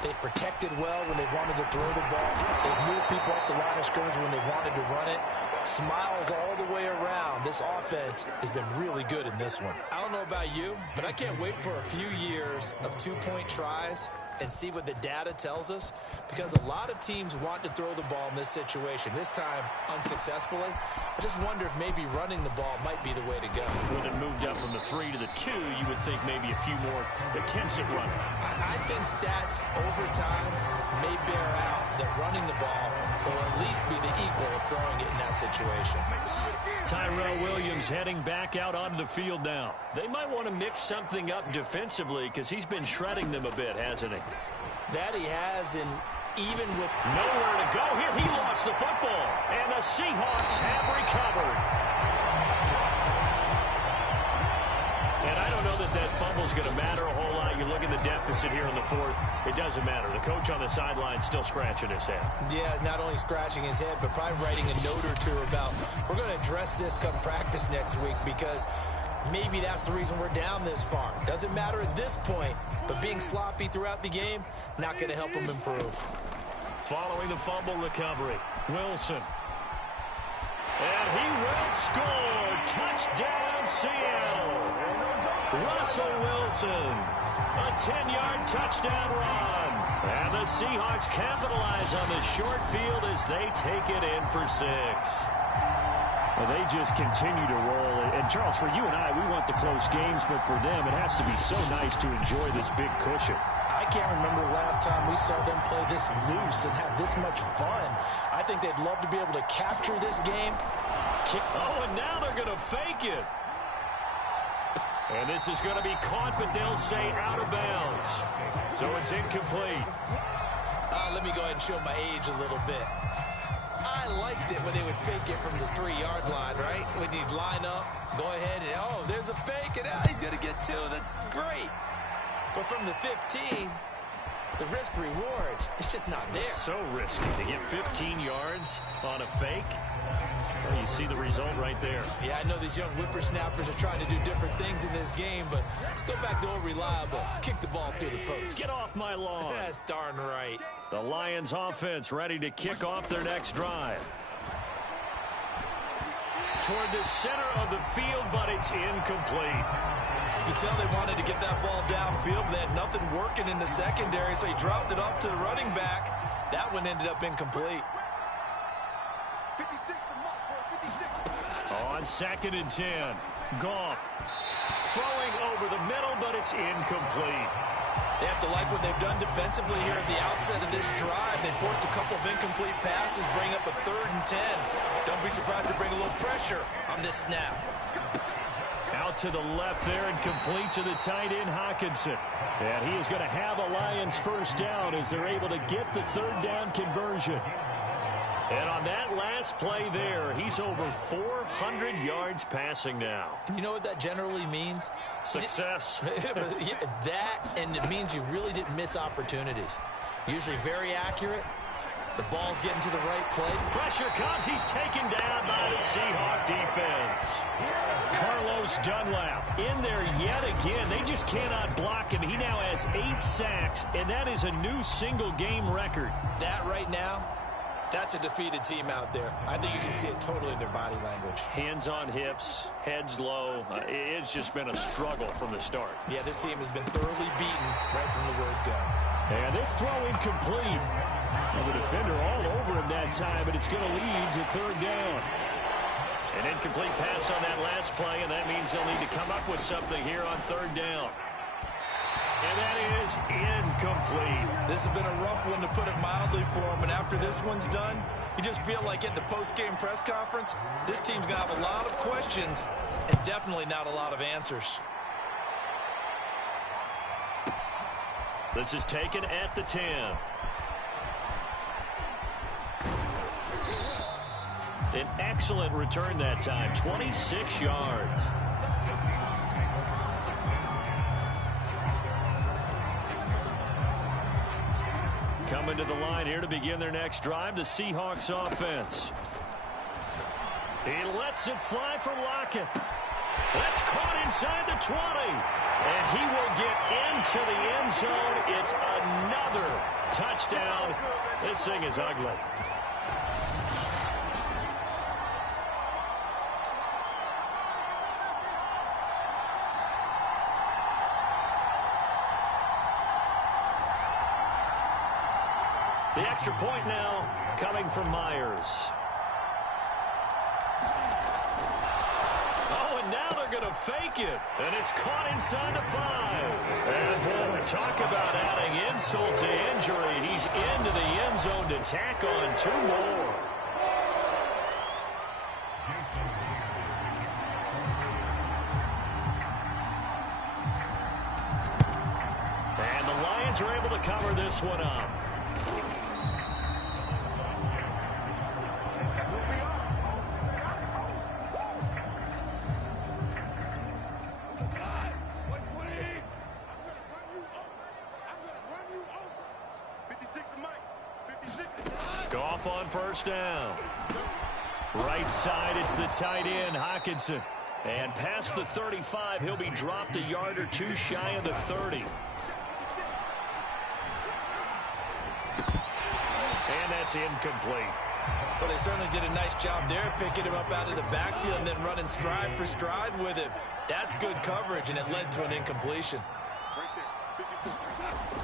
they've protected well when they wanted to throw the ball. They've moved people up the line of scrimmage when they wanted to run it. Smiles all the way around. This offense has been really good in this one. I don't know about you, but I can't wait for a few years of two-point tries and see what the data tells us, because a lot of teams want to throw the ball in this situation, this time unsuccessfully. I just wonder if maybe running the ball might be the way to go. When it moved up from the 3 to the 2, you would think maybe a few more attempts at running. I think stats over time may bear out that running the ball will at least be the equal of throwing it in that situation. Tyrell Williams heading back out onto the field now. They might want to mix something up defensively because he's been shredding them a bit, hasn't he? That he has, and even with nowhere to go here, he lost the football. And the Seahawks have recovered. And I don't know that that fumble's going to matter a whole lot. You look at the deficit here in the 4th. It doesn't matter. The coach on the sideline still scratching his head. Yeah, not only scratching his head, but probably writing a note or two about, we're going to address this come practice next week, because maybe that's the reason we're down this far. Doesn't matter at this point, but being sloppy throughout the game, not going to help him improve. Following the fumble recovery, Wilson. And he will score. Touchdown, Seattle. Russell Wilson. A 10-yard touchdown run. And the Seahawks capitalize on the short field as they take it in for 6. Well, they just continue to roll. And, Charles, for you and I, we want the close games, but for them, it has to be so nice to enjoy this big cushion. I can't remember the last time we saw them play this loose and have this much fun. I think they'd love to be able to capture this game. Oh, and now they're going to fake it. And this is going to be caught, but they'll say out of bounds. So it's incomplete. Let me go ahead and show my age a little bit. I liked it when they would fake it from the 3-yard line, right? When you'd line up, go ahead, and oh, there's a fake, and he's going to get 2. That's great. But from the 15, the risk-reward, it's just not there. So risky to get 15 yards on a fake. Well, you see the result right there. Yeah, I know these young whippersnappers are trying to do different things in this game, but let's go back to old reliable. Kick the ball through the post. Get off my lawn. That's darn right. The Lions offense ready to kick off their next drive. Toward the center of the field, but it's incomplete. You can tell they wanted to get that ball downfield, but they had nothing working in the secondary, so he dropped it off to the running back. That one ended up incomplete. On 2nd and 10, Goff throwing over the middle, but it's incomplete. They have to like what they've done defensively here at the outset of this drive. They forced a couple of incomplete passes, bring up a 3rd and 10. Don't be surprised to bring a little pressure on this snap. Out to the left there and complete to the tight end, Hockenson. And he is going to have a Lions first down as they're able to get the 3rd down conversion. And on that last play there, he's over 400 yards passing now. You know what that generally means? Success. That, and it means you really didn't miss opportunities. Usually very accurate. The ball's getting to the right play. Pressure comes. He's taken down by the Seahawk defense. Carlos Dunlap in there yet again. They just cannot block him. He now has 8 sacks, and that is a new single-game record. That right now, that's a defeated team out there. I think you can see it totally in their body language. Hands on hips, heads low. It's just been a struggle from the start. Yeah, this team has been thoroughly beaten right from the word go. And this throw incomplete. And the defender all over him that time, but it's going to lead to 3rd down. An incomplete pass on that last play, and that means they'll need to come up with something here on 3rd down. And that is incomplete. This has been a rough one, to put it mildly, for him. And after this one's done, you just feel like at the post-game press conference, this team's going to have a lot of questions and definitely not a lot of answers. This is taken at the 10. An excellent return that time, 26 yards. Coming to the line here to begin their next drive, the Seahawks offense. He lets it fly for Lockett. That's caught inside the 20. And he will get into the end zone. It's another touchdown. This thing is ugly. The extra point now coming from Myers. Oh, and now they're going to fake it. And it's caught inside the 5. And boy, talk about adding insult to injury. He's into the end zone to tack on 2 more. And the Lions are able to cover this one up. Goff on first down. Right side, it's the tight end, Hockenson. And past the 35, he'll be dropped a yard or 2 shy of the 30. And that's incomplete. Well, they certainly did a nice job there, picking him up out of the backfield and then running stride for stride with him. That's good coverage, and it led to an incompletion.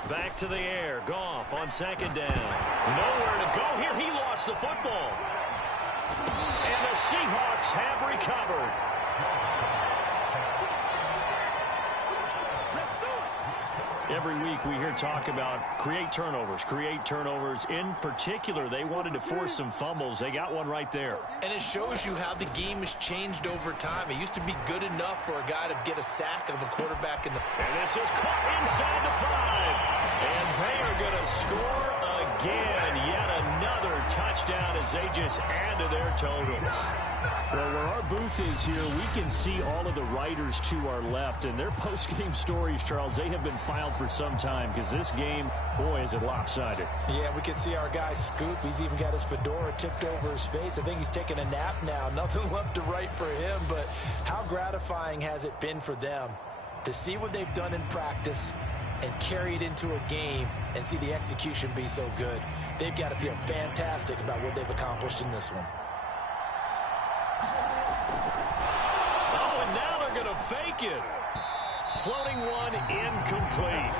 Back to the air. Goff on second down. Nowhere to go here. He lost the football. And the Seahawks have recovered. Every week we hear talk about create turnovers. In particular, they wanted to force some fumbles. They got one right there. And it shows you how the game has changed over time. It used to be good enough for a guy to get a sack of a quarterback in the... And this is caught inside the 5. And they are going to score again. Yet another touchdown as they just add to their totals. Well, where our booth is here, we can see all of the writers to our left. And their post-game stories, Charles, they have been filed for some time because this game, boy, is it lopsided. Yeah, we can see our guy Scoop. He's even got his fedora tipped over his face. I think he's taking a nap now. Nothing left to write for him. But how gratifying has it been for them to see what they've done in practice and carry it into a game and see the execution be so good? They've got to feel fantastic about what they've accomplished in this one. Oh, and now they're going to fake it. Floating one incomplete.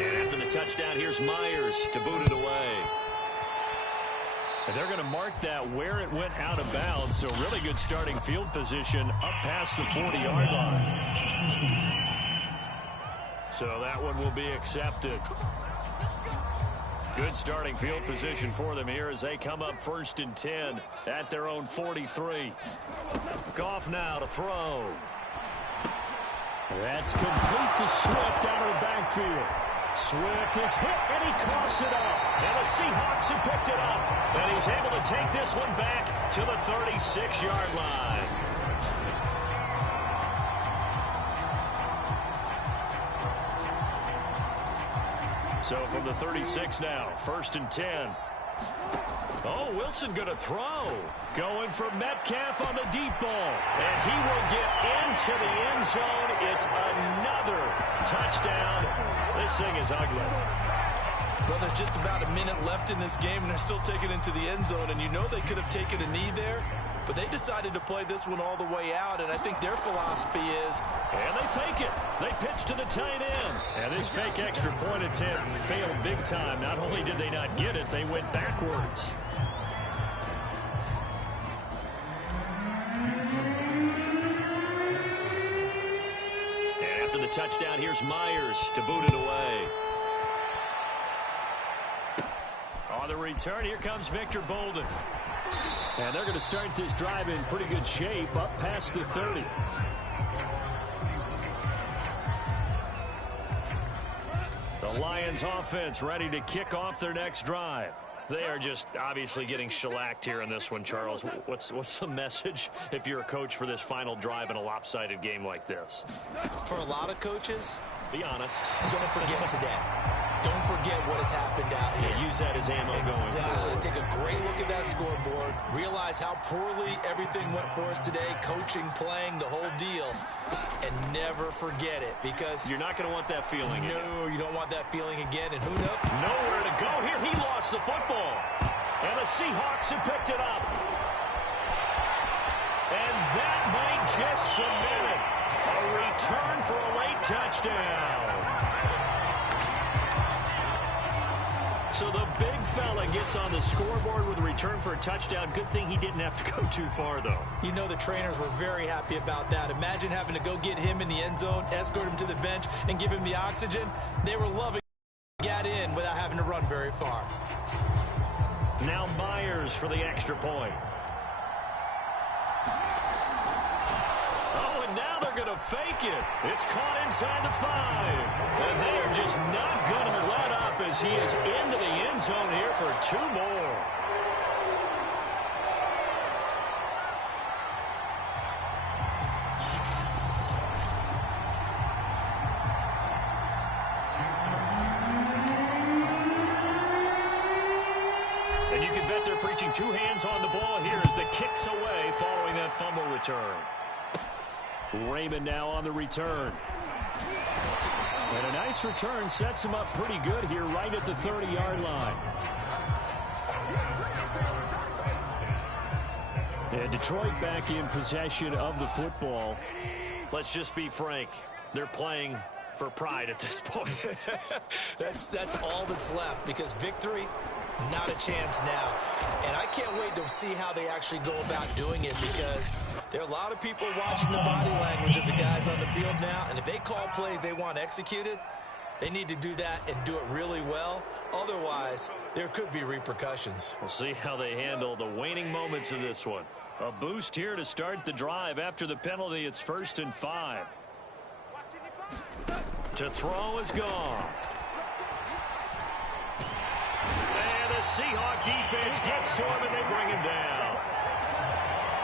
And after the touchdown, here's Myers to boot it away. And they're going to mark that where it went out of bounds. So really good starting field position up past the 40-yard line. So that one will be accepted. Good starting field position for them here as they come up 1st and 10 at their own 43. Goff now to throw. That's complete to Swift out of the backfield. Swift is hit, and he coughs it up. And the Seahawks have picked it up. And he's able to take this one back to the 36-yard line. So from the 36 now, 1st and 10. Oh, Wilson going to throw. Going for Metcalf on the deep ball. And he will get into the end zone. It's another touchdown. This thing is ugly. Well, there's just about a minute left in this game, and they're still taking it into the end zone. And you know they could have taken a knee there, but they decided to play this one all the way out, and I think their philosophy is... And they fake it. They pitch to the tight end. And this fake extra point attempt failed big time. Not only did they not get it, they went backwards. And after the touchdown, here's Myers to boot it away. On the return, here comes Victor Bolden. And they're going to start this drive in pretty good shape up past the 30. The Lions offense ready to kick off their next drive. They are just obviously getting shellacked here in this one, Charles. What's the message if you're a coach for this final drive in a lopsided game like this? For a lot of coaches, be honest. Don't forget today. Don't forget what has happened out here. Yeah, use that as ammo going forward. Take a great look at that scoreboard. Realize how poorly everything went for us today. Coaching, playing, the whole deal. And never forget it, because you're not going to want that feeling again. No, you don't want that feeling again. And who knows? Nowhere to go here. He lost the football. And the Seahawks have picked it up. And that might just cement it. A return for a late touchdown. So the big fella gets on the scoreboard with a return for a touchdown. Good thing he didn't have to go too far, though. You know, the trainers were very happy about that. Imagine having to go get him in the end zone, escort him to the bench, and give him the oxygen. They were loving he got in without having to run very far. Now Myers for the extra point. Oh, and now they're going to fake it. It's caught inside the 5. And they're just not going to let up as he is into the end zone here for 2 more. And you can bet they're preaching 2 hands on the ball here as the kick's away following that fumble return. Raymond now on the return. And a nice return sets him up pretty good here right at the 30-yard line. And Detroit back in possession of the football. Let's just be frank. They're playing for pride at this point. That's all that's left, because victory, not a chance now. And I can't wait to see how they actually go about doing it, because there are a lot of people watching the body language of the guys on the field now, and if they call plays they want executed, they need to do that and do it really well. Otherwise, there could be repercussions. We'll see how they handle the waning moments of this one. A boost here to start the drive. After the penalty, it's 1st and 5. To throw is Goff. And the Seahawk defense gets to him, and they bring him down.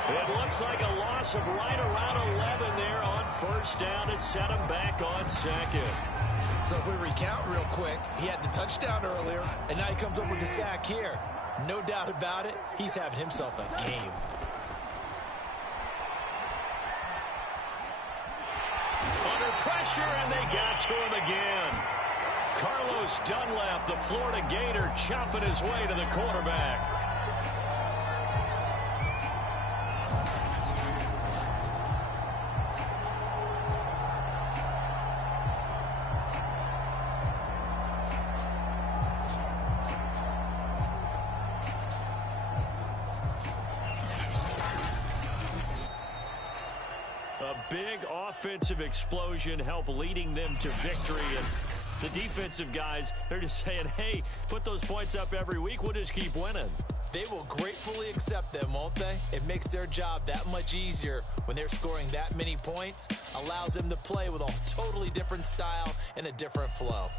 It looks like a loss of right around 11 there on 1st down to set him back on 2nd. So if we recount real quick, he had the touchdown earlier, and now he comes up with the sack here. No doubt about it, he's having himself a game. Under pressure, and they got to him again. Carlos Dunlap, the Florida Gator, chopping his way to the quarterback. A big offensive explosion helped leading them to victory. And the defensive guys, they're just saying, hey, put those points up every week. We'll just keep winning. They will gratefully accept them, won't they? It makes their job that much easier when they're scoring that many points. Allows them to play with a totally different style and a different flow.